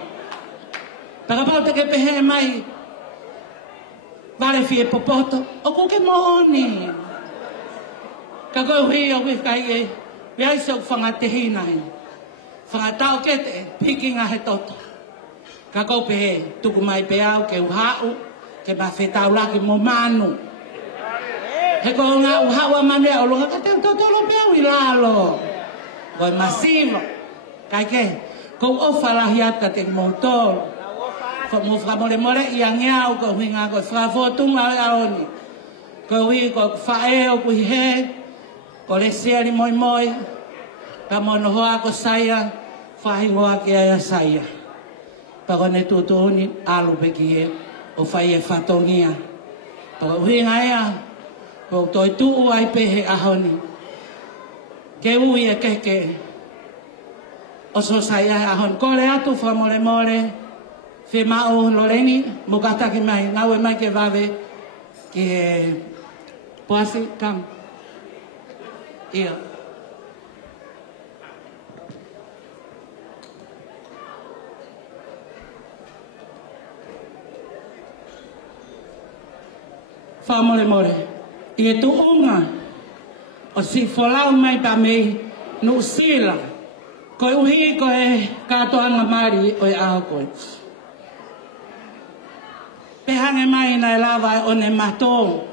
Pa ka pate ke pehe mai. Vare fie popoto. O koe ke moni. Kako hui o kai e. Biai sok whangatehi nahi. Whangatau kete piki ngā he toto. Kako pehe tuku mai pe au ke uhau. Ke mawhetau laki mo manu. He ko ngā uhau a manu e aloha ka te totolo pe au i lalo. Koi masiva. Kai ke. Ko ofa lahi ata te motoro. Mo whamore more i angeau ko hui ngā ko whafotunga e aoni. Ko hui ko whae o kui he. Ko le seari moi moi, ka mono hoa ko saia, whahingoa ki aia saia. Pa kone tutuni alu peki e, o whai e whatongia. Pa hui ngaia, ko toi tuu ai pehe ahoni. Ke ui e keke, o so saia ahoni. Ko le atu whamore more, whi mao loreni, mukataki mai, ngau e mai ke wawe, ki he poasi kam. Ia. Whamore more. I e tu unga. O si wholau mai pa mei. Nu sila. Koe uhi koe katoanga mari o e aho koe. Pehange mai na e lawa o ne matou.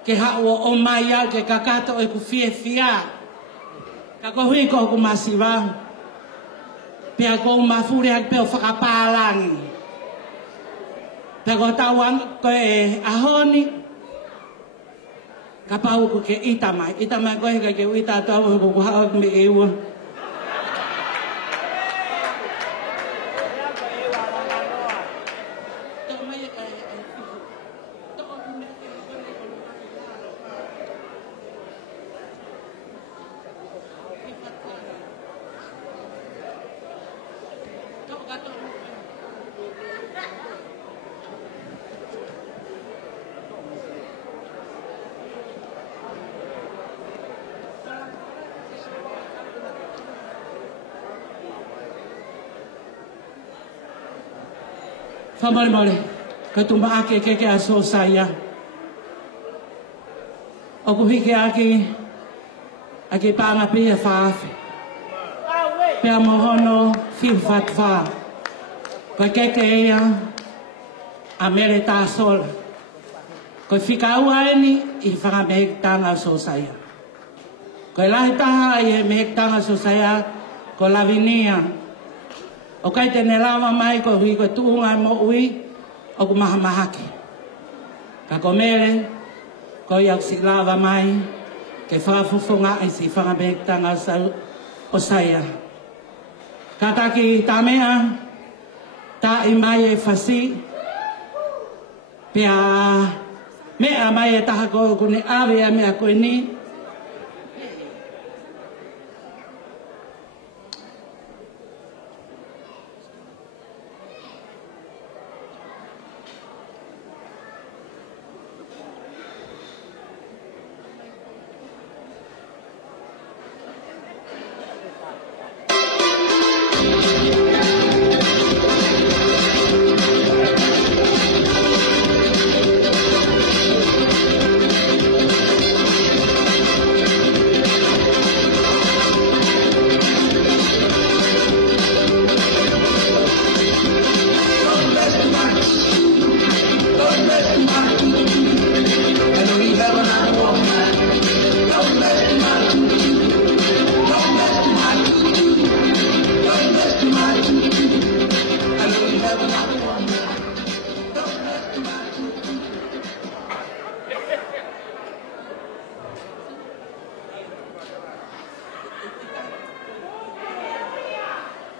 Ke hao o mai au ke kakato e ku fie fia. Ka ko hui ko ku masiwa. Pea ko mafure hak peo whakapalangi. Pea ko tawang ko e ahoni. Ka pau ku ke itamai. Itamai ko he ke uita tau ku hao me ewa. Whamare ka tumba ake keke a so saia. O ku hike ake panga pia whaafi. Pea mohono fiu fatwa. Ko keke ea a mere tā sola. Ko whika ua eni i whanga mehek tanga so saia. Ko lahi taha i he mehek tanga so saia ko lavinia. O kai tene lawa mai ko hui ko tuunga mo ui o ku maha mahaki. Ka ko mere ko iau si lawa mai ke whaafufunga i si whangabektanga o saia. Ka taki tā mea tā i mai e whasi pia mea mai e taha ko kune awe a mea koe ni.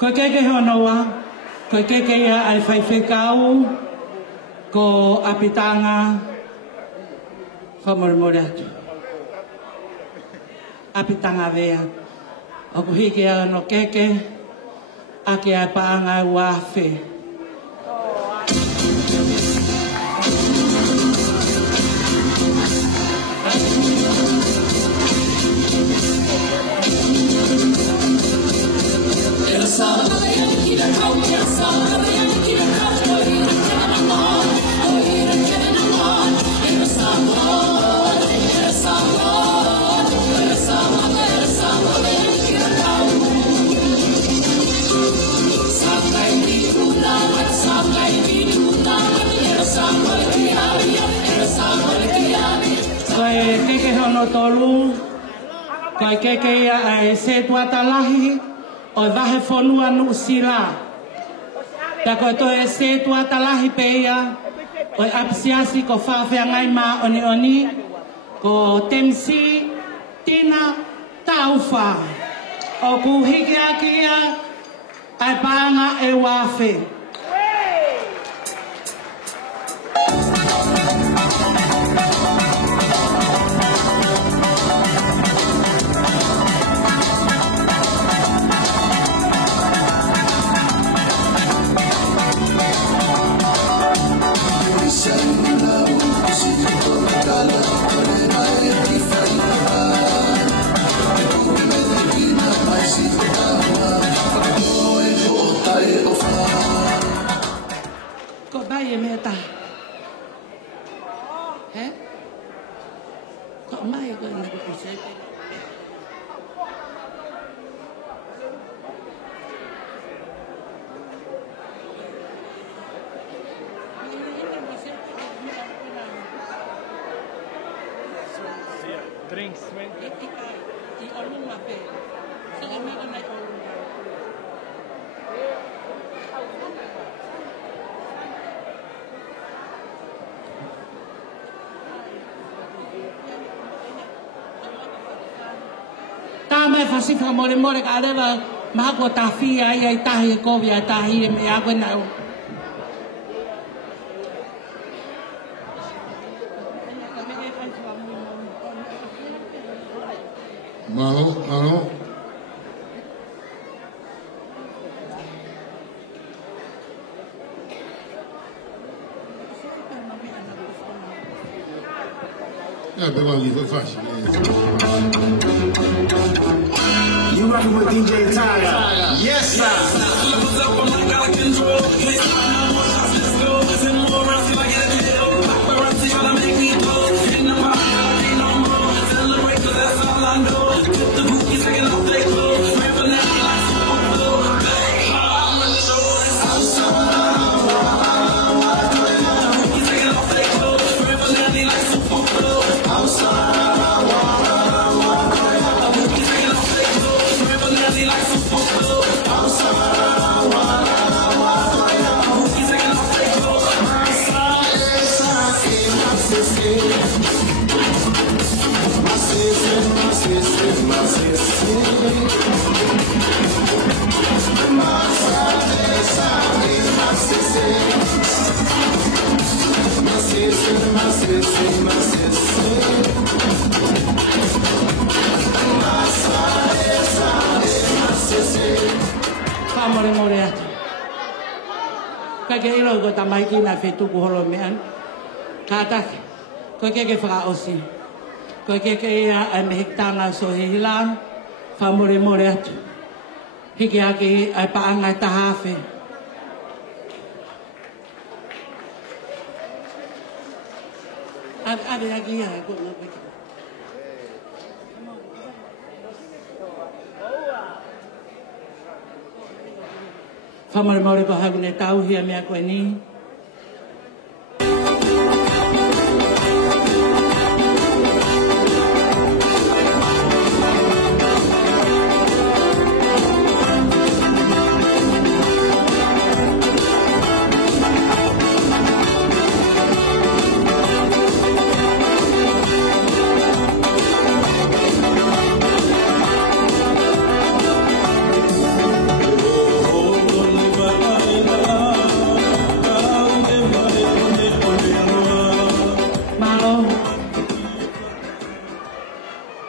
Ko keke honoa, ko keke ia ai whaiwhekau, ko apitanga whamoremore atu. Apitanga vea. O ku hiki a no keke, ake a paanga uawhi. Kai keke ia ai se tuatalahi o vahe fonua nu sila. Ta ko to e se tuatalahi pe ia o apsiasi ko whawhiangai ma oni ko temsi tina tauwha. O ku hiki aki ia ai panga e wafe. Kok bayi meta? Kok mai kok nak pusat? Drinks, man. I olung mape. Saya makan naik olung. Tama fasi fa mole ka leva ma ko tafi ai tahi ko via tahi me agua na. Malo. Però gli fa facile. You rockin' with DJ Tyler. Yes, sir. More ka ke ilo ko tamai ki na fetu ko holo mean ka ta ko ke fra osi ko ke ia a mehtanga so hilang fa more atu hiki aki ai pa anga ta hafe ave aki ia ko no pe Famare maure ko hagune tau hia mea koe ni.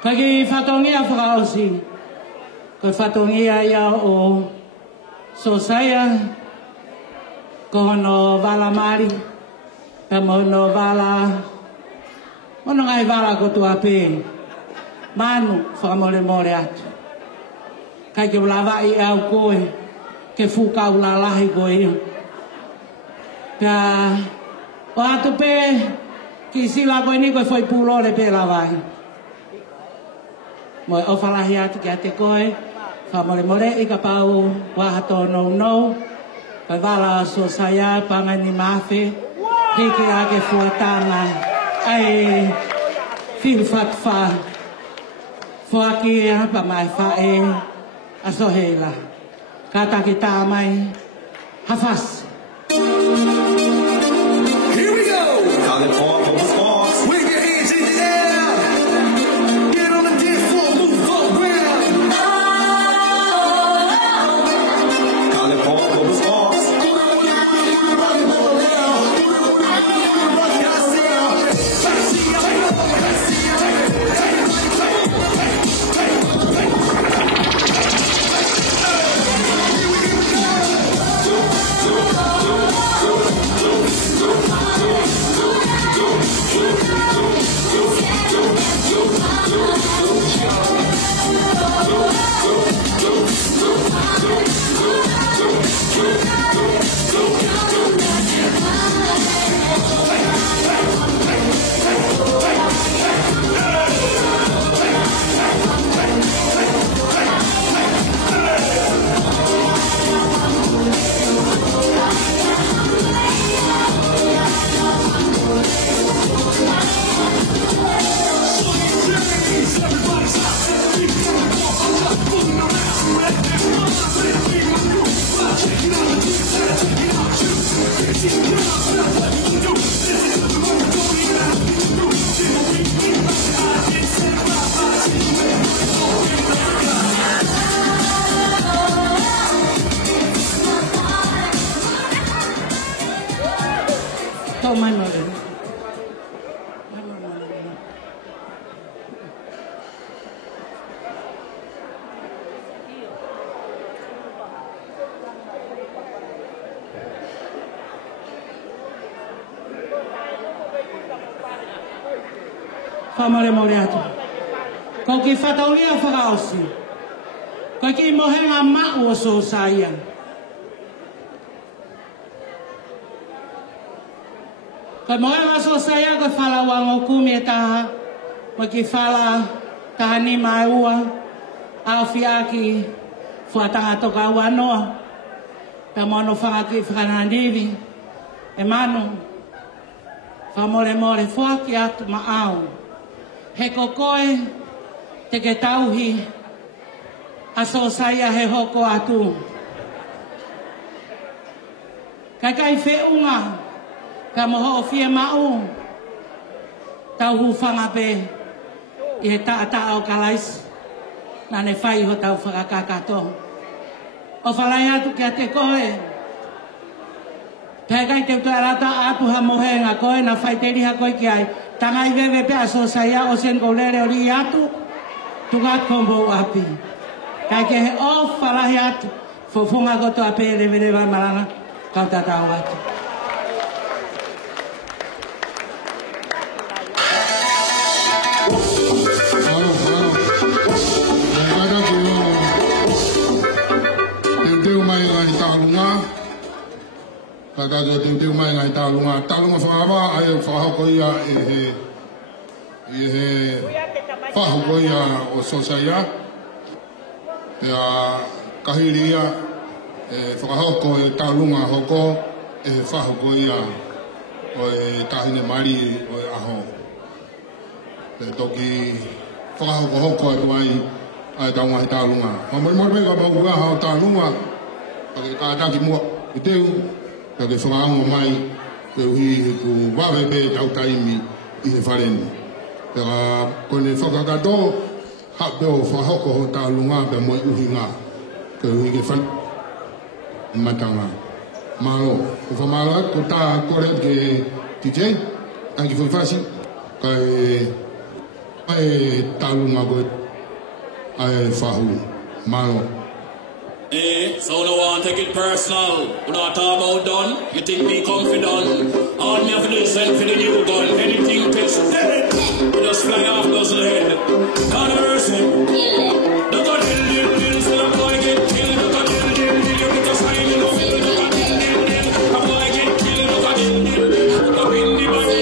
Kaki fatongia frausi, ko fatongia ya o so saya kono vala mari, kamono vala, ono ngai vala ko tu ape, manu famole more atu, kaki ulava I au koe, ke fuka ulalahi koe, ka o atu pe ki sila koe ni koe foi pulore pe lavai. Moi o falahi atu ki ate koe, whamore I ka pau wahato no, kai wala so saya pangani mafe, hiki ake fuatanga, ai fil fatfa, Fuaki apa mai fae asohela. Kata kita mai hafas. Here we go. Call it for sports. Wave your hands in the air. Get on the dance floor, move for ground. Call it for sports. Famare moreato. Ko ki fataulia fagaosi. Ko ki mohenga ma'u so saya. Ko mohenga so saya ko fala wango kumeta. Ko ki fala tahani maua. Afiaki fuatanga toka wanoa. Tamono fangaki franandivi. Emano. Famore more fuaki atu ma'au. He kokoe te ke tauhi aso saya he hoko atu. Kai whiunga ka moho o fie mau tauhu whanga pe i he taata o kalais na ne whai ho tau whakakakato. O whalai atu kia te koe kai te utarata apu ha mohenga koe na whai te riha koe ki ai. Tangai wewe pe aso saya o sen kolere ori atu tugat kombo api. Kai ke he o whalahi atu fofunga koto ape revere wa maranga kau tatau atu. Teu mai ngai talunga. Kata teu mai ngai talunga. Talunga whawa ai whahoko ia e he whahoko ia o Sosaia. Pea kahiri ia whakahoko e talunga hoko e whahoko ia o e tahine mari o e aho. Pe toki whakahoko hoko e tuai ai taunga he talunga. Mamoi ka maunga hao talunga. Pake kātaki mua i teu. Pake whakaunga mai pe uhi ku wawe pe tau taimi i he whareni. Peka kone whakakato hape o whahoko ho talunga pe moi uhi ngā. Pe uhi ke whan matanga. Malo. Ko whamalo ko tā kore ke TJ. Anki whawhasi. Kai talunga koe. Ai whahu. Malo. So no one take it personal. We not talk about done. You think me confident? All me have to do is send for the new gun. Anything test, dead. We just fly off those head. God mercy. Look at the so the boy get killed. Look at the because I'm in the field. Look at the boy get killed. Look at the look up in the body.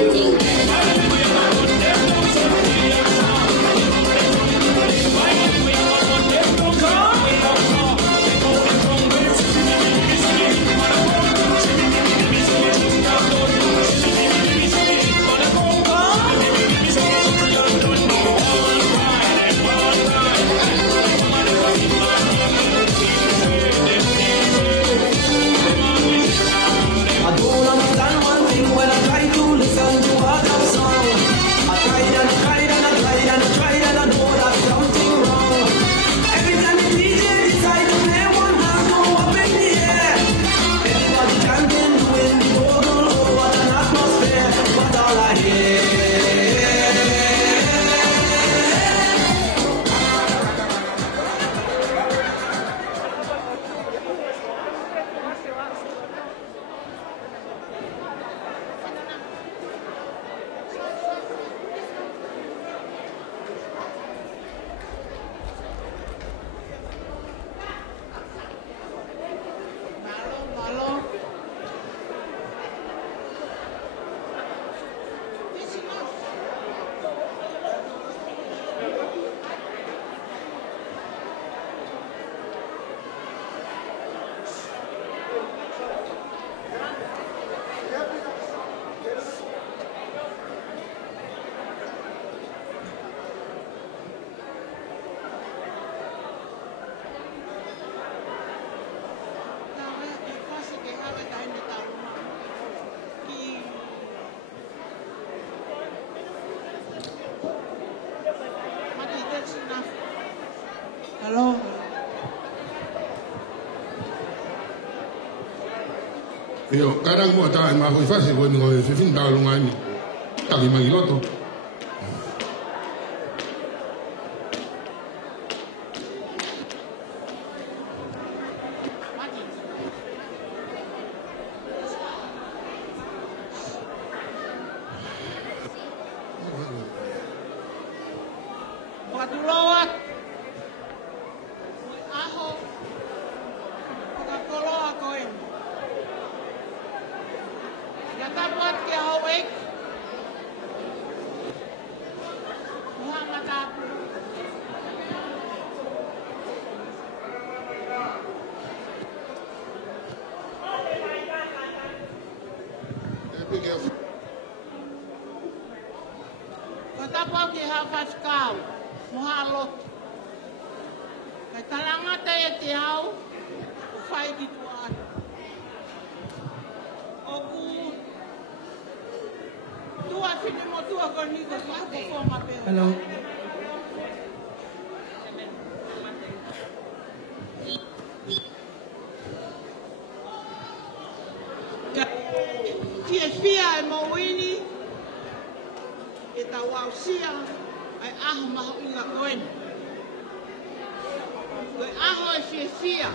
Yo, kadang gua tahu mah aku fase gua ngoi fifin tahun ngani. Tak lima kiloto. Hello. Fia e mawini e tawausia ai aho maho inga koen. Koe aho e fia.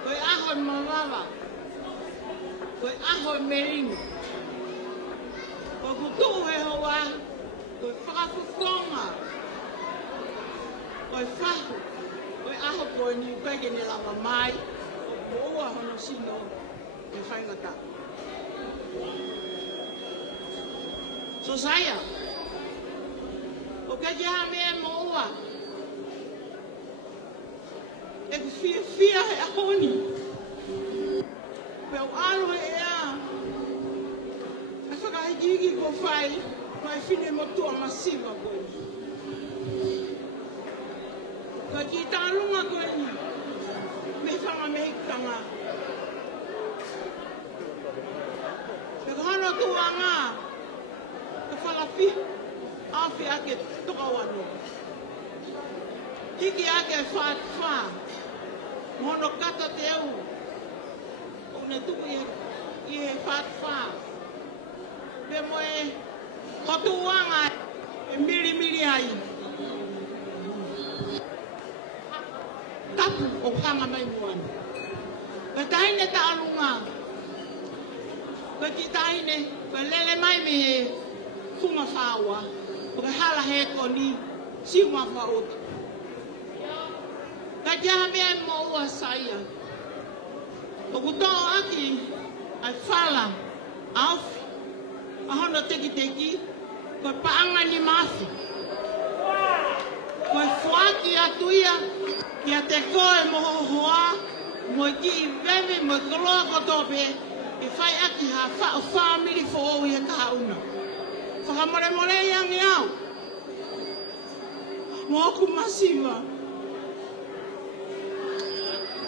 Koe aho e mawava. Koe aho e meringo. Koe kutu he hoa. Koe whakafukonga. Koe whahu. Koe aho koe ni koe ke ni lava mai. Koe ua hono sino. E whaingata. So saya, o ka jaha mea mo ua, e ku fia he ahoni, pe au alo e ea, e whakahigigi ko whai, mai whine mo tua masiva koe. Ka ki tālunga koe ni, me whanga me hikanga. Pe kahana tua ngā, whalafi, awhi ake toka wano. Hiki ake whaat wha, mono kata te au, o ne tuku i he whaat wha. Pe mo e hotu wanga e miri ai. Tapu o kanga mai muana. Ka tahine ta alunga. Ka ki tahine, ka lele mai me he funga whaua, o ka hala he koni, siwa whaota. Ka jaha mea mo ua saia. O kutoa aki, ai whala, awhi, a hono teki, koe paanga ni mafi. Koe whaaki atuia, kia te koe moho hoa, mo ki I vewe, mo koroa kotope, I whai aki ha whao whamiri fo o ia ka hauna. Whakamore iangi au. Moku masiva.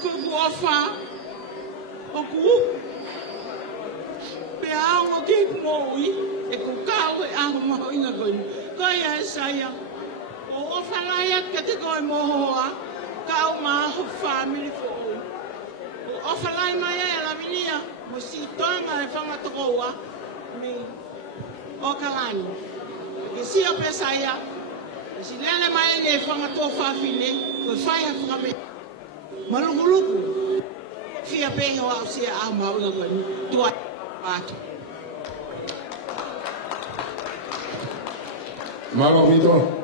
Kuku ofa. Oku uku. Pe au o ke kumoi. E kukau e ahu maho inga koini. Koe e saia. O ofa laia ke te koe mohoa. Kau maho family fo oi. O ofa lai mai e laminia. Mo si toanga e whangatokoa. Me. O kalani. Ke si o pe saia. Si lele mai le whanga tō whawhine. Ko whai ha whakame. Malukuluku. Fia peho au sia au maunga koe. Tua pātu. Malo mito.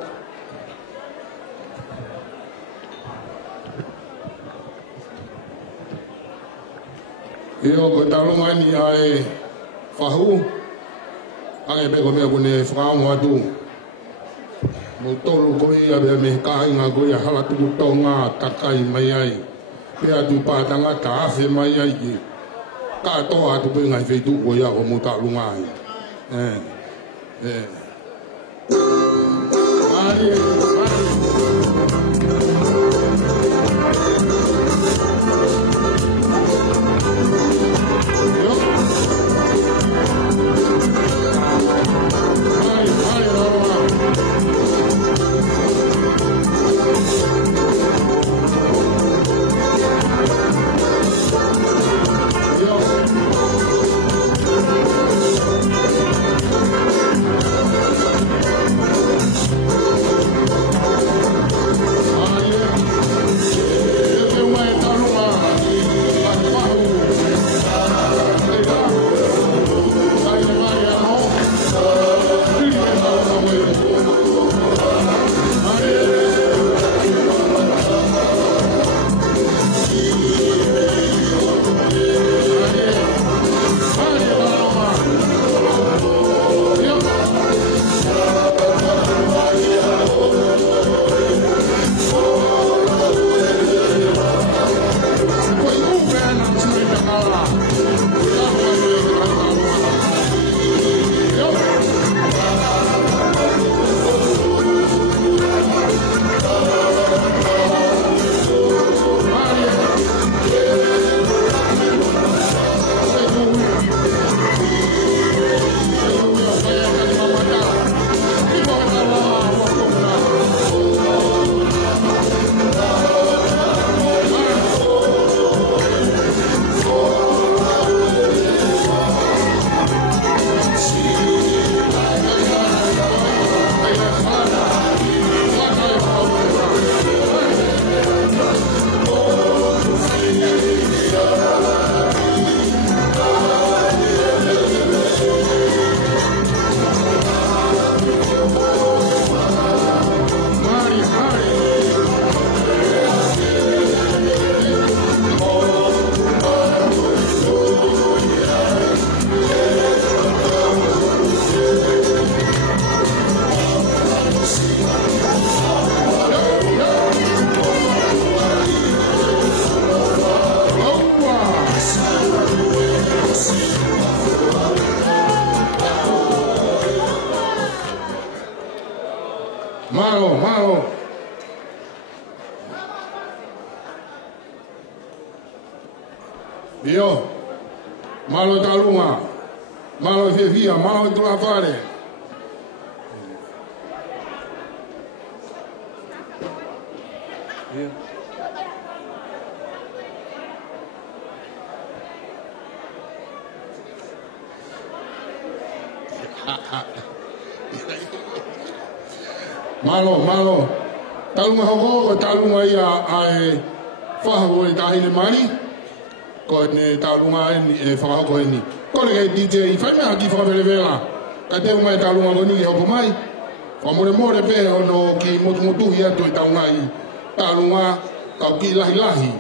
Io ko talunga ni ai whahu. Ange me ko mea kune whakaongo atu. Mo tolu koe ia bea me kāinga koe a hala tuku tonga takai mai ai. Pea tu pātanga ta awhi mai ai ki. Kātoa atu koe ngai wheitu koe ia ko mo talunga ai. Bio, malo talunga, malo via, malo tu afare. Malo, talunga hoko, talunga ia ai whahago e tahine mani, ko ne talunga e whahago e ni. Ko le DJ, whai mea ki whakawelewela, ka te unga e talunga ko ni ki hoko mai, whamore pe ono ki motu ia tu e taunga i talunga, kau ki lahi,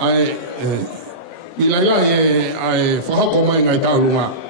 ai, ki lahi ai whahago mai ngai talunga.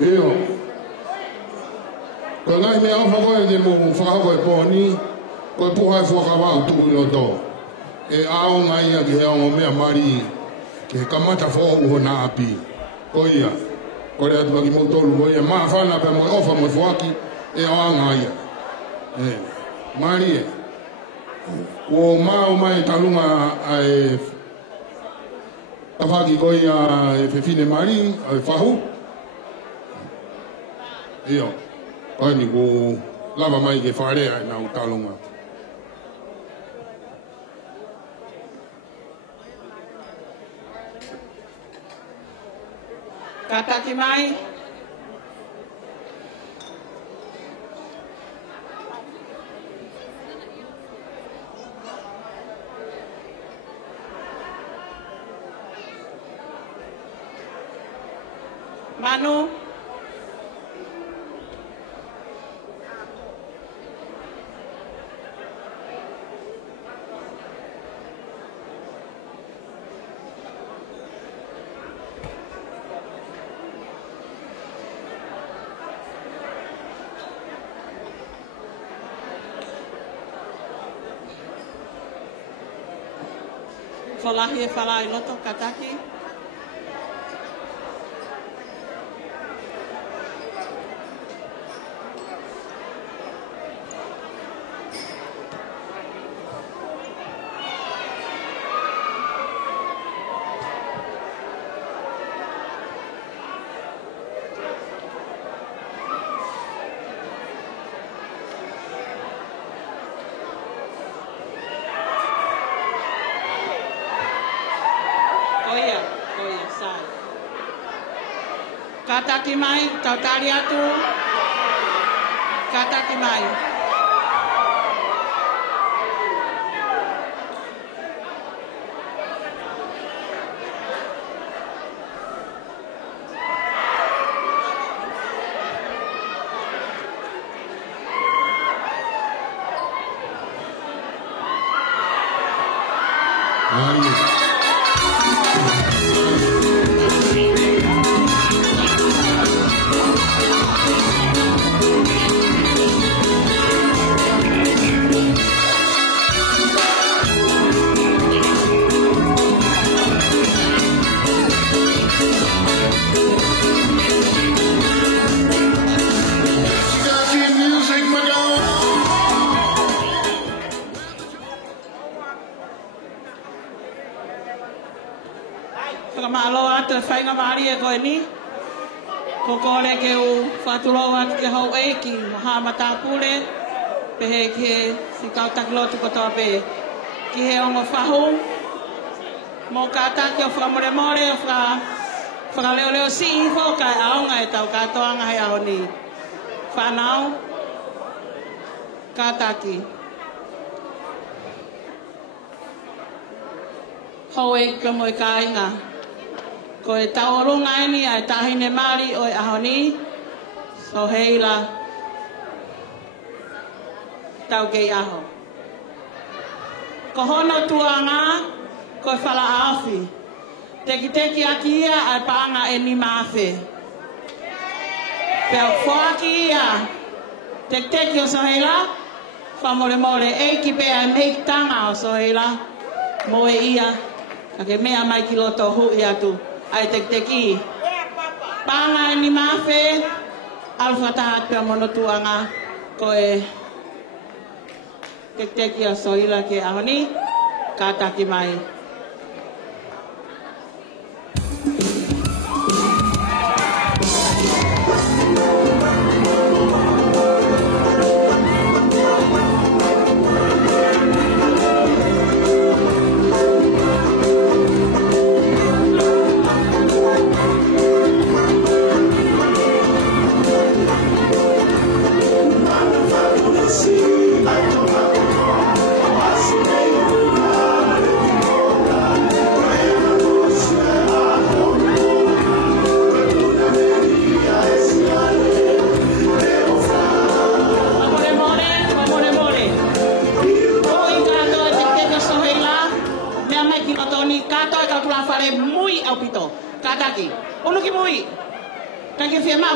Io, ko ngai me au fako e de mo fako e poni, ko puha faka wa tu no to. E au ngai ya ke au me mari ke kamata fo ho na api. Ko ia, ko le atu ki mo tolu mo ia ma fa na pe mo ofa mo fuaki e au ngai. Mari. Ko ma mai talunga ai tafaki ko ia e fefine mari ai fahu. Io, ogni go lava mai che fare na utalunga. Kataki mai. Manu. Falahi e fala i loto kataki. Kataki mai, tautari atu. Kataki mai. e whainga maari e koe ni. Ko kore ke u whatulo atu ke hau eiki, maha matapure, pehe ke si kautakilotu kotoa pe. Ki he ongo whahu, mo ka taki o whamore more o whakaleo leo si i whokai aonga e tau katoanga hei aho ni. Whanau, ka taki. Hau eiki ka moi ka inga. Ko e tau runga ini ai tahine mari o e aho ni, so heila tau kei aho. Ko hono tuanga, ko e whala awhi. Teki aki ia ai paanga e ni mawhi. Pea whoaki ia, teki o so heila, whamore eiki pea e meik tanga o so heila, moe ia, kake mea mai ki loto hui atu. Ai teki. Panga ni mawhi, alfa tahat pea mono tuanga, ko e teki o so heila ke aho ni, ka taki mai.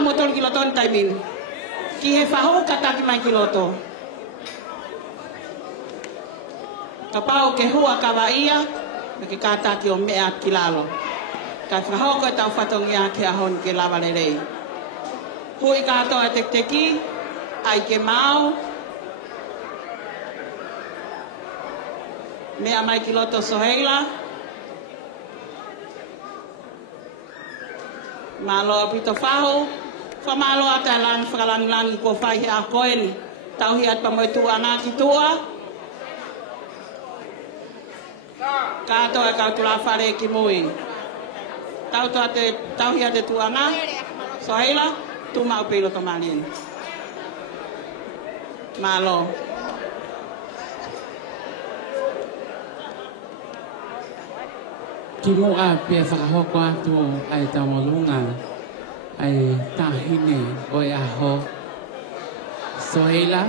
Motor kiloton taimin. Ki he whahu kataki mai kiloto. Kapau ke hua kawa ia, ke kataki o mea kilalo. Ka whahu ko tau whatongia ke ahon ke lawa lerei. Hui katoa teki, ai ke mau. Mea mai kiloto soheila. Malo apito whahu. Whamalo ata lang whakalangilangi ko whaihi a koe ni. Tauhi at pamoy tuanga ki tua. Kato e kau tula whare ki mui. Tauhi ate tuanga. So heila, tu mau pilo kamalin. Malo. Ki mua pia whakahoko atu ai tau molunga. Ai tahine o e aho. So heila,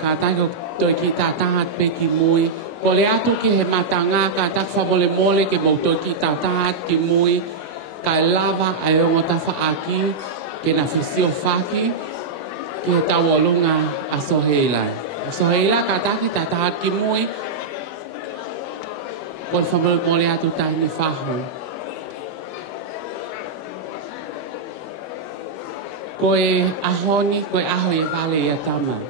ka tango toi ki ta tahat pe ki mui. Ko le atu ki he matanga ka tak whamole mole ke mau toi ki ta tahat ki mui. Ka lava ai ongo ta whaaki ke na fisio whaki ki he tau olunga a so heila. So heila ka taki ta tahat ki mui. Ko le whamole mole atu tahine whahu. Koe ahoni, koe aho e vale ia tama.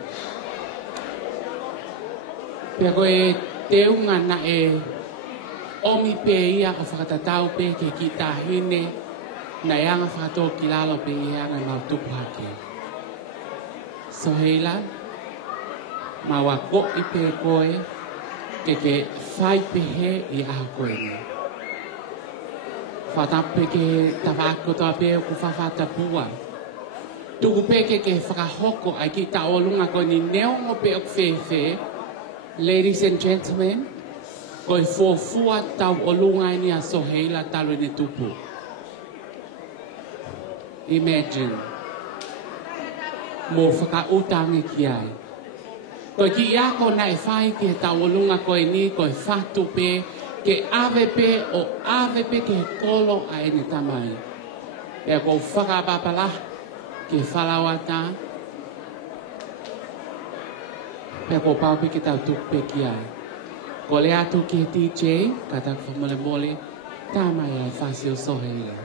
Pea koe teunga na e omi pe ia o whakatatau pe ke ki tahine na e anga whakatō ki lalo pe ia anga ngau tupu hake. So heila, ma wako i pe koe ke whai pehe i aho koe ni. Whatape ke tawako toa pe o ku whawhatapua. Tuku peke ke whakahoko ai ki ta olunga ko ni neongo pe o kwewhe. Ladies and gentlemen, ko i fuafua tau olunga ni a soheila talo ni tupu. Imagine. Mo whakautangi ki ai. Ko ki iako na e whai ki ta olunga ko ni ko i whatu pe ke AVP o AVP ke kolo ai ni tamai. E ko whakapapala. Ke whalawata, pe ko paupi ki tau tupe ki ai. Ko le atu ki DJ, ka tak whamole mole, tamai ai whasio soheila.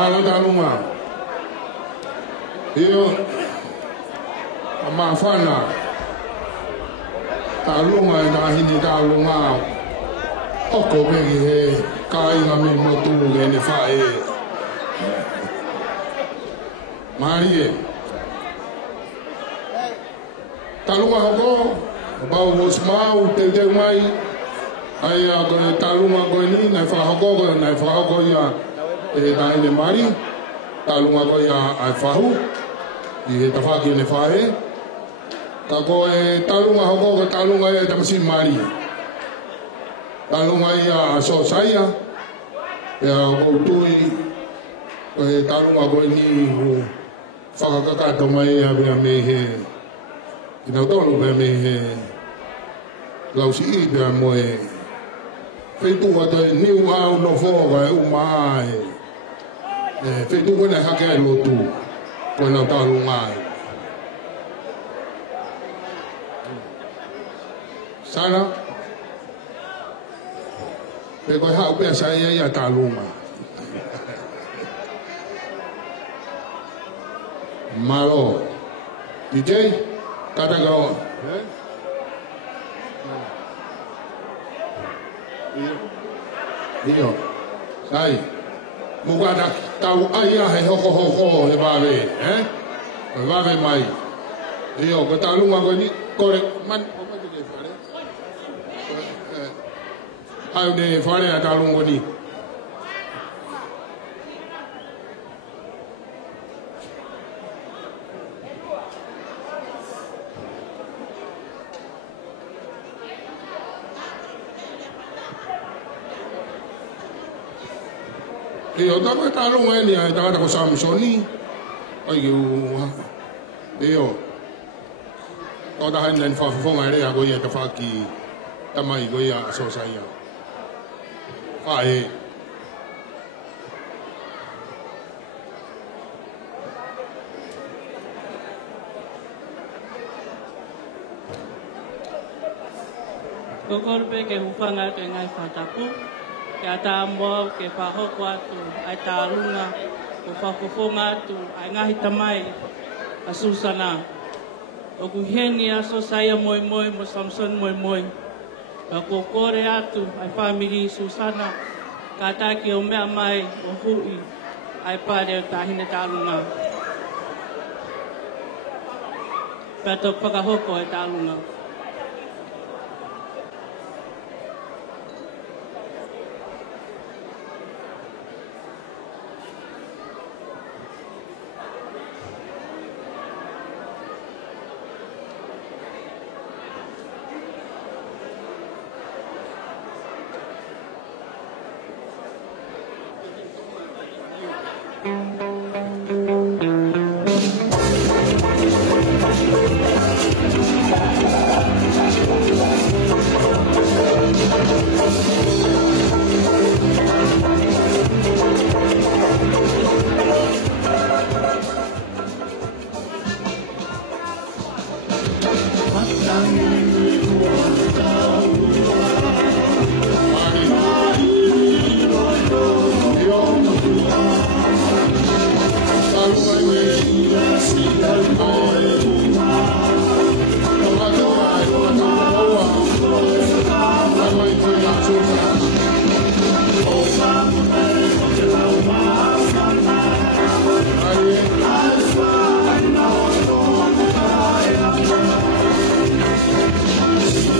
Malo talunga. Iyo amafana talunga na hindi talunga. Oko begi he kai ngami motu gene fae. Marie. Talunga hoko bau mosmau te mai. Ai a talunga ko ni na fa hoko ya. Ta ine mari talunga ko ya ai fahu i ta fa ki ne fae ta ko talunga ho ko talunga e ta masi mari talunga ya so saya ya ko tui talunga ko ni fa ka to mai ya me he ina to lo me he lau si i be mo e fetu wa ta ni wa no fo ga u mai fetu ko na ka lo tu ko na talunga sana pe ko ha pe sa ya talunga malo DJ kata kau Dio sai muka dak tahu ayah he ho he babe babe mai Dio ko talunga ko ni korek man ayo ne fare talunga ni Iyo tama talunga ni ay taka ko Samsoni ayo iyo o da han len fa ngare ya go ya ta fa ki tamai go ya so sa ya fa e Kokorpe ke hupanga te ngai fatapu ke ata mo ke pahoko atu ai talunga ko pakofonga atu ai ngahi tamai asusana o kuheni aso saya moi mo Samson moi ka kokore atu ai family Susana kata ki o mea mai o hui ai pare tahine talunga pato pakahoko ai talunga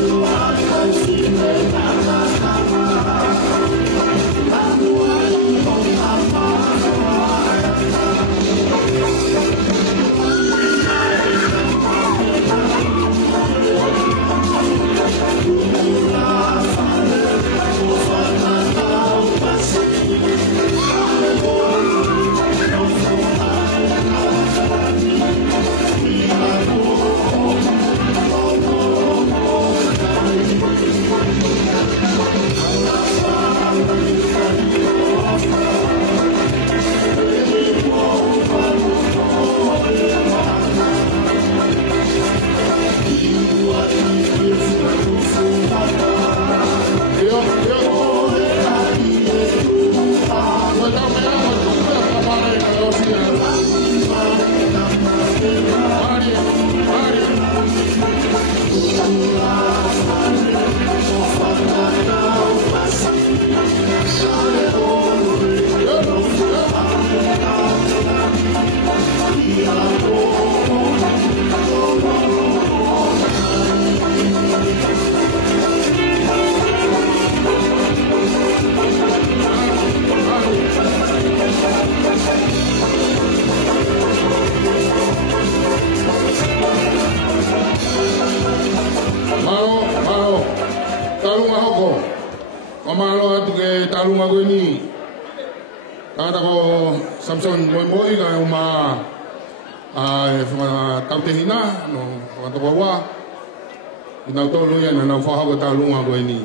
You are talunga koe ni. Kata ko Samson moi ka uma tautehina no kata wa ina tolu ya na fa ko talunga koe ni.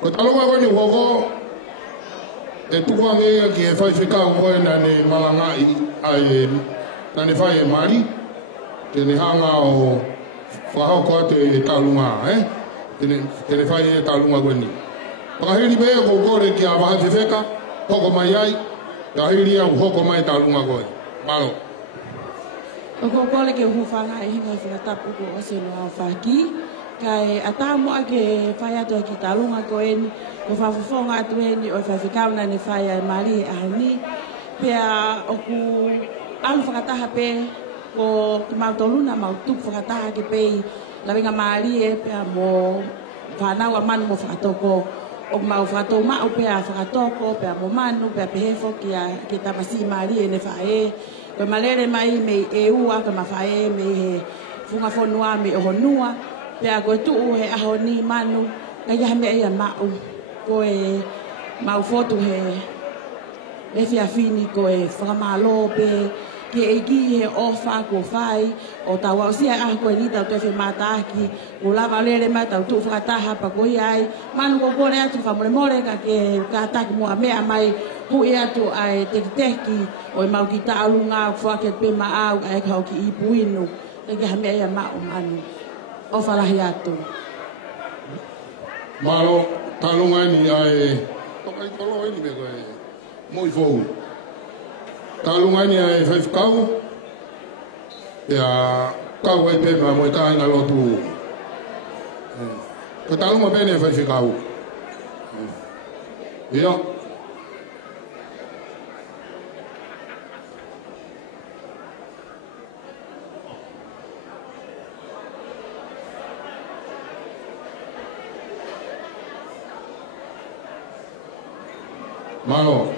Ko talunga koe ni ko e tu kwa nge ki e fai fika koe na ne malanga ai na ne fai mari te ne hanga o fa ko te talunga te ne fai talunga koe ni. Pakahiri be ko gore ki aba fika hoko mai ai, tahiri au hoko mai talunga koe. Malo. O kole ke hufanga e hinga whakatapu ko o se noa whaki. Kai atamo ake whai atu ki talunga koe ni, ko whawhawhonga atu e ni o whawhikauna ni whai ai mari e ahani. Pea o ku alu whakataha pe, ko ki mautoluna mautuku whakataha ke pei, lawenga mari e pea mo whanau a manu mo whakatoko. O mau whakatou mao pea whakatoko, pea mo manu, pea pehefo ki tamasi mari e ne whae. Koe malere mai me e ua, koe ma whae me he funga whonua me o honua. Pea koe tuu he aho ni manu, ka iaha mea ia mau. Koe mau fotu he whiawhini koe whakamalo pe, ke eiki he ofa ko whai, o tau au sia ah koe ni tau te whi mātāki, o lava lere mai tau tuu whakataha pa koe ai, manu ko kore atu whamore ka ke kātaki mua mea mai, hui atu ai teki o i mau ki tālu ngā whaket pe ma au ai kau ki ipu inu, e ke hamea ia mau manu, o whalahi atu. Malo, talunga ni ai, tokai kolo ini me koe, moi fou. Talunga ni ai whaifkau, ia kau e pe ma moi tāinga lotu. Ko talunga pene e whaifkau. Ia. Malo.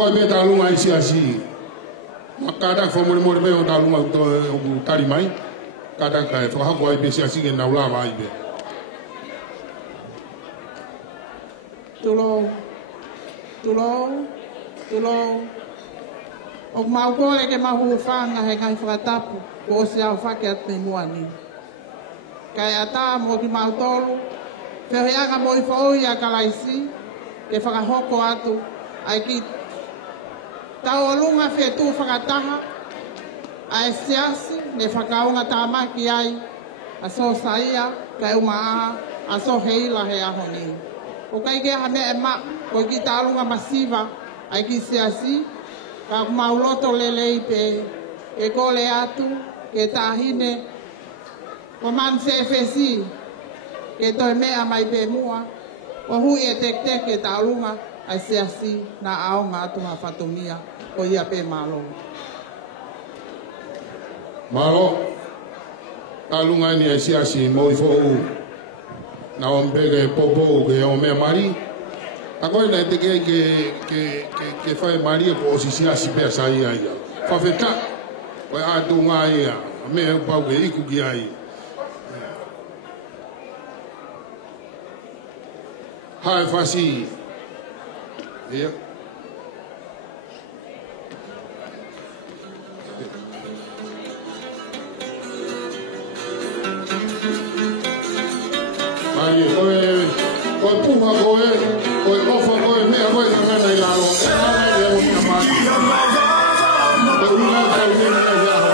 whakahoko me tā lunga isi asi. Makata whamore more me o tā lunga o tari mai. Kata kai whakahoko ai pesi asi ke naula vai be. Tulo. O mau kore ke mahu whanga he kai whakatapu. Ko o se au whake at me muani. Kai ata mo ki mau tolu. Whiaanga mo I whaoi a kalaisi. Ke whakahoko atu. Ai ki tau alunga whetu whakataha. Ai siasi. Ne whakaunga tāmaki ai. A so saia. Kai umaa. A so heila he ahoni. O kai ke hane e ma. Ko ki tālunga masiva. Ai ki siasi. Ka kumauloto lelei pe. Ke kole atu. Ke tahine. Ko man se fesi. Ke toi mea mai pe mua. Ko hui e tek ke tālunga. Ai siasi na ao ngā tunga whatumia. Ko ia pe malo. Malo. Tālunga ni ai siasi mo I fōu. Na ompege popo ke o mea mari. A koe nei te ke whae mari ko o si siasi pēr sa ia ia. Whawheta. Koe ātu ngā ia. Mea upau ke iku ki ai. Hae whasi. Ia. Ai, koe puha koe ofa koe mea koe ngana I laro. Ai, e o mea mati. Te una tau nena I aho.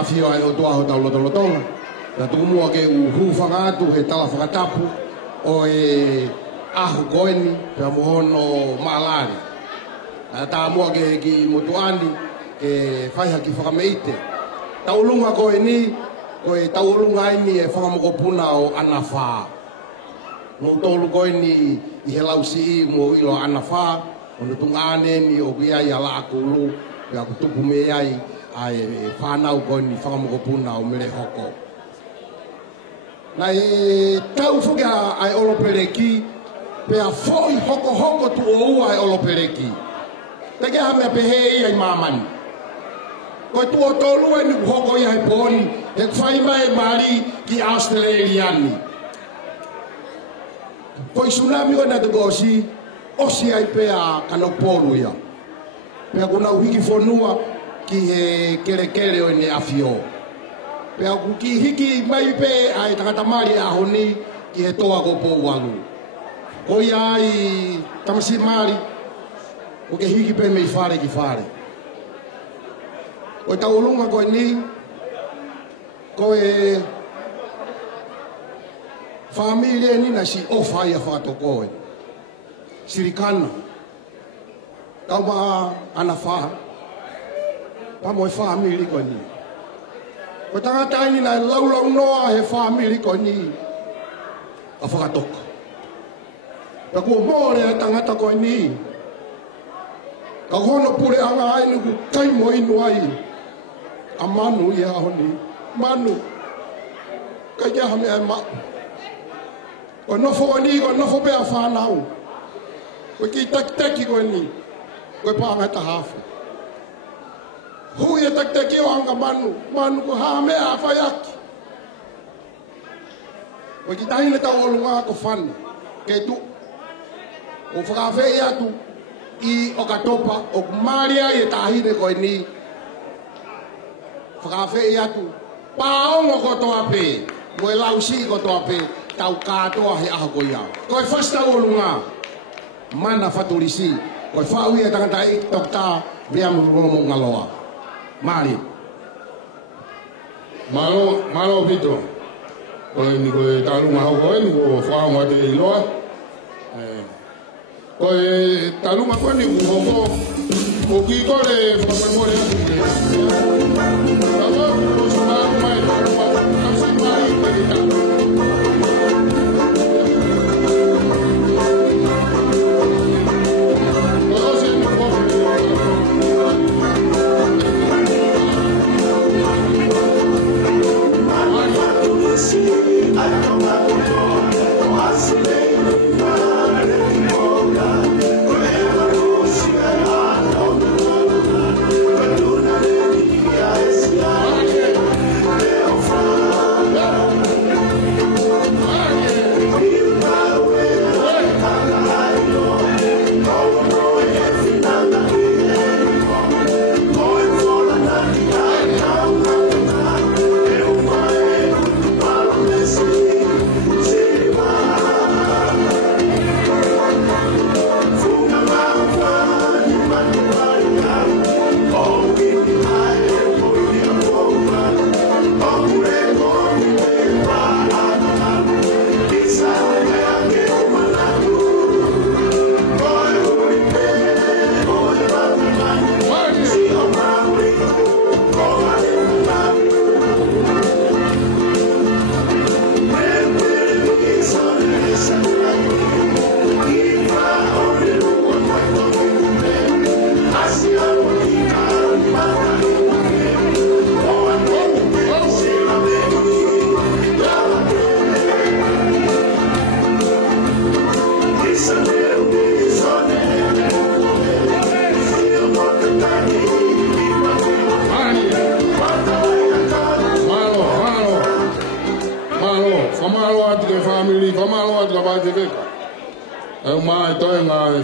Afio ai o toa ho taulotonga. Na tukumua ke uhu whakatu he tala whakatapu o e ahu koeni pe amuhono maalari. Na tā mua ke ki motuani e whaiha ki whakameite. Taulunga koeni ko e taulunga ini e whakamokopuna o anawha. No tolu koeni I he lausi I mo ilo anawha o no tungane ni o kiai ala akulu pe aku tupu me ai ai whanau koe ni whakamokopuna o mere hoko. Nai tau whukia ai olopereki, pea whoi hoko tu o ua ai olopereki. Teke ha mea pehe ai mamani. Koe tu o tolu e ni hoko I hai poni, he whaimai mari ki Australiani. Koe tsunami o na te gosi, osi ai pea kanoporu ia. Pea kuna uhiki whonua, ki he kere o ni afio. Pea ku ki hiki mai pe ai takatamari ahoni ki he toa ko po walu. Ko ia ai tamasi mari o ke hiki pe me fare ki fare. Koe taulunga koe ni, koe familia ni na si ofa ia whāto koe. Sirikana. Kau maa ana wha. Pa moe familia koe ni. Koe tangata ni na laulau noa he familia koe ni. A whakatoka. Pa kua mōre a tangata koe ni. Ka hono pure anga ai nuku kai mo inu ai. A manu ia honi. Manu. Ka ia hame ai ma. O nofo ni, o nofo pe a whanau. Ko ki tak-taki koe ni. Koe pāngata hafu. Hui e tak-taki o anga manu. Manu ko hame a whaiaki. Ko ki tahine tau olunga ko whana. Ke tu. O whakawhei atu. I o katopa. O maria i e tahine koe ni. Whakawhei atu. Paongo ko toa pe. Mo e lausi ko toa pe. Tau katoa he aha koe ia. Koe whasta olunga. Mana whatulisi. Koe whaui e tangata i tokta. Vea mo ngaloa. Mari. Malo pito. Koe ni koe talunga hau koe ni koe whaunga te iloa. Koe talunga koe ni koe hoko. O ki kore whakapemore atu ke. Tama koe sumaru mai talunga. Kapsi mai koe ni tau.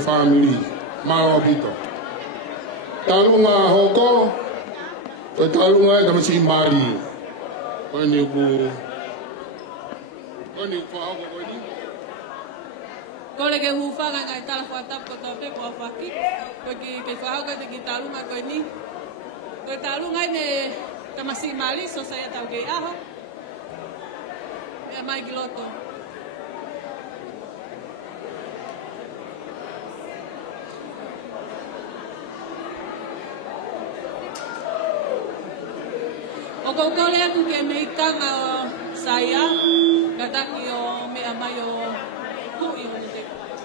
Family, malo pito. Talunga hoko, koe talunga e tamasi mari. Koe ni ku whahoko koe ni. Kole ke hufanga ngai tala whatap ko tope ko whaki. Koe ke whahoko te ki talunga koe ni. Koe talunga ne tamasi mari so saya tau ke aho. Mea mai giloto. O kau le aku ke meitanga saya kataki o mea mai o hui o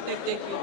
te ki.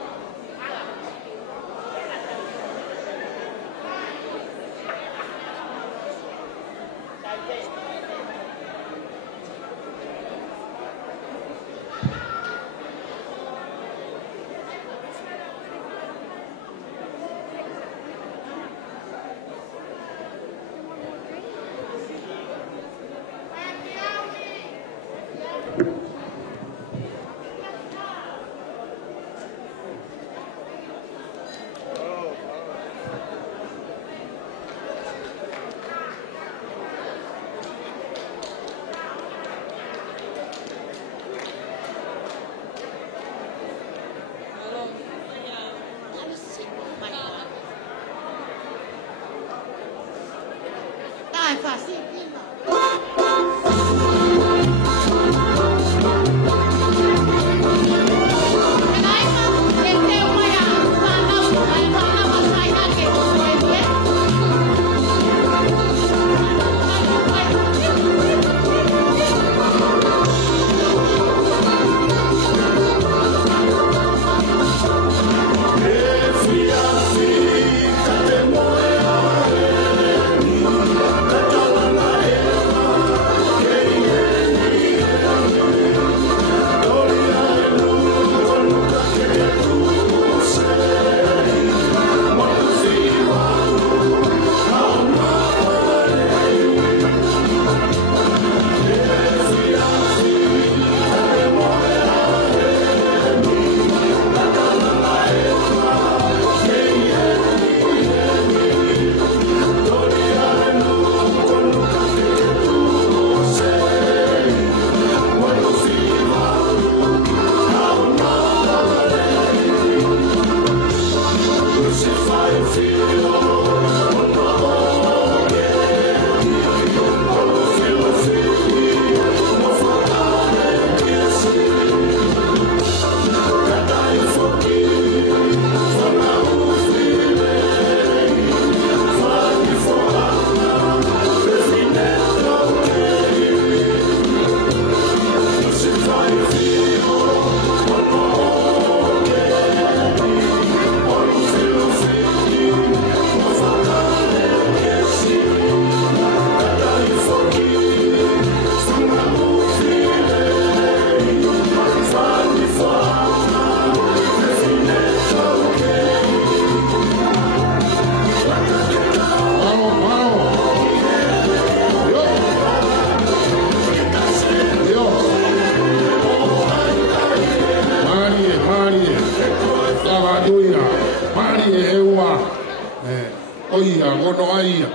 ngono ai.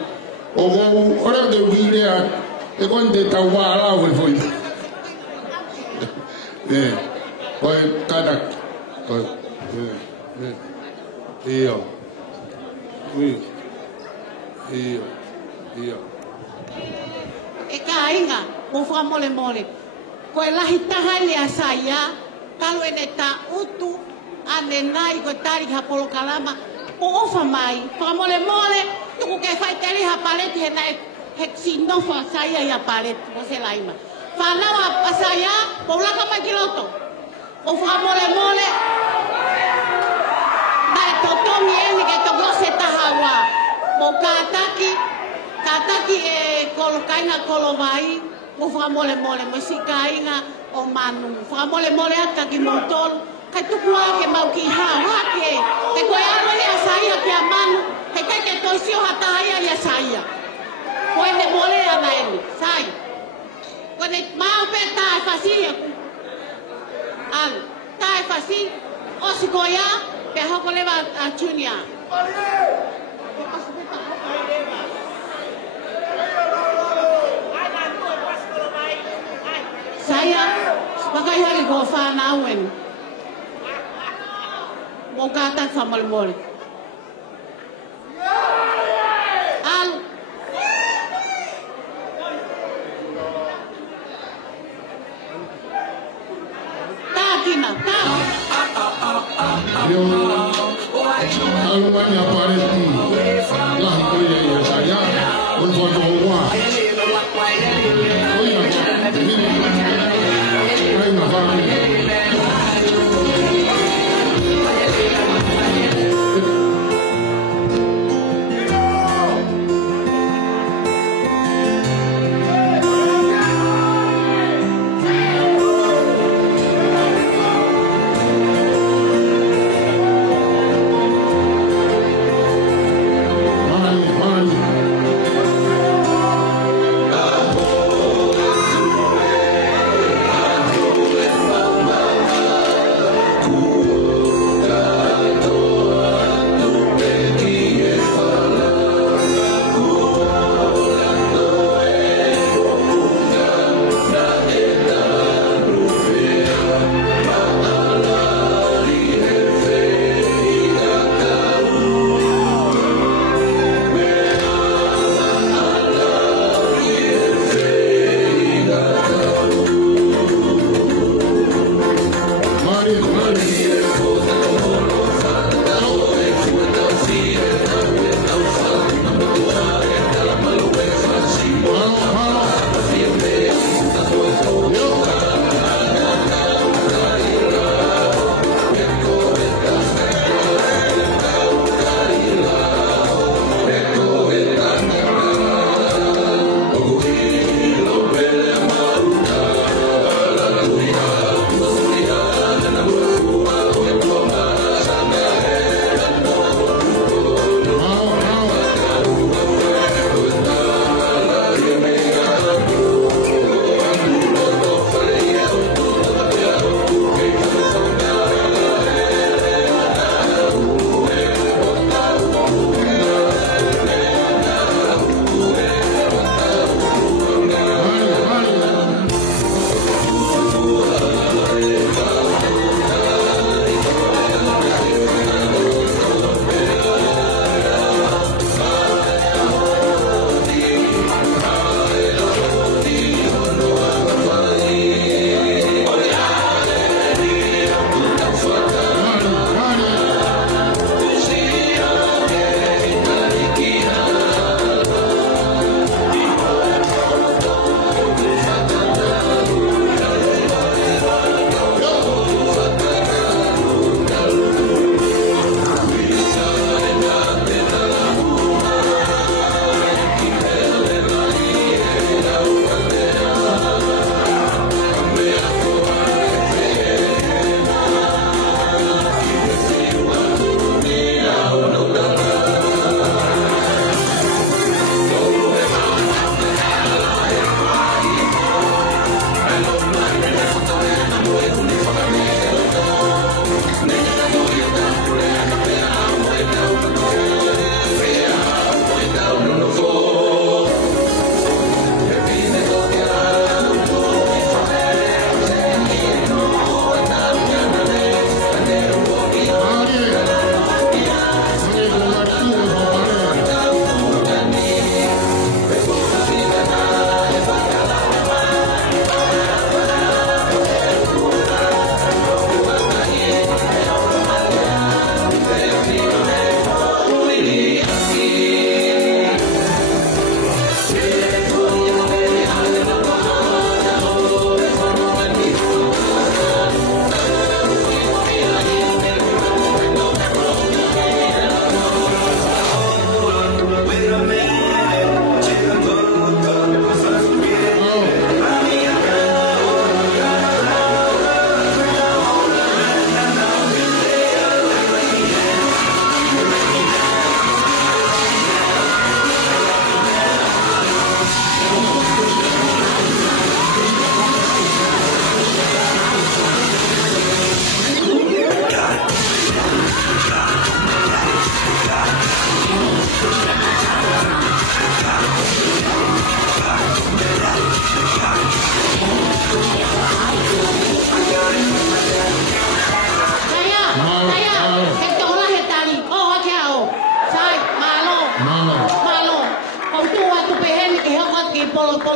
O ora de wile e kon de tawara we foi. Oi kada. Io. E kainga, mo fa mole mole. Ko lahi tahani asaya, kalau ene ta utu ane nai ko tari hapolo kalama, ko ofa mai, fa mole mole, tuku ke fai teli hapaleti he nai he sino fa saya ya palet, ko se laima. Fa nawa asaya, po laka mai kiloto. O fa mole mole. Dai totomi eni ke to se tahawa. Mo kataki e kolokaina kolomai, mo fa mole mole mo sikaina o manu. Fa mole mole ata ki montol, kai tukua ke mau ki ha ke. Te ko alo le asaya ke manu, he ke to sio hata haya ya saya. Ko ene mole ana ene, sai. Ko ne mau pe ta fasia. Al, ta fasi o sikoya pe ha ko le va a chunia. Saya sebagai hari gofa nawen mau kata sama mole al tatina ta yo alumani aparenti lah kuya ya saya untuk doa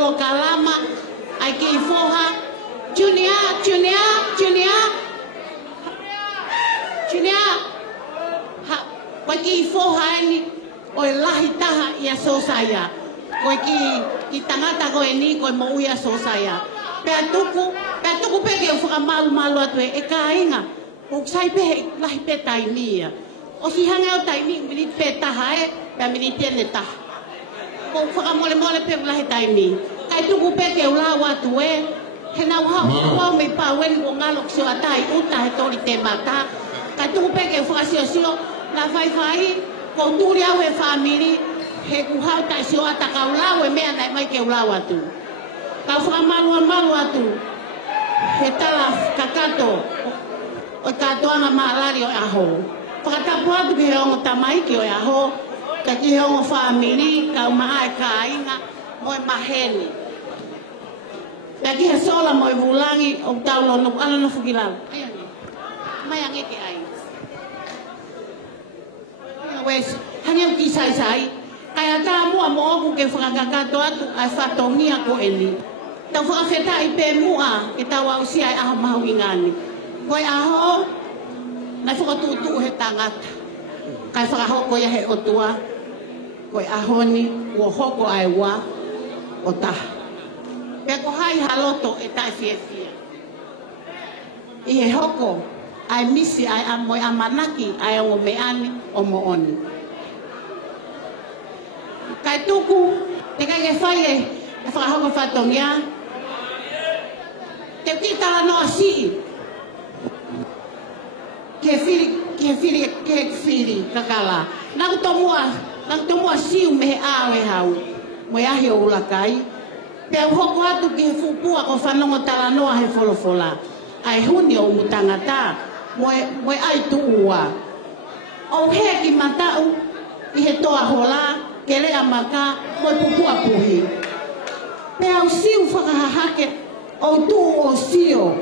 lo kalama ai ki foha Junior ha wa ki foha ni o lahi taha ia so saya ko ki tangata ko ni ko mo ia so saya pe tuku pe ke fuka malu atu e kainga o sai pe lahi pe tai mia o si hanga o tai mi ni pe taha e pe mi tiene ta ko fuka mole pe lahi tai mi kai tuku pe ke ula watu e he na wa me pa wen ko ngalo so atai uta he tori te mata kai tuku pe ke fuka sio la fai ko turi au e family he ku hau tai sio ata ka ula we me ana mai ke ula watu ka fuka malu atu he tala kakato o katoanga malari o aho pakatapu atu ki he ongo tamai ki o aho ta ki he ongo family ka umaha e kainga mo e maheni ta ki he sola mo e vulangi o taulo no ala no fukilau mai ange ke ai wes hanya ki sai kaya ta mo ku ke whakakato atu ai whatongia ko eli tau whakawheta i pē mua e tau au si ai aha mahawingani koe aho nai whakatutu he tangata kai whakahoko ia he otua koe aho ni ua hoko ai wa o taha pea ko hai haloto e tai fia i he hoko ai misi ai amoe amanaki ai o meani o mooni kai tuku te kai ke whai e whakahoko whatongia te kitala no asi ke firi kakala nang tomua siu me awe hau mo ya he ulakai pe hoko atu ke fupua ko fanongo tala no he folofola ai huni o mutangata mo ai tuua o he ki matau i he toa hola kele amaka mo pupua puhi pe au siu whakahahake o tu o sio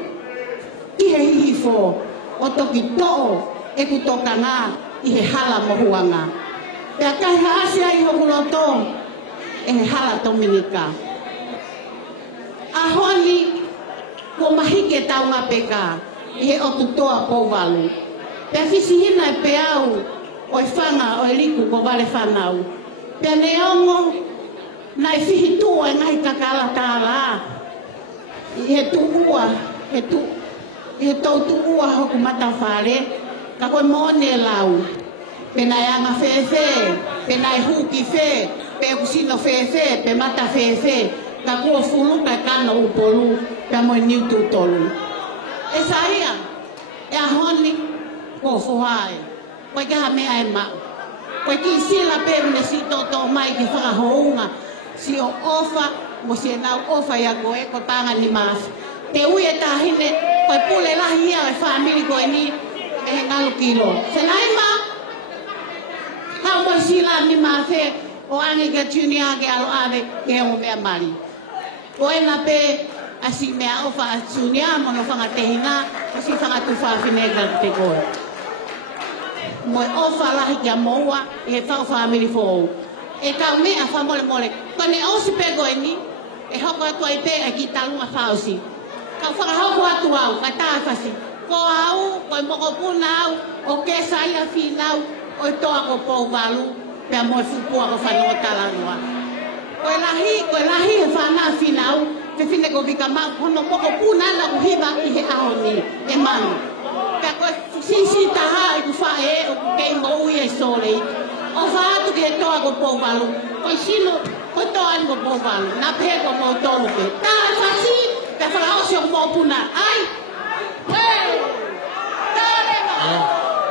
ki he hifo o toki to'o e ku tokanga i he hala mohuanga pe kai haasia i hokuloto e he hala Dominika ahoni ko mahike tau ngā peka i he o tutoa pouvalu pe fisihina e pe au o i whanga o i liku ko vale whanau pe neongo na i fihitua e ngai kakala tāla i he tuua he tau tuua hoku matawhare ka koe mone lau pe nai anga whewhe pe nai huki whe pe kusino whewhe pe mata whewhe ka kua fulu ka kano upolu pe moe niutu tolu e saia e ahoni ko fuhae koe kaha mea e mau koe ki sila pe mene si toto mai ki whakahounga si o ofa mo si e nau ofa ia koe ko tanga ni mafi te ui e tahine koe pule lahi ia e whaamiri koe ni e he ngalu kilo se nai ma hau mo sila ni mafi o ange ka tuni ake alo ave ke o mea mari koe na pe asi mea ofa a tuni a mono whanga tehina o si whanga tu whaafinega te koe mo e ofa lahi kia moua e he whau whaamiri fōu e kau mea whamole mole kone osi pe koe ni e hoko atu ai pe e ki talunga whausi kau whakahoko atu au ka tāwhasi ko au koe moko puna au o ke saia whinau o i toa ko pouvalu pea mo e fupua ko whanua talanua koe lahi e whanau whinau te whine ko vika mau kono moko puna na ku hiva i he ahoni e manu pea koe sisi taha i ku whae o ku kei mo ui e solei o whaatu ki he toa ko pouvalu koe sino koe toa ni ko pouvalu na pehe ko mo tolu pe tāwhasi pea whakaosi o mo puna ai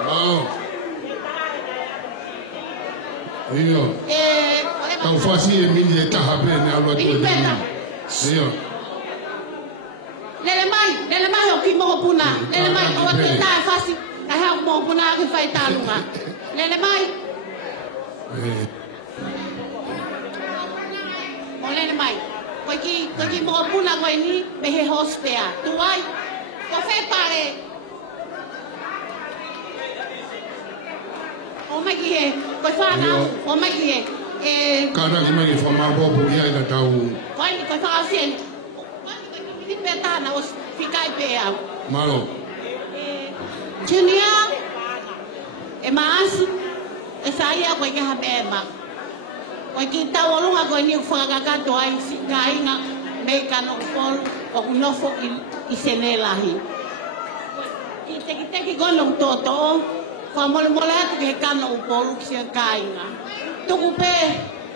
Mau. Iyo. Tau fasi e mini e taha pe ne alua tu e mini. Iyo. Lele mai o ki mo puna. Lele mai o ki ta fasi. Ka ha mo puna ki fai talunga. Lele mai. O lele mai. Ko ki mo puna ko ni me he hostea. Tu ai. Ko fe pare. O mai ki he, koe whanau, o mai ki he, Kada ki mai fa ma bo pu ia ina tau. Koi ni ko fa sen. Ni peta na os fikai pe a. Malo. Chinia mas saya ko nga habema. Ko kita wolunga ko ni fagagato ay sikai nga may kanok pol o unofo isenelahi. Kita golong toto. Famol-molat ke kanok pol sikai nga. Tukupe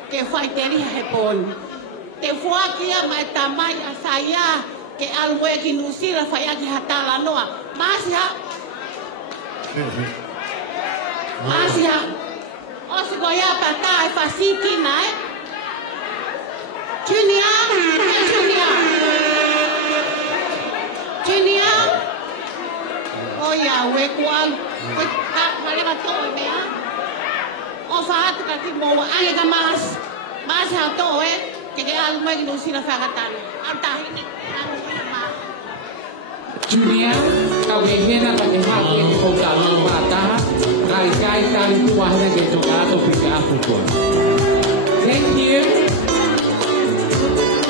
ke faiteri hepon. Te fuakia mai tamai saya ke alwe kinusira fayaki hatala noa. Masya, os goya pata fasiki nae. Chinia. Oh ya, we kual. Tak mari bato me ha. O faat ka ti mo ay ka mas ha to ke al mo no sila fagatan. Anta hini ano ma. Junia, kau ingin apa yang hati kau dalam mata, kai kali tua yang kita atau pika pukul. Thank you,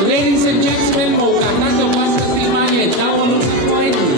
ladies and gentlemen. Mau kata coba sesimanya tahu lu semua ini.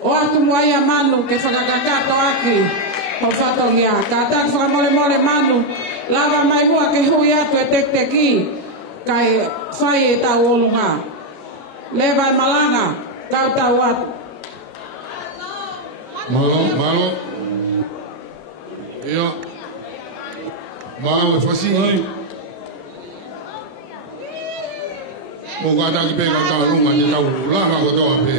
O atu moia manu ke whakakakato aki o whatongia. Ka tak whakamole mole manu lava mai mua ke hui atu e tek teki kai whai e tau olunga. Lewa malanga kau tau atu. Malo. Iyo. Mau fasingi. Mo gada ki pega ta lunga ni tau la ma ko doa pe.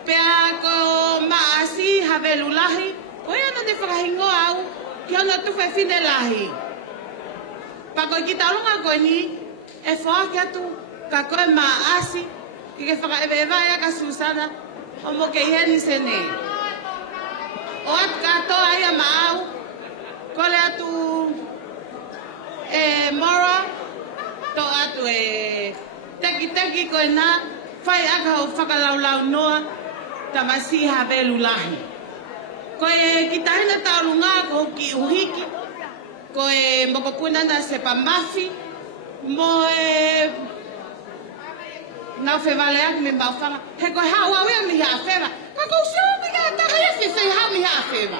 Pea ko maasi habelulahi, o ya no te whakahingo au, ki ona tu whewhine lahi. Pako kita alunga koe ni, e whaake atu, ka koe maasi, ki ke whakaewewa ia ka Susana, o mo ke iheni sene. O atu katoa ia maau, kole atu mora, to atu teki koe na, whai aka o whakalaulau noa, tamasi habelulahi. Koe kita hina taurunga ko ki uhiki, koe mokopuna na sepa mafi, mo na whewaleak me maufanga, he koe hawa wea mi hawhewa, ka kou siupi ka taka yasi se ha mi hawhewa.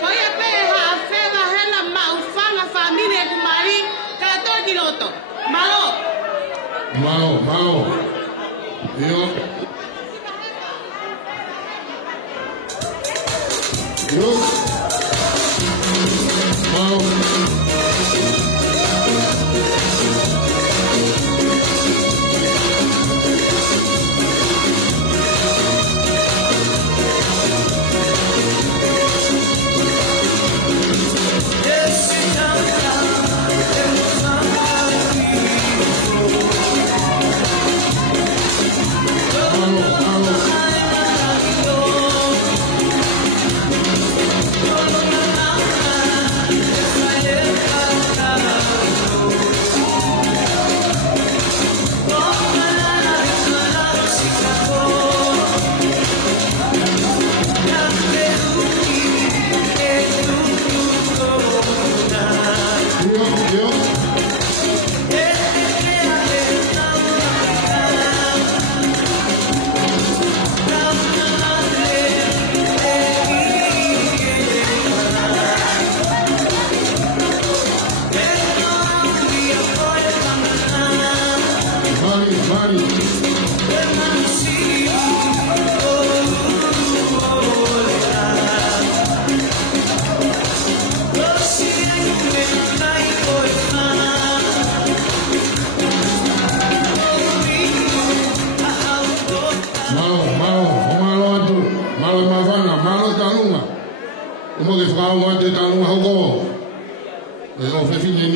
Koe e pe hawhewa hela maufanga familia kumari, ka toi piloto. Malo. Yo.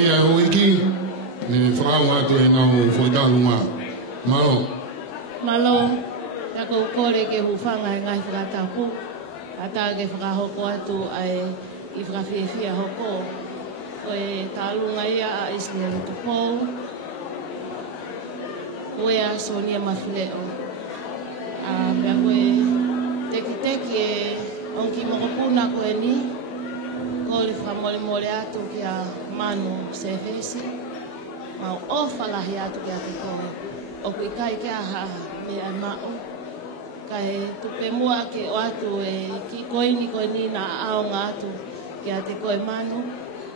ni ai hoiki ni whakaunga atu e ngau whoitalunga. Malo. Malo, ya ko kore ke hufanga e ngai whakatapu. Ata ke whakahoko atu ai I whakawhiawhia hoko. Ko e tālunga ia a Israel Tupou. Ko e a Sonia Mawhileo. Pea ko e teki e onki mokopuna ko e ni. Ko le whamole atu ki a Manu Sevesi. Mau ofalahi atu ki a te koe. O kui kai ke aha me ai mao. Kai tupe mua ke o atu e ki koini na aonga atu ki a te koe Manu.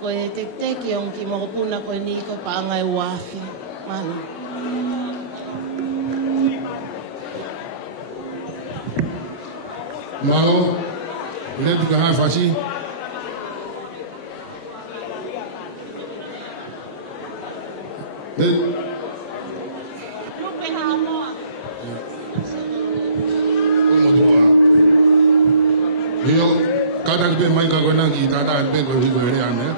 Ko e teki e onki mokopuna ko e ni ko paanga e uafi. Manu. Malo, letu ka hai fasi. Yo, kadang be mai ka gona ki tata be ko ri ko re ane.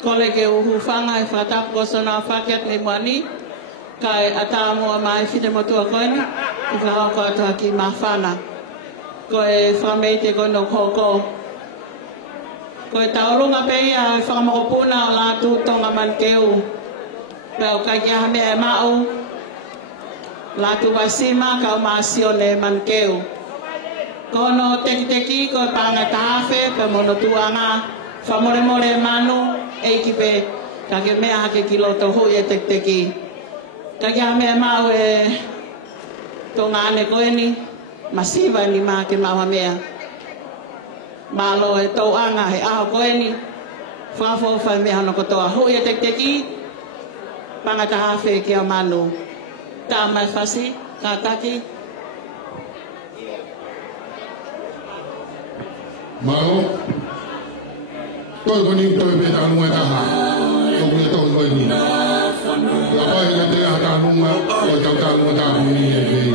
Kolege uhufanga ifatap gosona faket ni mwani kai atamo mai fide motua koeni ufaha ko to ki mafana ko e famete ko no koko ko e taurunga pe a whakamokopuna la tu tonga mankeu pe o kai kia hame e mau la tu wasima ka o maasione mankeu ko no teki ko panga tafe pe mono tuanga famore manu eikipe kage mea hake kilo to hui e teki kage hame mau e tonga ane koeni masiva ni maa ke mawa mea malo e tau anga he aho koeni whafo whai mea no kotoa hui e teki pangata hafe ki a manu tā mai whasi ka taki Malo tôi có những tôi biết ăn ngoài ta hà tôi biết tôi coi nhìn là bao nhiêu người ta ăn luôn mà tôi cháu ta luôn ta không đi về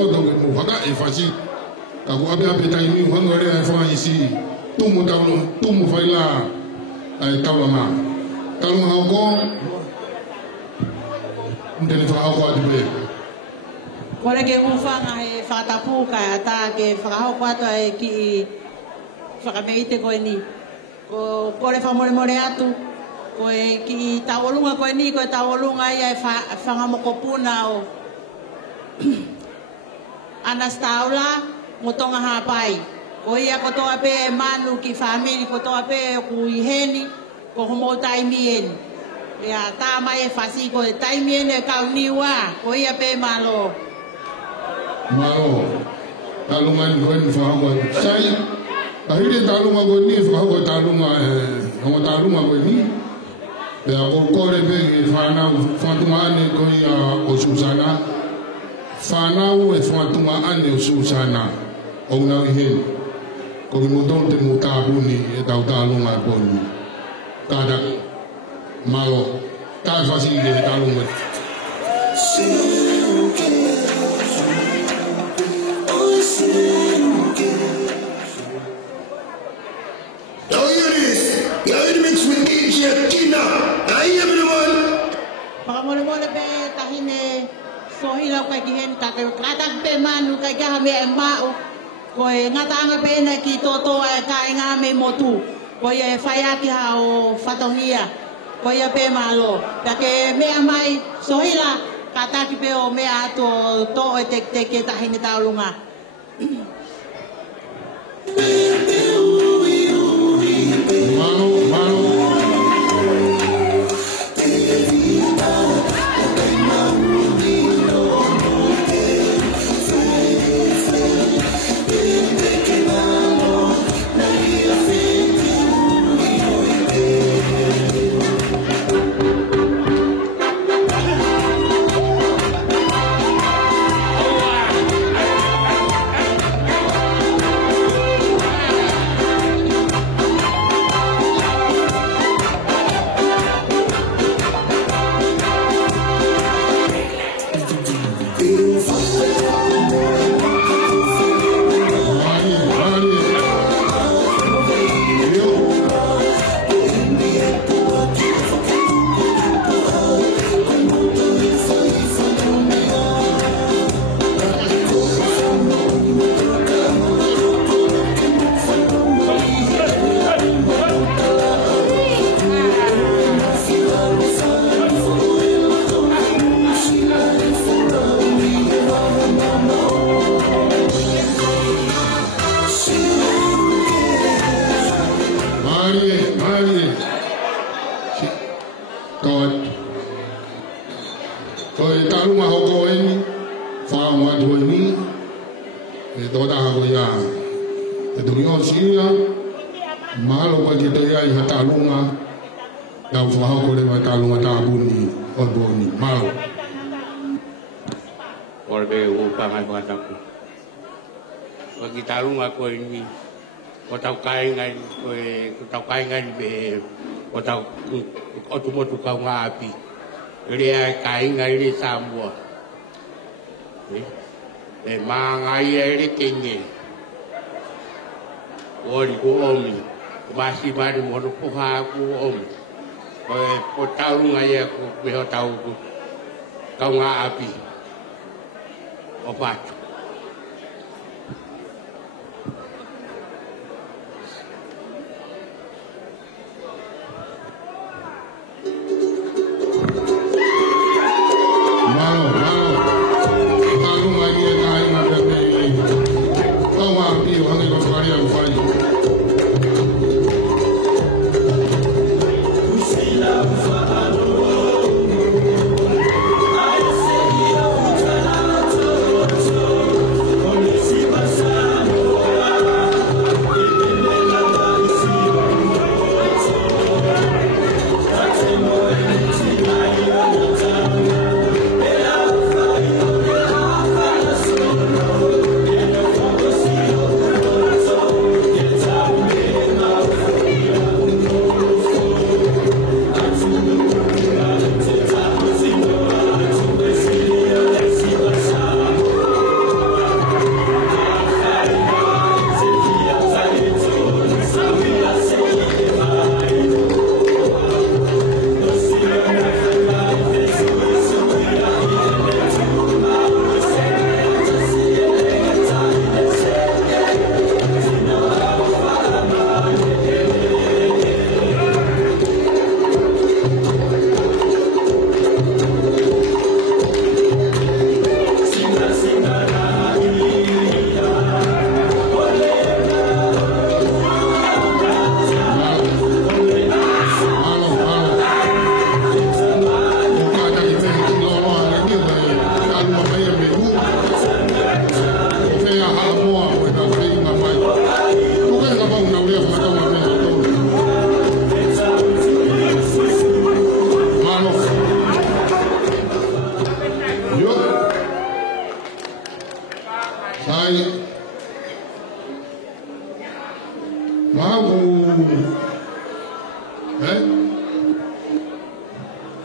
loto ke mo faka e fasi ka ko abia peta ni ngore e fa isi tumu faila ai tawama talu ha ko ndene fa ko adbe kore ke ufanga e fatapu ka ata ke fa ko ato e ki fa meite ko ni ko kore fa more atu ko e ki tawolunga ko ni ko tawolunga ia fa ngamokopuna o anastaula motonga hapai ko ia ko to ape manu ki family ko to ape ku iheni ko mo taimien ya ta mai fasi ko taimien e kauniwa ko ia pe malo talungan ko ni fa ko sai ahiri talunga ko ni fa ko talunga ko ni ya ko kore be fa na fatuma ne ko ya o susana fa na o fatuma ane o susana o na ihe ko mo don te mo ta buni e ta talunga ko ni kada malo ta fa si de talunga Mole be tahine sohila ka gihen ka katak pe manu ka ga me mao ko ngata nga pe na ki toto ka nga me motu ko ye faya ki ha o fatongia ko ye pe malo ta ke me mai sohila katak pe o me ato to tek tek tahine taulunga tau kai ngai be o tau o tu mo tu ka nga api ria kai ngai ri sambo e ma ngai ri kingi o ri ko omi ba si ba ri mo ro ha ku omi ko tau ngai ko be o tau ka nga api o pat So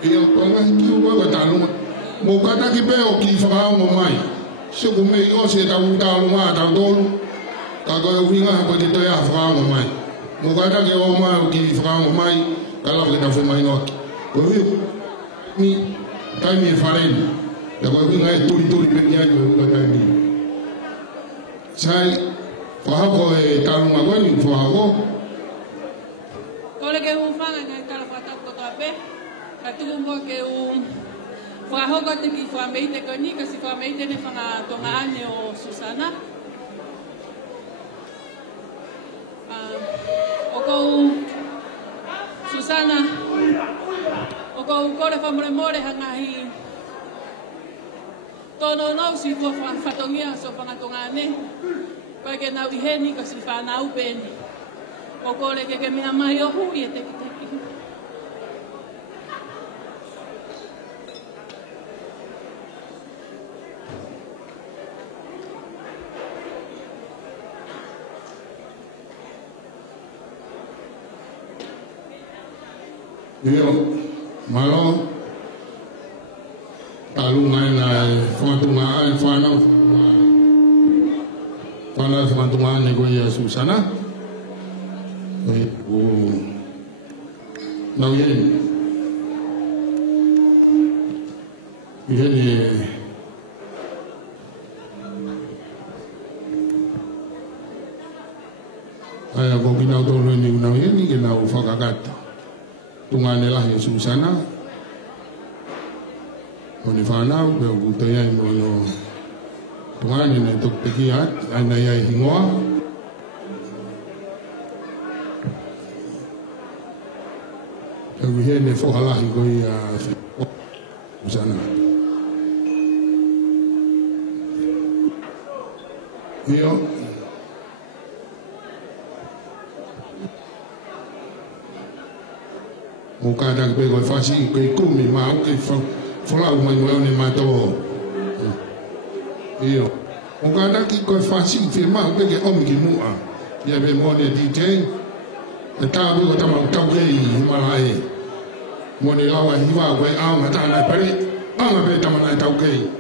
Ia konga ki wa talunga. Mo kata ki pe o ki whakao mo mai. Se ko mei o se tau talunga tau tolu. Ka ko winga pa ki toia whakao mo mai. Mo kata ki o mai o ki whakao mo mai. Ka lawa ki tau mai ngoki. Ko mi tai mi fareni. Ya ko winga e turi pe ni ai ko tai mi. Sai whahako e talunga koe ni whahako. Kole ke hufanga ngai kala fatap ko tape. Katulungo ke whahoko te ki whameite ko ni kasi whameite ne whanga tonga ane o Susana. O kou Susana o kou kore whamore hangahi tono nau si whatongia so whanga tonga ane. Koe ke nau iheni kasi whanau peni. O kore ke mea mai o hui e teki. Yo, malo, talungan na fantungan, fantungan ni ko ya Susana. Now yen, ayah kau kena tahu ni now yen ni kena ufakagat. Tungane lah ya Susana. Oni fana be gutaya no tungane ne tok tekiat ana ya hingoa. Tawi hene fo halah ko ya Susana. Yo o kada pe ko fasi ko kumi ma o ke fola o mai ni ma to io o kada ki ko fasi fe ma pe ke o mi ki mu a ya be mo ne di te ta bu ko ta ma ta ke ma lai mo ne la wa hi wa ko a ma ta na pare a ma be ta ma na ta ke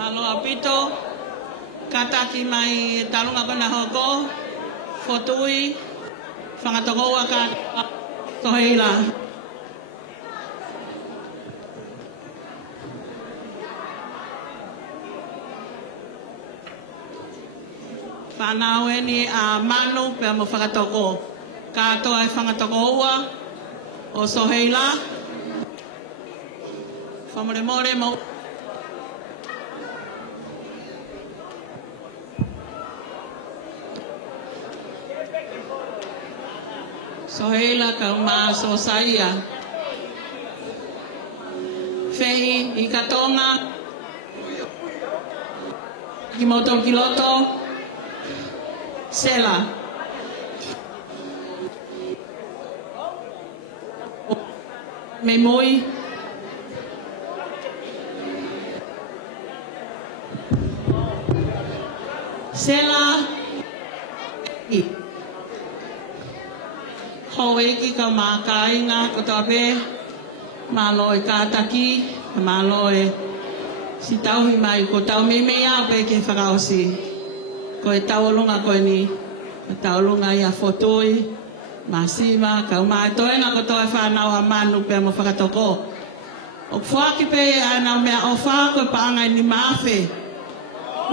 Malo apito kataki mai talunga kona hoko fotui whangatokoa ka toheila. Whanau ni a manu pe mo whakatoko. Katoa e whangatokoa o soheila. Whamore more mo. Soheila ka uma so saia. Fehi i katonga. Ki moto kiloto. Sela. Me moi. Sela. Hoe ki ka makai nga ko tape. Maloi ka taki, maloi si tau hi mai ko tau me ya pe ke whakaosi. Ko e tau lunga ko ni, tau lunga ia fotoi, masima, kau mai toi nga ko toi whanau a manu pe mo whakatoko. O whaki pe ana mea o whako pa angai ni mawhe.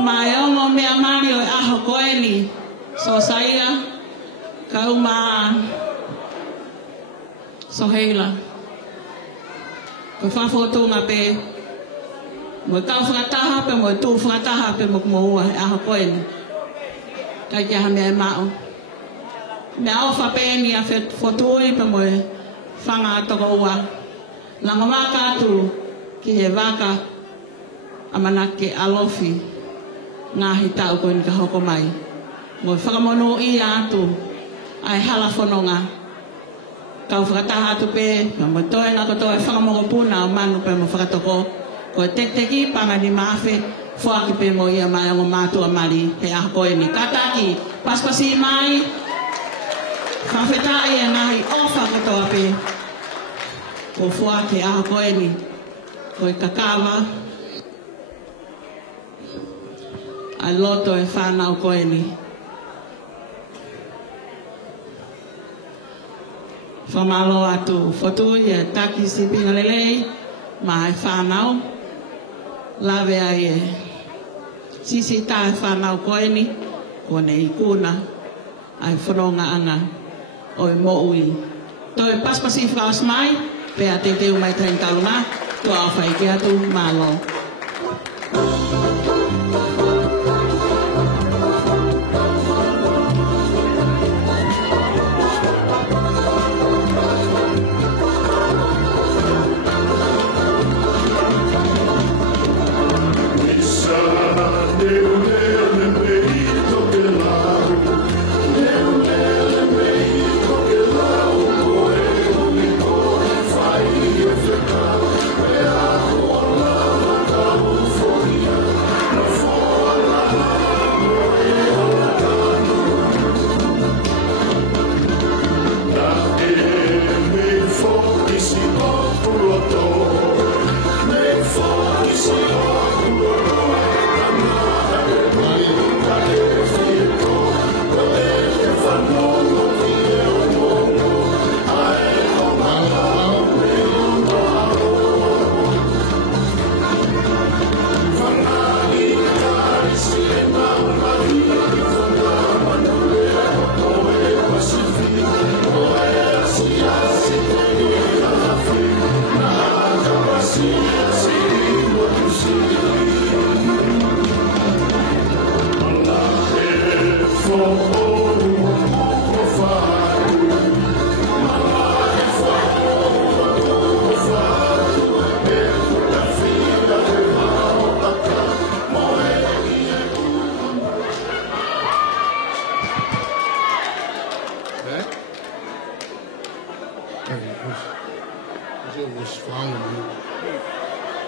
Mai ongo mea mari o aho koe ni, so saia, kau ma so heila. Ko whafotu nga pe, mo kau whakataha pe mo tu whakataha pe mo kumohua aho koe ni. Kai kia ha mea mao. Mea o whape ni a whotui pe mo whanga toko ua. Langa waka atu ki he waka amanake alofi ngahi tau koe ni ka hoko mai. Mo whakamono i atu ai hala whanonga. Kau whakataha atu pe, mo toe na ko toe whakamoko puna o manu pe mo whakatoko. Ko teki panga ni mawhe, whaki pe mo ia mai o mātua mari he aha koe ni. Kataki, paspasi mai, whawhetai e ngahi ofa katoa pe. Ko whaki aha koe ni, ko i kakawa. A loto e whanau koe ni. Whamalo atu whotui e taki si pinga lelei, ma e whanau. Lawe ai e sisi tae whanau koe ni, kone i kuna, ai whanonga anga o e mo ui. Toi paspasi whaos mai, pea te teu mai tain talunga, tua au whai ki atu malo.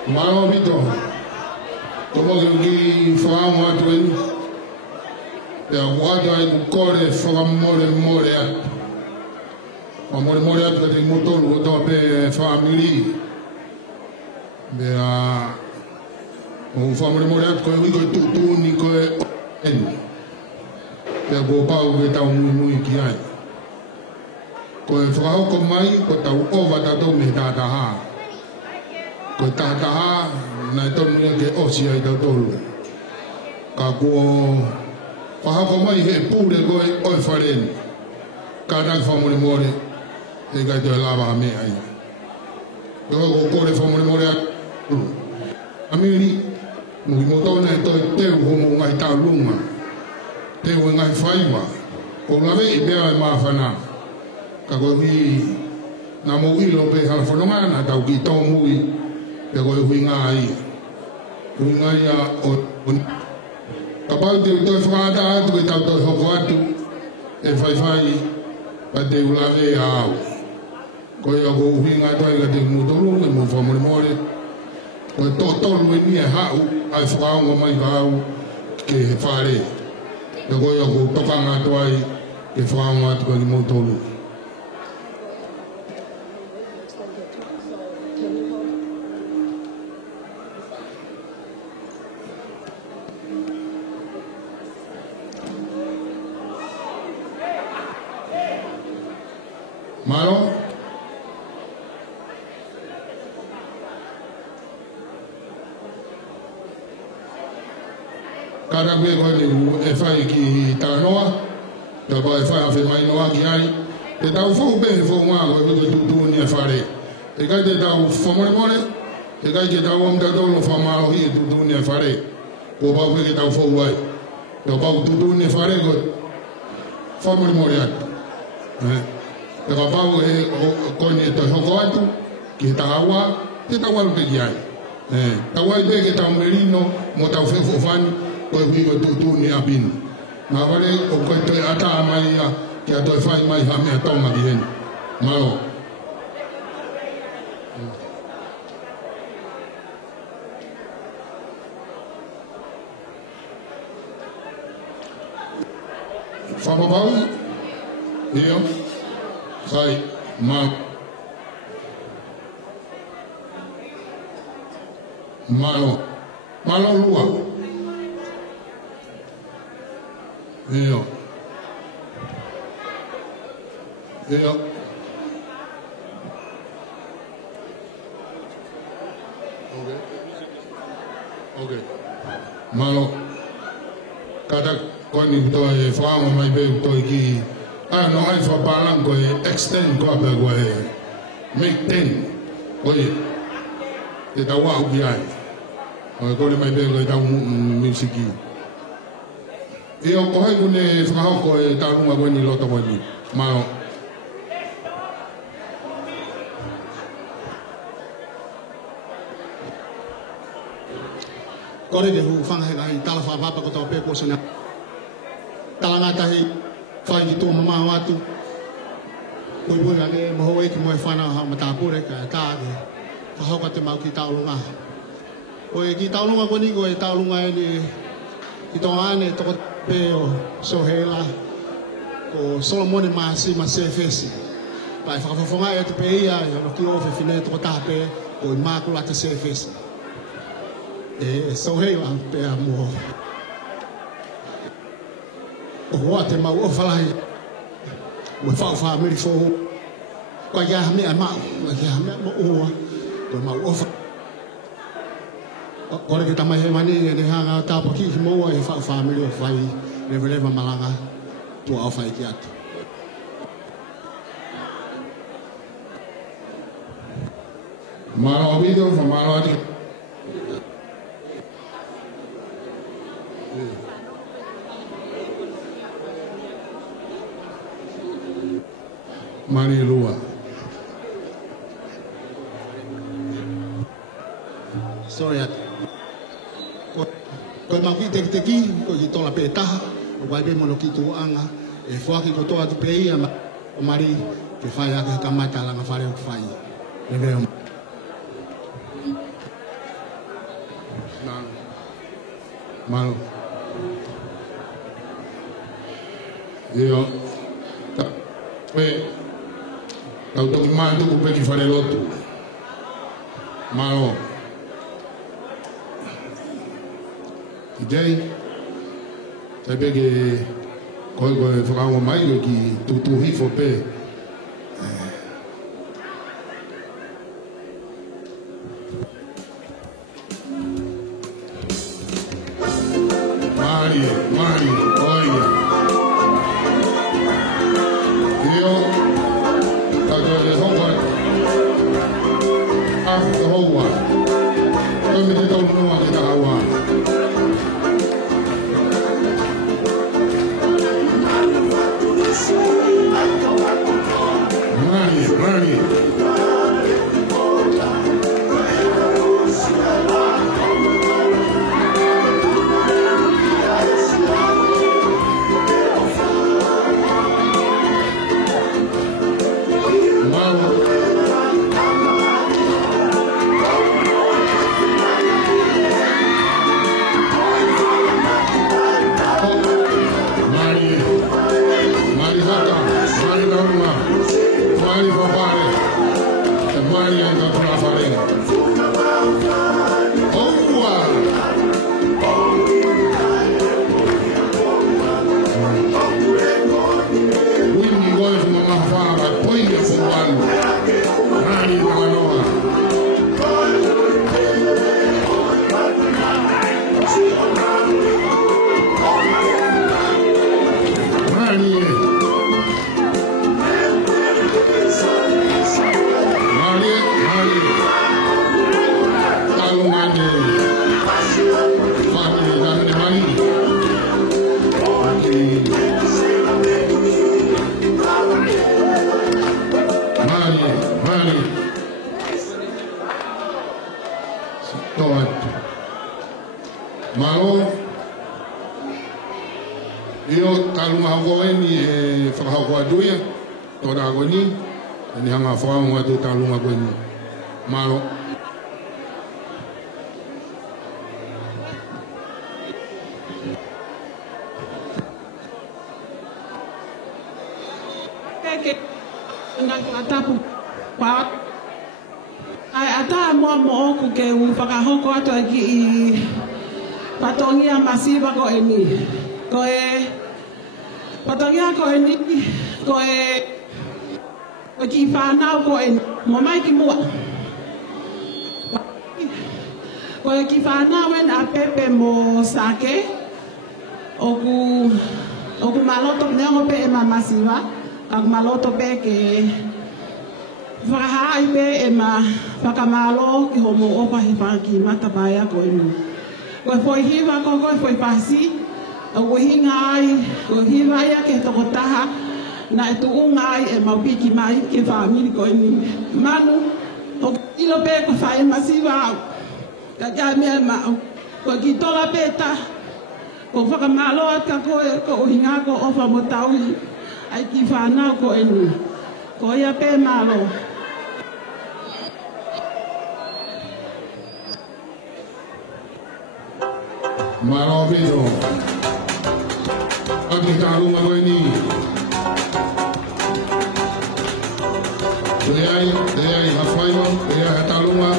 Mama bito, tomo ki whaamo atu eni, pea wata ai kukore whakamore atu. Whamore atu kati motoru o toa pe whaamiri. Pea, o whamore atu koe wiko tutuni koe eni. Pea ko pau ke tau mui ki ai. Koe whakahoko mai, ko tau ova tatou me tātaha. Ko tātaha, nai tonu ia ke osi ai tau tolu. Ka kua whahako mai he pūre koe oi whareni. Ka nai whamore, he kai te lava a mea ia. Ko kore whamore a Amiri, muki motona e toi teu homo ngai tau lunga. Teu e ngai whaiwa. Ko lawe i mea e mawhana. Ka koe hi na mo ilo pe halwhanonga na tau ki tau mui. Pe koe hui ngā ia. Hui ngā ia o... Ka pau te toi whakata atu ke tau toi hoko atu. e fai pa te ulave au ko ia ko uhinga toi ka te mutolu e mo fa more ko to tolu e ni ha u ai fa ngo mai ka au ke fare e ko ia ko toka nga toi e fa ngo atu ki mutolu Malo? Kada kwe kwa ni e fai ki tanoa, ta ko e fai afe mai noa ki ai. Te tau fo be fo ngwa ko ko tu ni e fare. E kai te tau fo more, e kai te tau om da do no fa ma o hi tu ni e fare. Ko ba kwe ke tau fo wai. To ba tu ni e fare ko fo more ai. E ka pau e koni e toi hoko atu, ki he tahawa, te tawalu te kiai. Tawai te ke tau merino, mo tau whewho whani, koe whigo tutu ni apinu. Nā wale, o koe toi ata mai ia, ki a toi whai mai ha mea tonga ki heni. Malo. Whapapau? Iyo. Sai, malo lua. Iyo. Okay. Malo. Kata koni to e whaanga mai be to ki no ai fa palang ko extend ko ba ko make 10 oye te ta wa ubi ai ko le mai be ko ta music e o ko hai ne fa ko ta uma ko ni loto ko ni malo ko le de hu fang hai ai tala fa papa ko to pe ko sona tala ngata hi fai ki tō mama watu koi boi ane maho e ki moe whana ha matapure ka tāke ka hauka te mau ki taulunga o e ki taulunga koni ko e taulunga e ni ki tō ane toko pe o Sohela ko Solomone Masi ma se fesi pai whakawhawhonga e te pe ia e ono ki ofe whine toko tāpe ko i mākula te se fesi e Sohela pe a mo o hoa te mau o whalahi o whao meri fō kwa ia mea mau kwa ia mea mo oa ko mau o kore ke tamai he mani e ne hanga tāpa ki ki moa e whao meri o whai lewa malanga tua au whai ki atu Maro abido fa maro ati Mari lua. Sorry at. Ko ma ki te ki ko ki tola pe taha o vai be mono ki tu anga e foaki ko toa tu pe ia o mari ke fai ake ka mata la ngafare o fai. Le veo. Malo. Io. Kau tu mantu ku pergi fare lotu, malo. Jadi, saya pergi kau orang mai lagi tutu hifo pe. Mari, oye. Io. The whole one. Don't me don't know what it is. Io talunga ko ni whakahau ko atuia, tōra ko ni, ni hanga whakahau atu talunga ko ni. Malo. Atapu pa ai ata mo ku ke u whakahoko atu ki i patongia masiva ko eni ko e patongia ko eni ko ki whanau ko eni mo mai ki mua ko e ki whanau en a pepe mo sake o ku maloto neongo pe e mamasiva ak maloto pe ke whakahai pe e ma whakamalo ki homo opa he whaki matabaya ko inu. Koe whoi hiwa ko koe whoi pasi, a wahinga ai, koe hiwa ia ke toko taha, na e tuunga ai e maupiki mai ke whamiri ko inu. Manu, o ilo pe ko whae masiwa au, ka kia mea mau, koe ki tola pe ta, ko whakamalo at ka koe ko uhinga ko opa mo tauhi, ai ki whanau ko inu. Ko ia pe malo. Malo video. Aki talunga ko ni. Leai hafaino, leai talunga.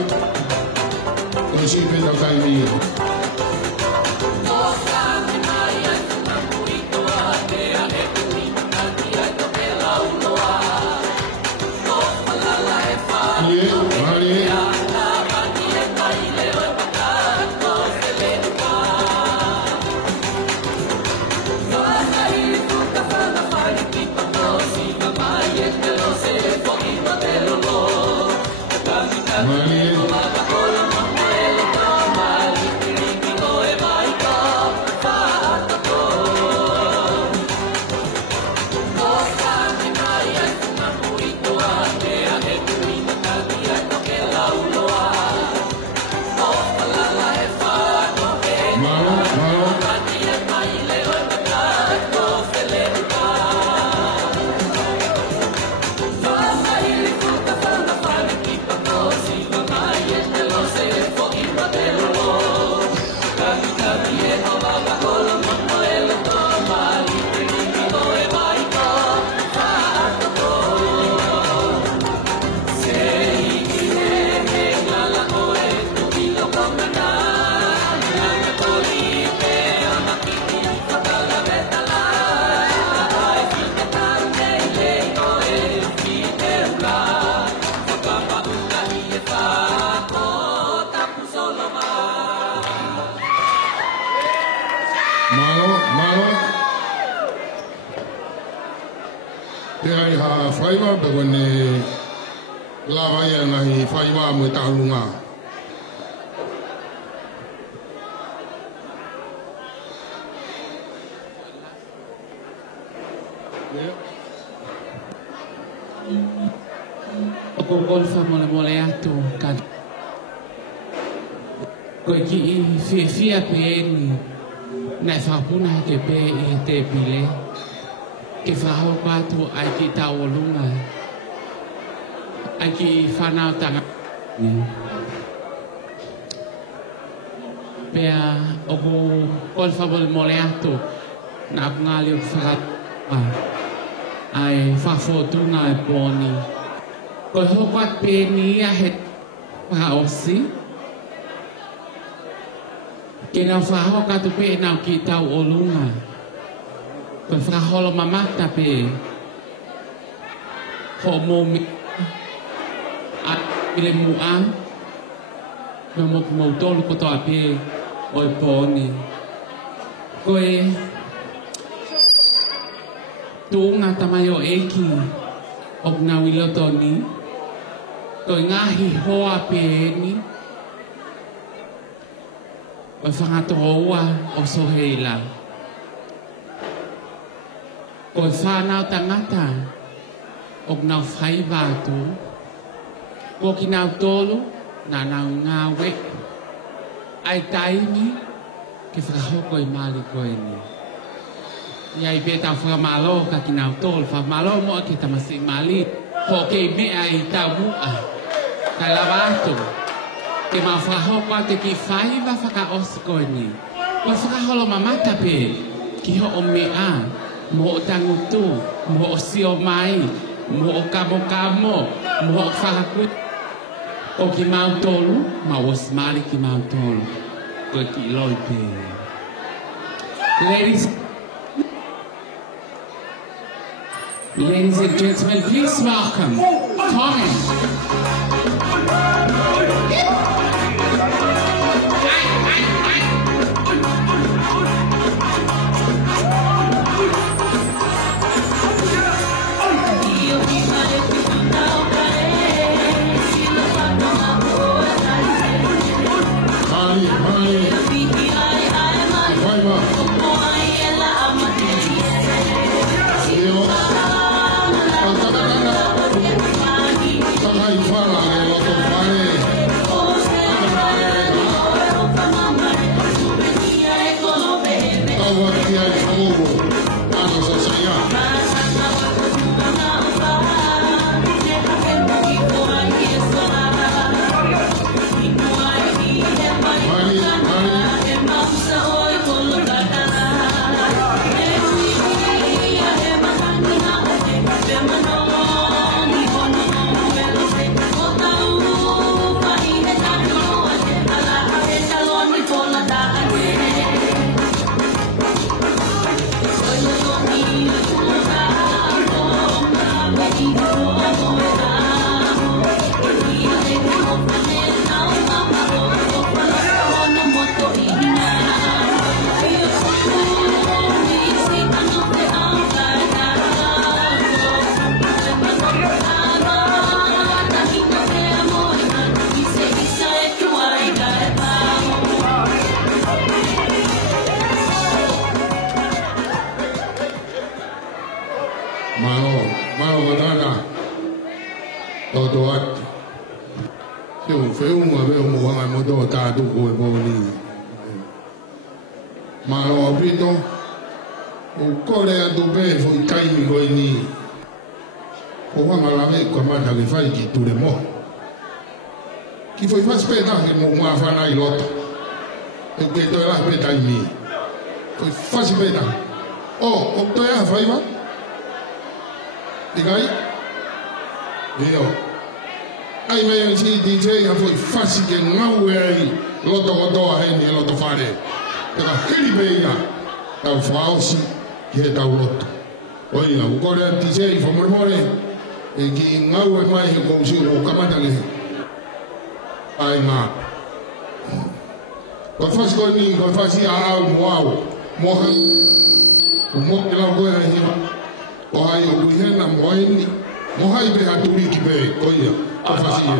Ko si pe ta kai mi. Whaiwa pekone lawa ia ngahi whaiwa mo talunga. O golfa mole atu kan. Ko ki i fia pe ni na whapuna ke pe i te pile. Ke whahau patu ai ki tau o lunga. Ai ki whanau tanga. Pea o ku kolfa mole atu na apungali o whakat. Ai whafotunga e poni. Ko hokat pe ni a he whaosi. Ke na whahau katu pe nau ki tau o lunga. Ko whakaholo mamata pe ho momi a ile mua no mo tolu ko toa pe o poni ko e tunga tamayo eki o na wilo toni ko ngahi hoa pe ni o whakatoa o soheila ko whanau tangata o nau whai wātu ko ki nau tolu na nau ngawe ai taini ki whakahoko i mali koe ni Ia i peta whakamalo ka ki nau tol. Whakamalo mo ki tamasik mali. Ho kei mea i tau mua. Kai lawa atu. Ke ma whakahokwa te ki whaiva whakaosiko ni. Wa whakaholo mamata pe. Ki ho o mea. Mo o tangutu. Mo o sio mai. Mo o kamo. Mo o whakakut. O ki mau tolu. Ma was mali ki mau tolu. Ko ki loi pe. Ladies and gentlemen, please welcome Tommy. Chi foi faz pedaço que não vai na ilota. Eu que estou lá pedaço em mim. Foi faz pedaço. Oh, o que é vai lá? Diga aí. Eu. Aí vem esse DJ já foi fácil que não é aí. Loto aí nem loto fare. Então ele veio lá. Tá o falso que é tá o loto. Olha, o cara DJ foi morrer. E que não é mais como se o camada ali. Ai ma. Ko fas ko ni ko fas ya au mo ha. Mo ke la go ya ni. O ai o ku hena mo ni. Mo hai be ha tu ki be ko ya. Ko fas ya.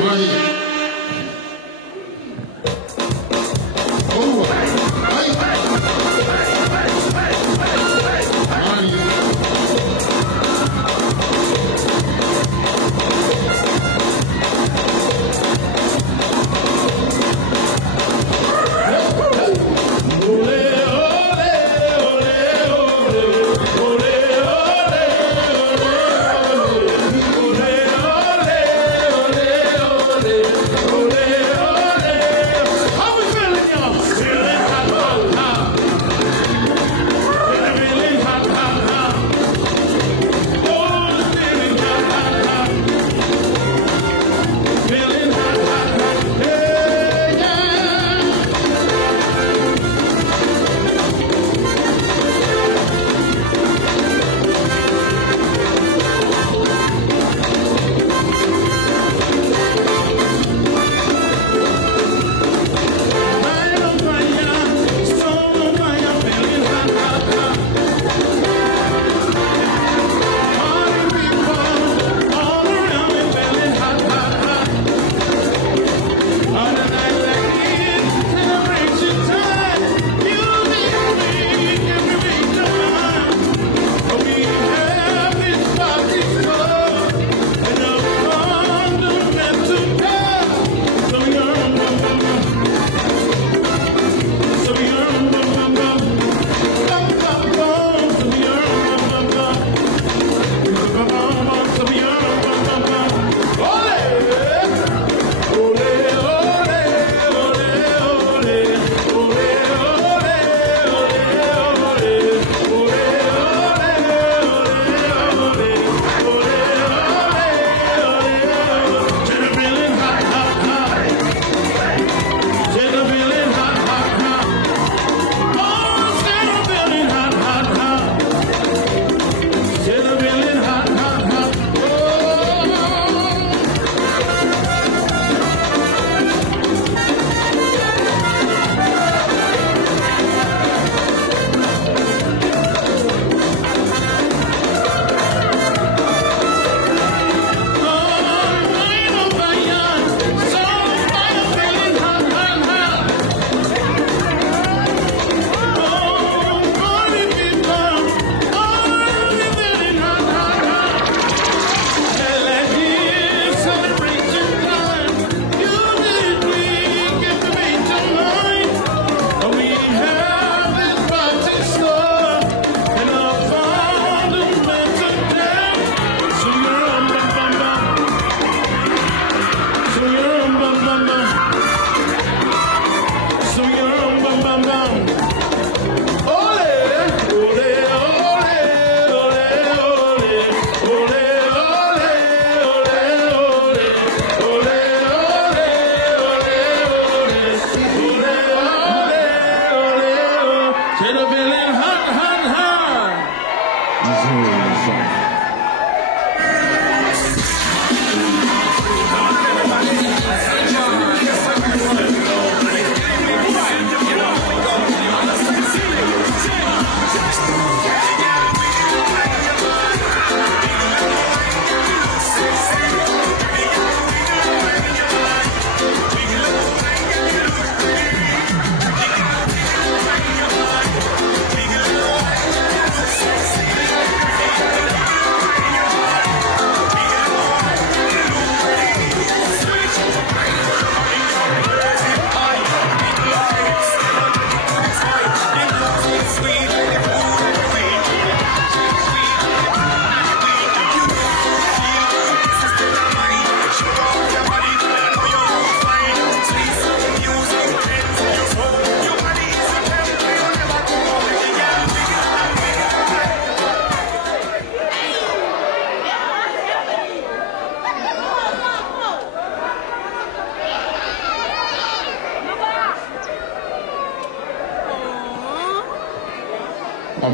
Mai. Oh. Ai. Ole,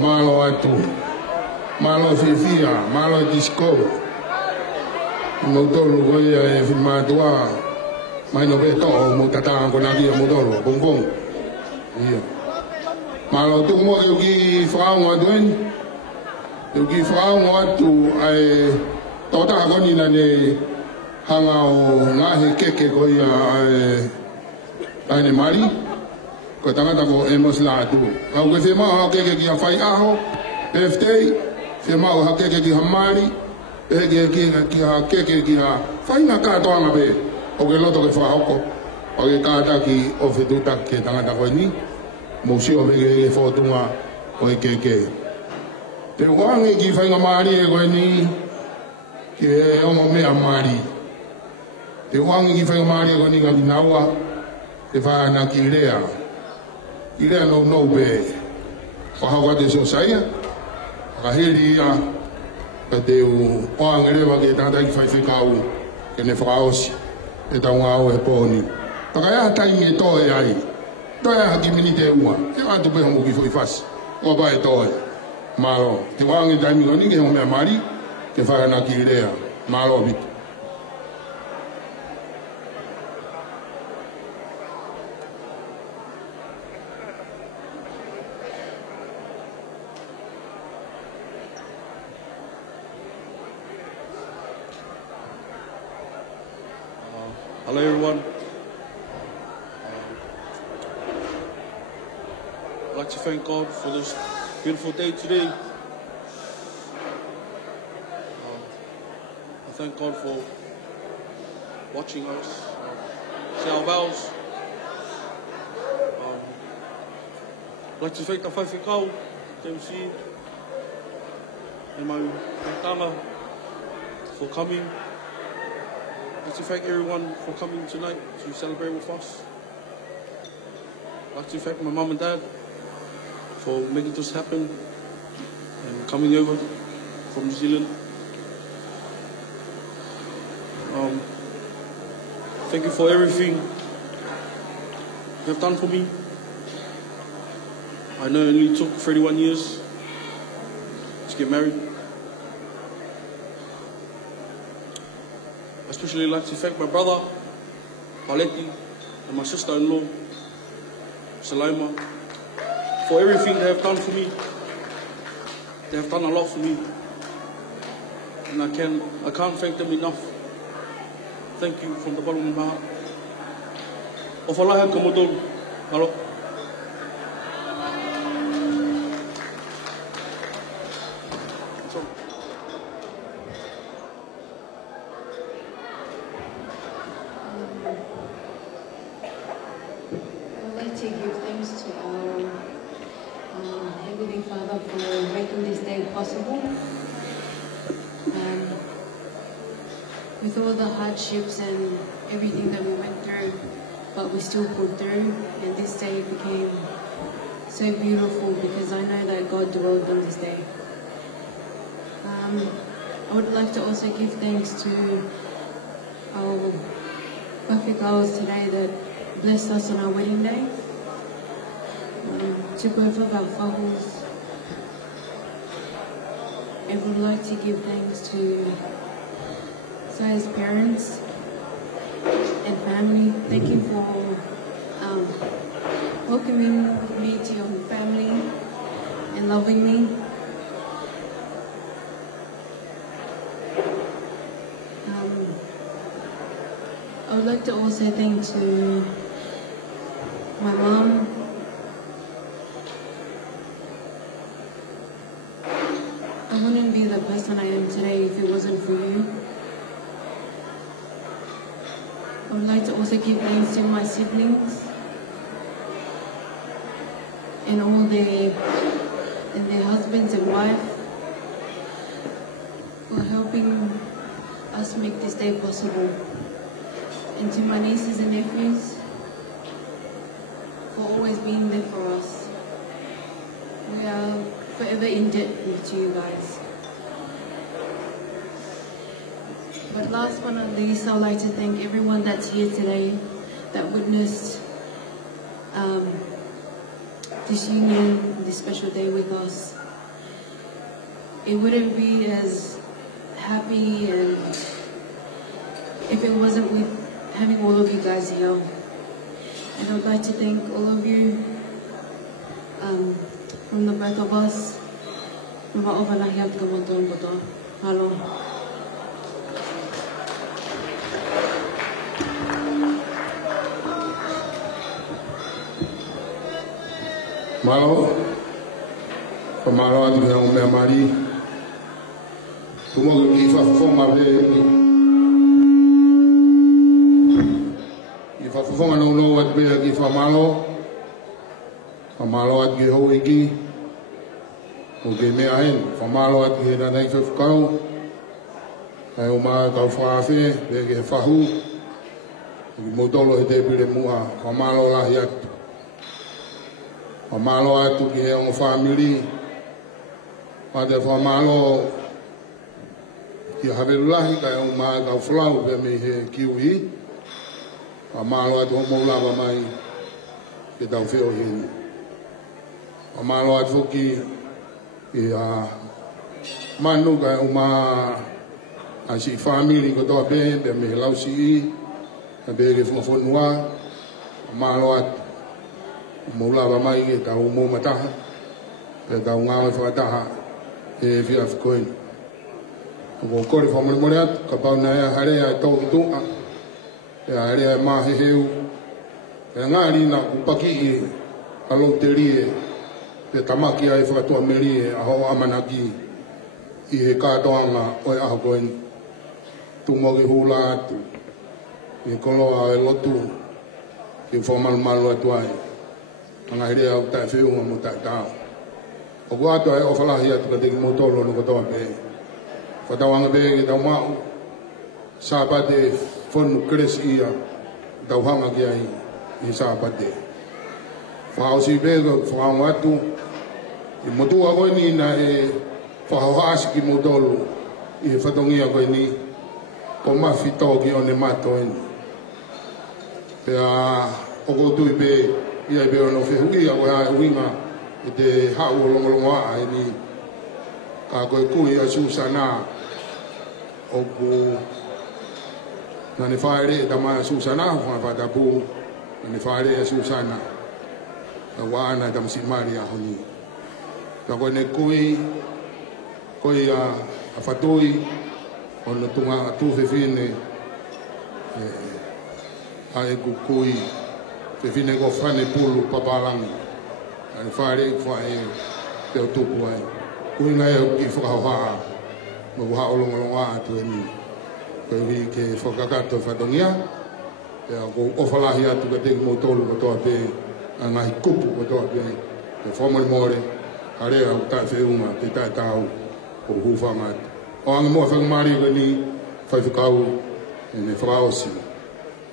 Malo atu, malo fifia, malo disco. Motolo goia e filmatua, mai no beto mo tata ko na dia motolo, bongbong. Iya. Malo tu mo yogi frau ngaduen. Yogi frau ngatu ai tota ko ni na ne hanga o ngahe keke goia ai ne mari. Ko tangata ko emos la tu. Au ke fema ha ke ki fai aho. Eftei fema ha ke ki hamari. E ki ha ke ki ha fai na ka to anga be. O ke loto ke fa hoko. O ke ka ta ki o fetuta ke tangata ko ni. Mo si o be ke fotunga o ke. Te wangi ki fai ngamari e ko ni. Ke o mo me amari. Te wangi ki fai ngamari ko ni ka nawa. Te fa na ki rea. Ira no be fahawa de sosaia kahiri ya pateu pangere wa ke tata ki fai fikau ke ne fraos e tangao e poni pakaya tai me to e ai to ya ki minite uma e wa to be mo ki foi fas o ba e to malo te wangi dai mi ni ke ho me mari ke fa na ki rea malo bit. Hello everyone. I'd like to thank God for this beautiful day today. I thank God for watching us, see our vows. I'd like to thank the Whaiwhikau, TMC, and my tanga for coming. I'd like to thank everyone for coming tonight to celebrate with us. I'd like to thank my mum and dad for making this happen and coming over from New Zealand. Thank you for everything you have done for me. I know it only took 31 years to get married. I especially like to thank my brother, Paleti, and my sister-in-law, Salaima, for everything they have done for me. They have done a lot for me. And I can't thank them enough. Thank you from the bottom of my heart. Ofalaha kamodol. Hello. I'd like to give thanks to our Heavenly Father for making this day possible. With all the hardships and everything that we went through, but we still pulled through, and this day became so beautiful because I know that God dwelled on this day. I would like to also give thanks to our Whaiwhikau's today that blessed us on our wedding day, to both of our whahus, I would like to give thanks to Saya's parents and family. Thank you for welcoming me to your family and loving me. I would like to also thank to my mom. I wouldn't be the person I am today if it wasn't for you. I would like to also give thanks to my siblings and all their husbands and wives for helping us make this day possible. And to my nieces and nephews for always being there for us. We are forever in debt to you guys. But last but not least, I would like to thank everyone that's here today that witnessed this union, this special day with us. It wouldn't be as happy and if it wasn't with having all of you guys here. And I would like to thank all of you from the both of us. Hello. Malo, pemalo ati yang memari, semua kita forma Fafonga no no at be gi famalo at gi ho igi o ge me ain famalo at gi na nei fkau ai o ma ka fa fe be ge fa hu gi modolo e de bile mua famalo la hiat famalo at gi o family pa de famalo ki habellahi ka o ma ka flau be me he kiwi Amalo at homo lava mai ke tau feo hini. Amalo at fuki e manu ka uma a si family ko to be me lau si a be ke fonua. Amalo at homo lava mai ke tau mo mataha ke tau ngā fa taha e fi af coin. Ko ko ri family morat ka pa na hare a to tu ya area maheu ya ngari na kupaki alo terie pe tamaki ai fa to meri a ho amanaki I he katoanga o a koen tu mo ge hula tu e kolo a lotu e formal malo atuai anga hire au ta feu mo ta ta o gua to e o fala hia tu de motolo no ko to pe fa ta wanga be ge ta ma sabate fonu kresia tauhanga ki ai I sabate fa o si bego fa watu I motu a koe ni na e whahohasi ki modolo I he whatongia koe ni ko mawhito ki o ne matoeni pea o koutu I pe ia I pe ono whehui a koe hae uinga I te hau o longolongo a I ni ka koe kui a Susana o ku na ne whaere e tamaya Susana whatapu na ne whaere e Susana a waana e tamasi mari a honi ka koe ne kui koe a whatoi o na tunga a tu whewhine a e kukui whewhine ko whane pulu papalangi a ne whaere I whae te o tupu ai kui ngai au ki whakahauhaa ma wuha o longolonga atu e ni koe hui ke whakakato whatongia e a ko ofalahi atu ka te mo tolu ko toa pe a ngahi kupu ko toa pe e whamari more a rea au tae whiunga te tae tau ko hufanga atu o angi mua whakamari ko ni whaiwhikau e ne whakaosi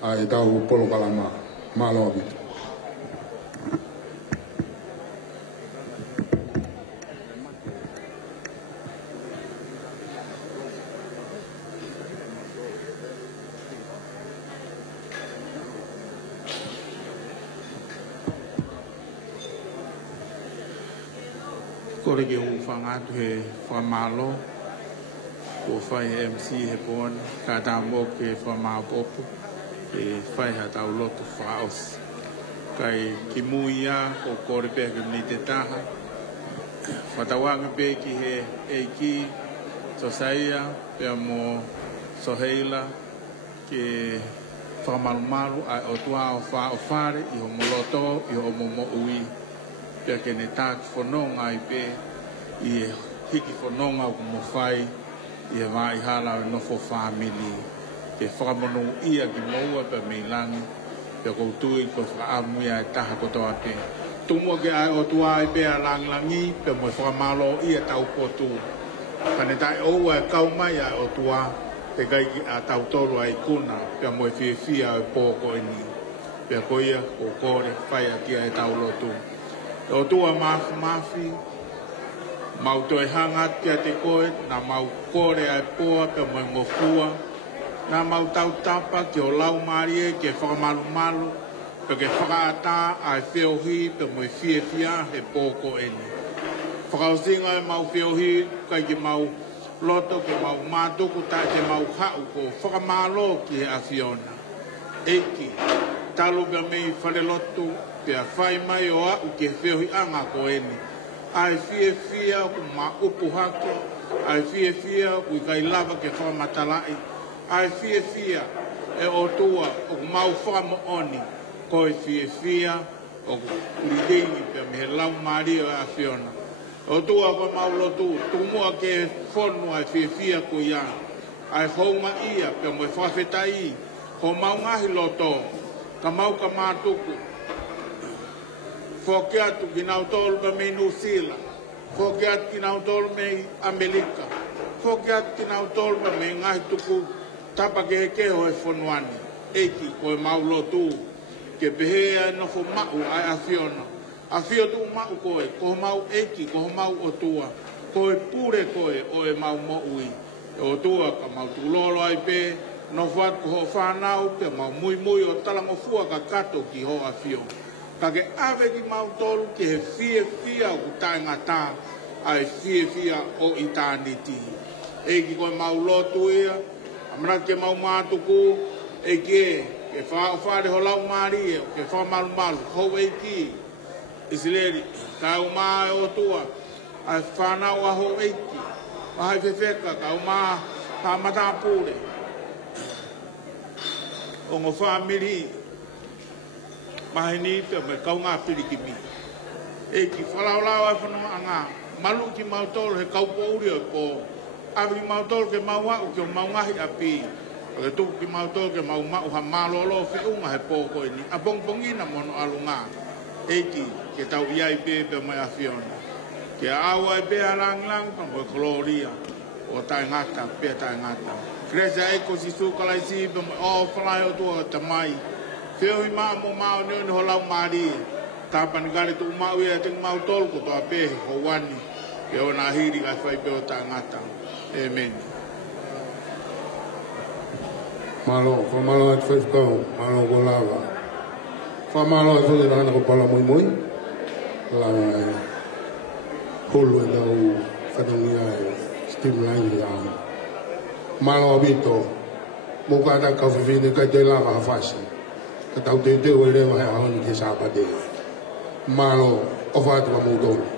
a e tau polo kalama malo abitu kore ke u whangatu he whamalo o whai MC he pon ka tāmo ke whamao popo e whai ha tau lotu whaos kai ki muia o kore pēke ni te taha whatawanga pē ki he eiki so saia pēa mo so heila ke whamalumalu ai o tua o wha o whare i ho moloto i ho momo ui pia ke ne tāki whanonga i pē i e hiki whanonga o mo whai i e wai hala o nofo whamili ke whakamono ia ki maua pa meilangi pia koutui ko whaamu ia e taha kotoa pē tumua ke ai o tua i pē a langlangi pia mo whakamalo ia tau potu pane tai oua e kaumai ai o tua te kai ki a tau tolu ai kuna pia mo e fia e pōko e ni pia koia o kore whai a kia e tau lotu o tua mafi mau toi hanga kia te koe na mau kore ai poa pia mo e ngofua na mau tau tapa ki o lau marie ke whakamalu malu pia ke whakaata ai whiohi pia mo e fia he pōko e ni whakausinga e mau whiohi kai ki mau loto ke mau mātuku ta ke mau hau ko whakamalo ki he awhiona. Eki, talo pia mei whare loto pia whai mai o au ke whiohi anga ko eni. Ai fia ku ma upu hako, ai fia ku i kai lava ke whamatalai, ai fia e o tua o ku mau whamo oni, ko i fia o ku lidengi pia me he lau maria o awhiona. O tua ko mau lotu, tumua ke whonu ai fia ko ia. Ai hounga ia, pia mo e whawhetai, ko mau ngahi loto, ka mau ka mātuku. Whoke atu ki nau tolu ka mei New Zealand, whoke atu ki nau tolu mei Amerika, whoke atu ki nau tolu ka mei ngahi tuku tapa ke he keho e whonuani. Eki ko e mau lotu, ke pehea nofo mau ai awhiona. A fio tu mau koe, ko mau eki, ko mau o tua, ko e pure koe o e mau mo ui. O tua ka mau tu lolo ai pe, no what ko ho whanau, pe mau mui o talango fua ka kato ki ho a fio. Ka ke ave ki mau tolu ki he fia o tai ngata, ai fia o i tāniti. Eki ko e mau lotu ia, amana ke mau mātuku, eki e, ke whaare ho lau maari e, ke whamalu, ho eki, Isileri, ka uma o tua, a whanau a ho eiki, a hai whewheka, ka uma ka matapure. O ngo whamiri, mahini pia me kaunga pirikimi. Eiki, whalaulau ai whanau anga, malu ki mautolo he kaupo uri o po, awi ki mautolo ke maua u ke mau ngahi api, ke tuku ki mautolo ke mau ha malolo whiunga he pōko ini, a pongpongina mono alunga. Eiki, ke tau iai pe mai a whiona. Ke awa e pe a lang, pa mo koloria, o tai ngata, pe tai ngata. Kresa eko si sukalai si, pe mo o whalai o tua tamai. Whio i maa mo mao ni ho lau maari. Tāpani gare tu mau ia ting mau tolko toa pe ho wani. Ke o nā hiri kai whai pe o tai ngata. Amen. Malo, whamalo at whewkau, malo ko lava. Whamalo e whele rana ko pala moi. Langa e hulu e dau whanungia e stimulai i ang. Malo abito, muka ta kawhiwhine kai te lava hawhasi. Ka tau te teo e rewa he ahoni ke sāpate. Malo, o whātua mūtoro.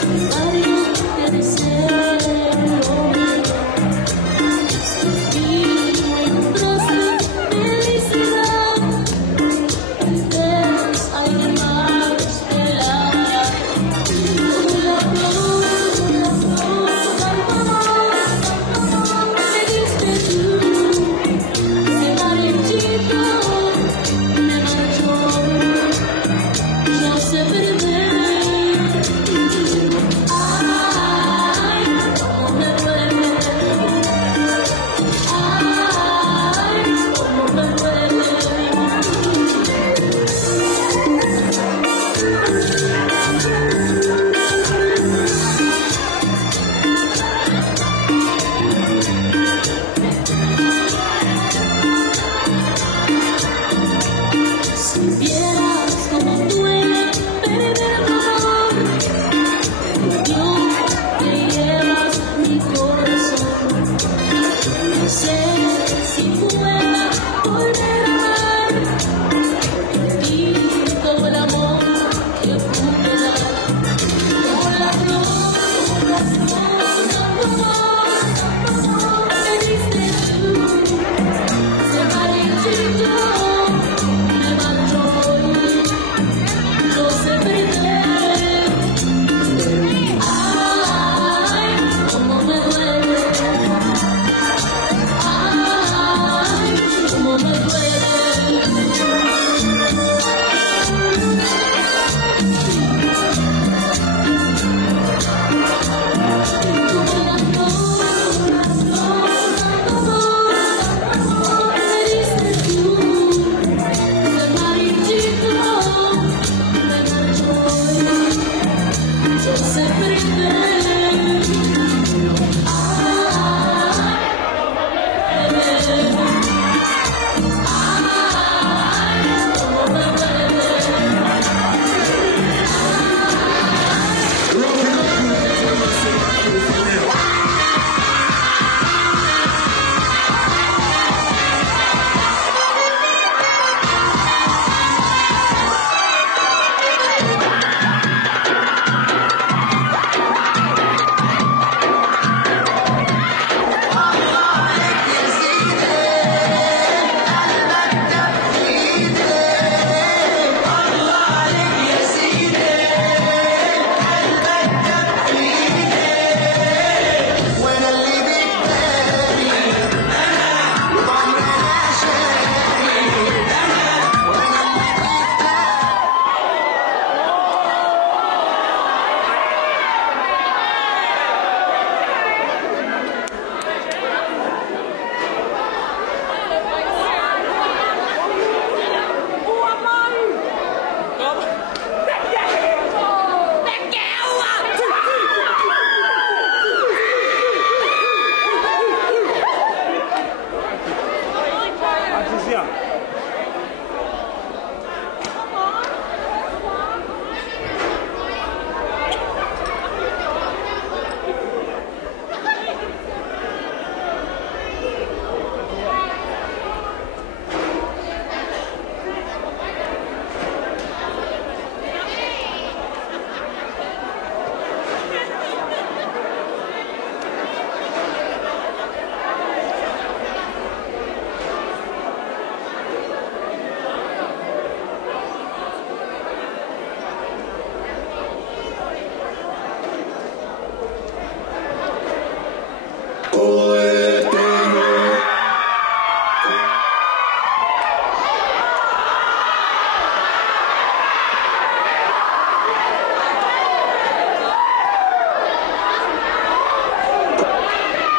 Somebody that is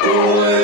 Boy.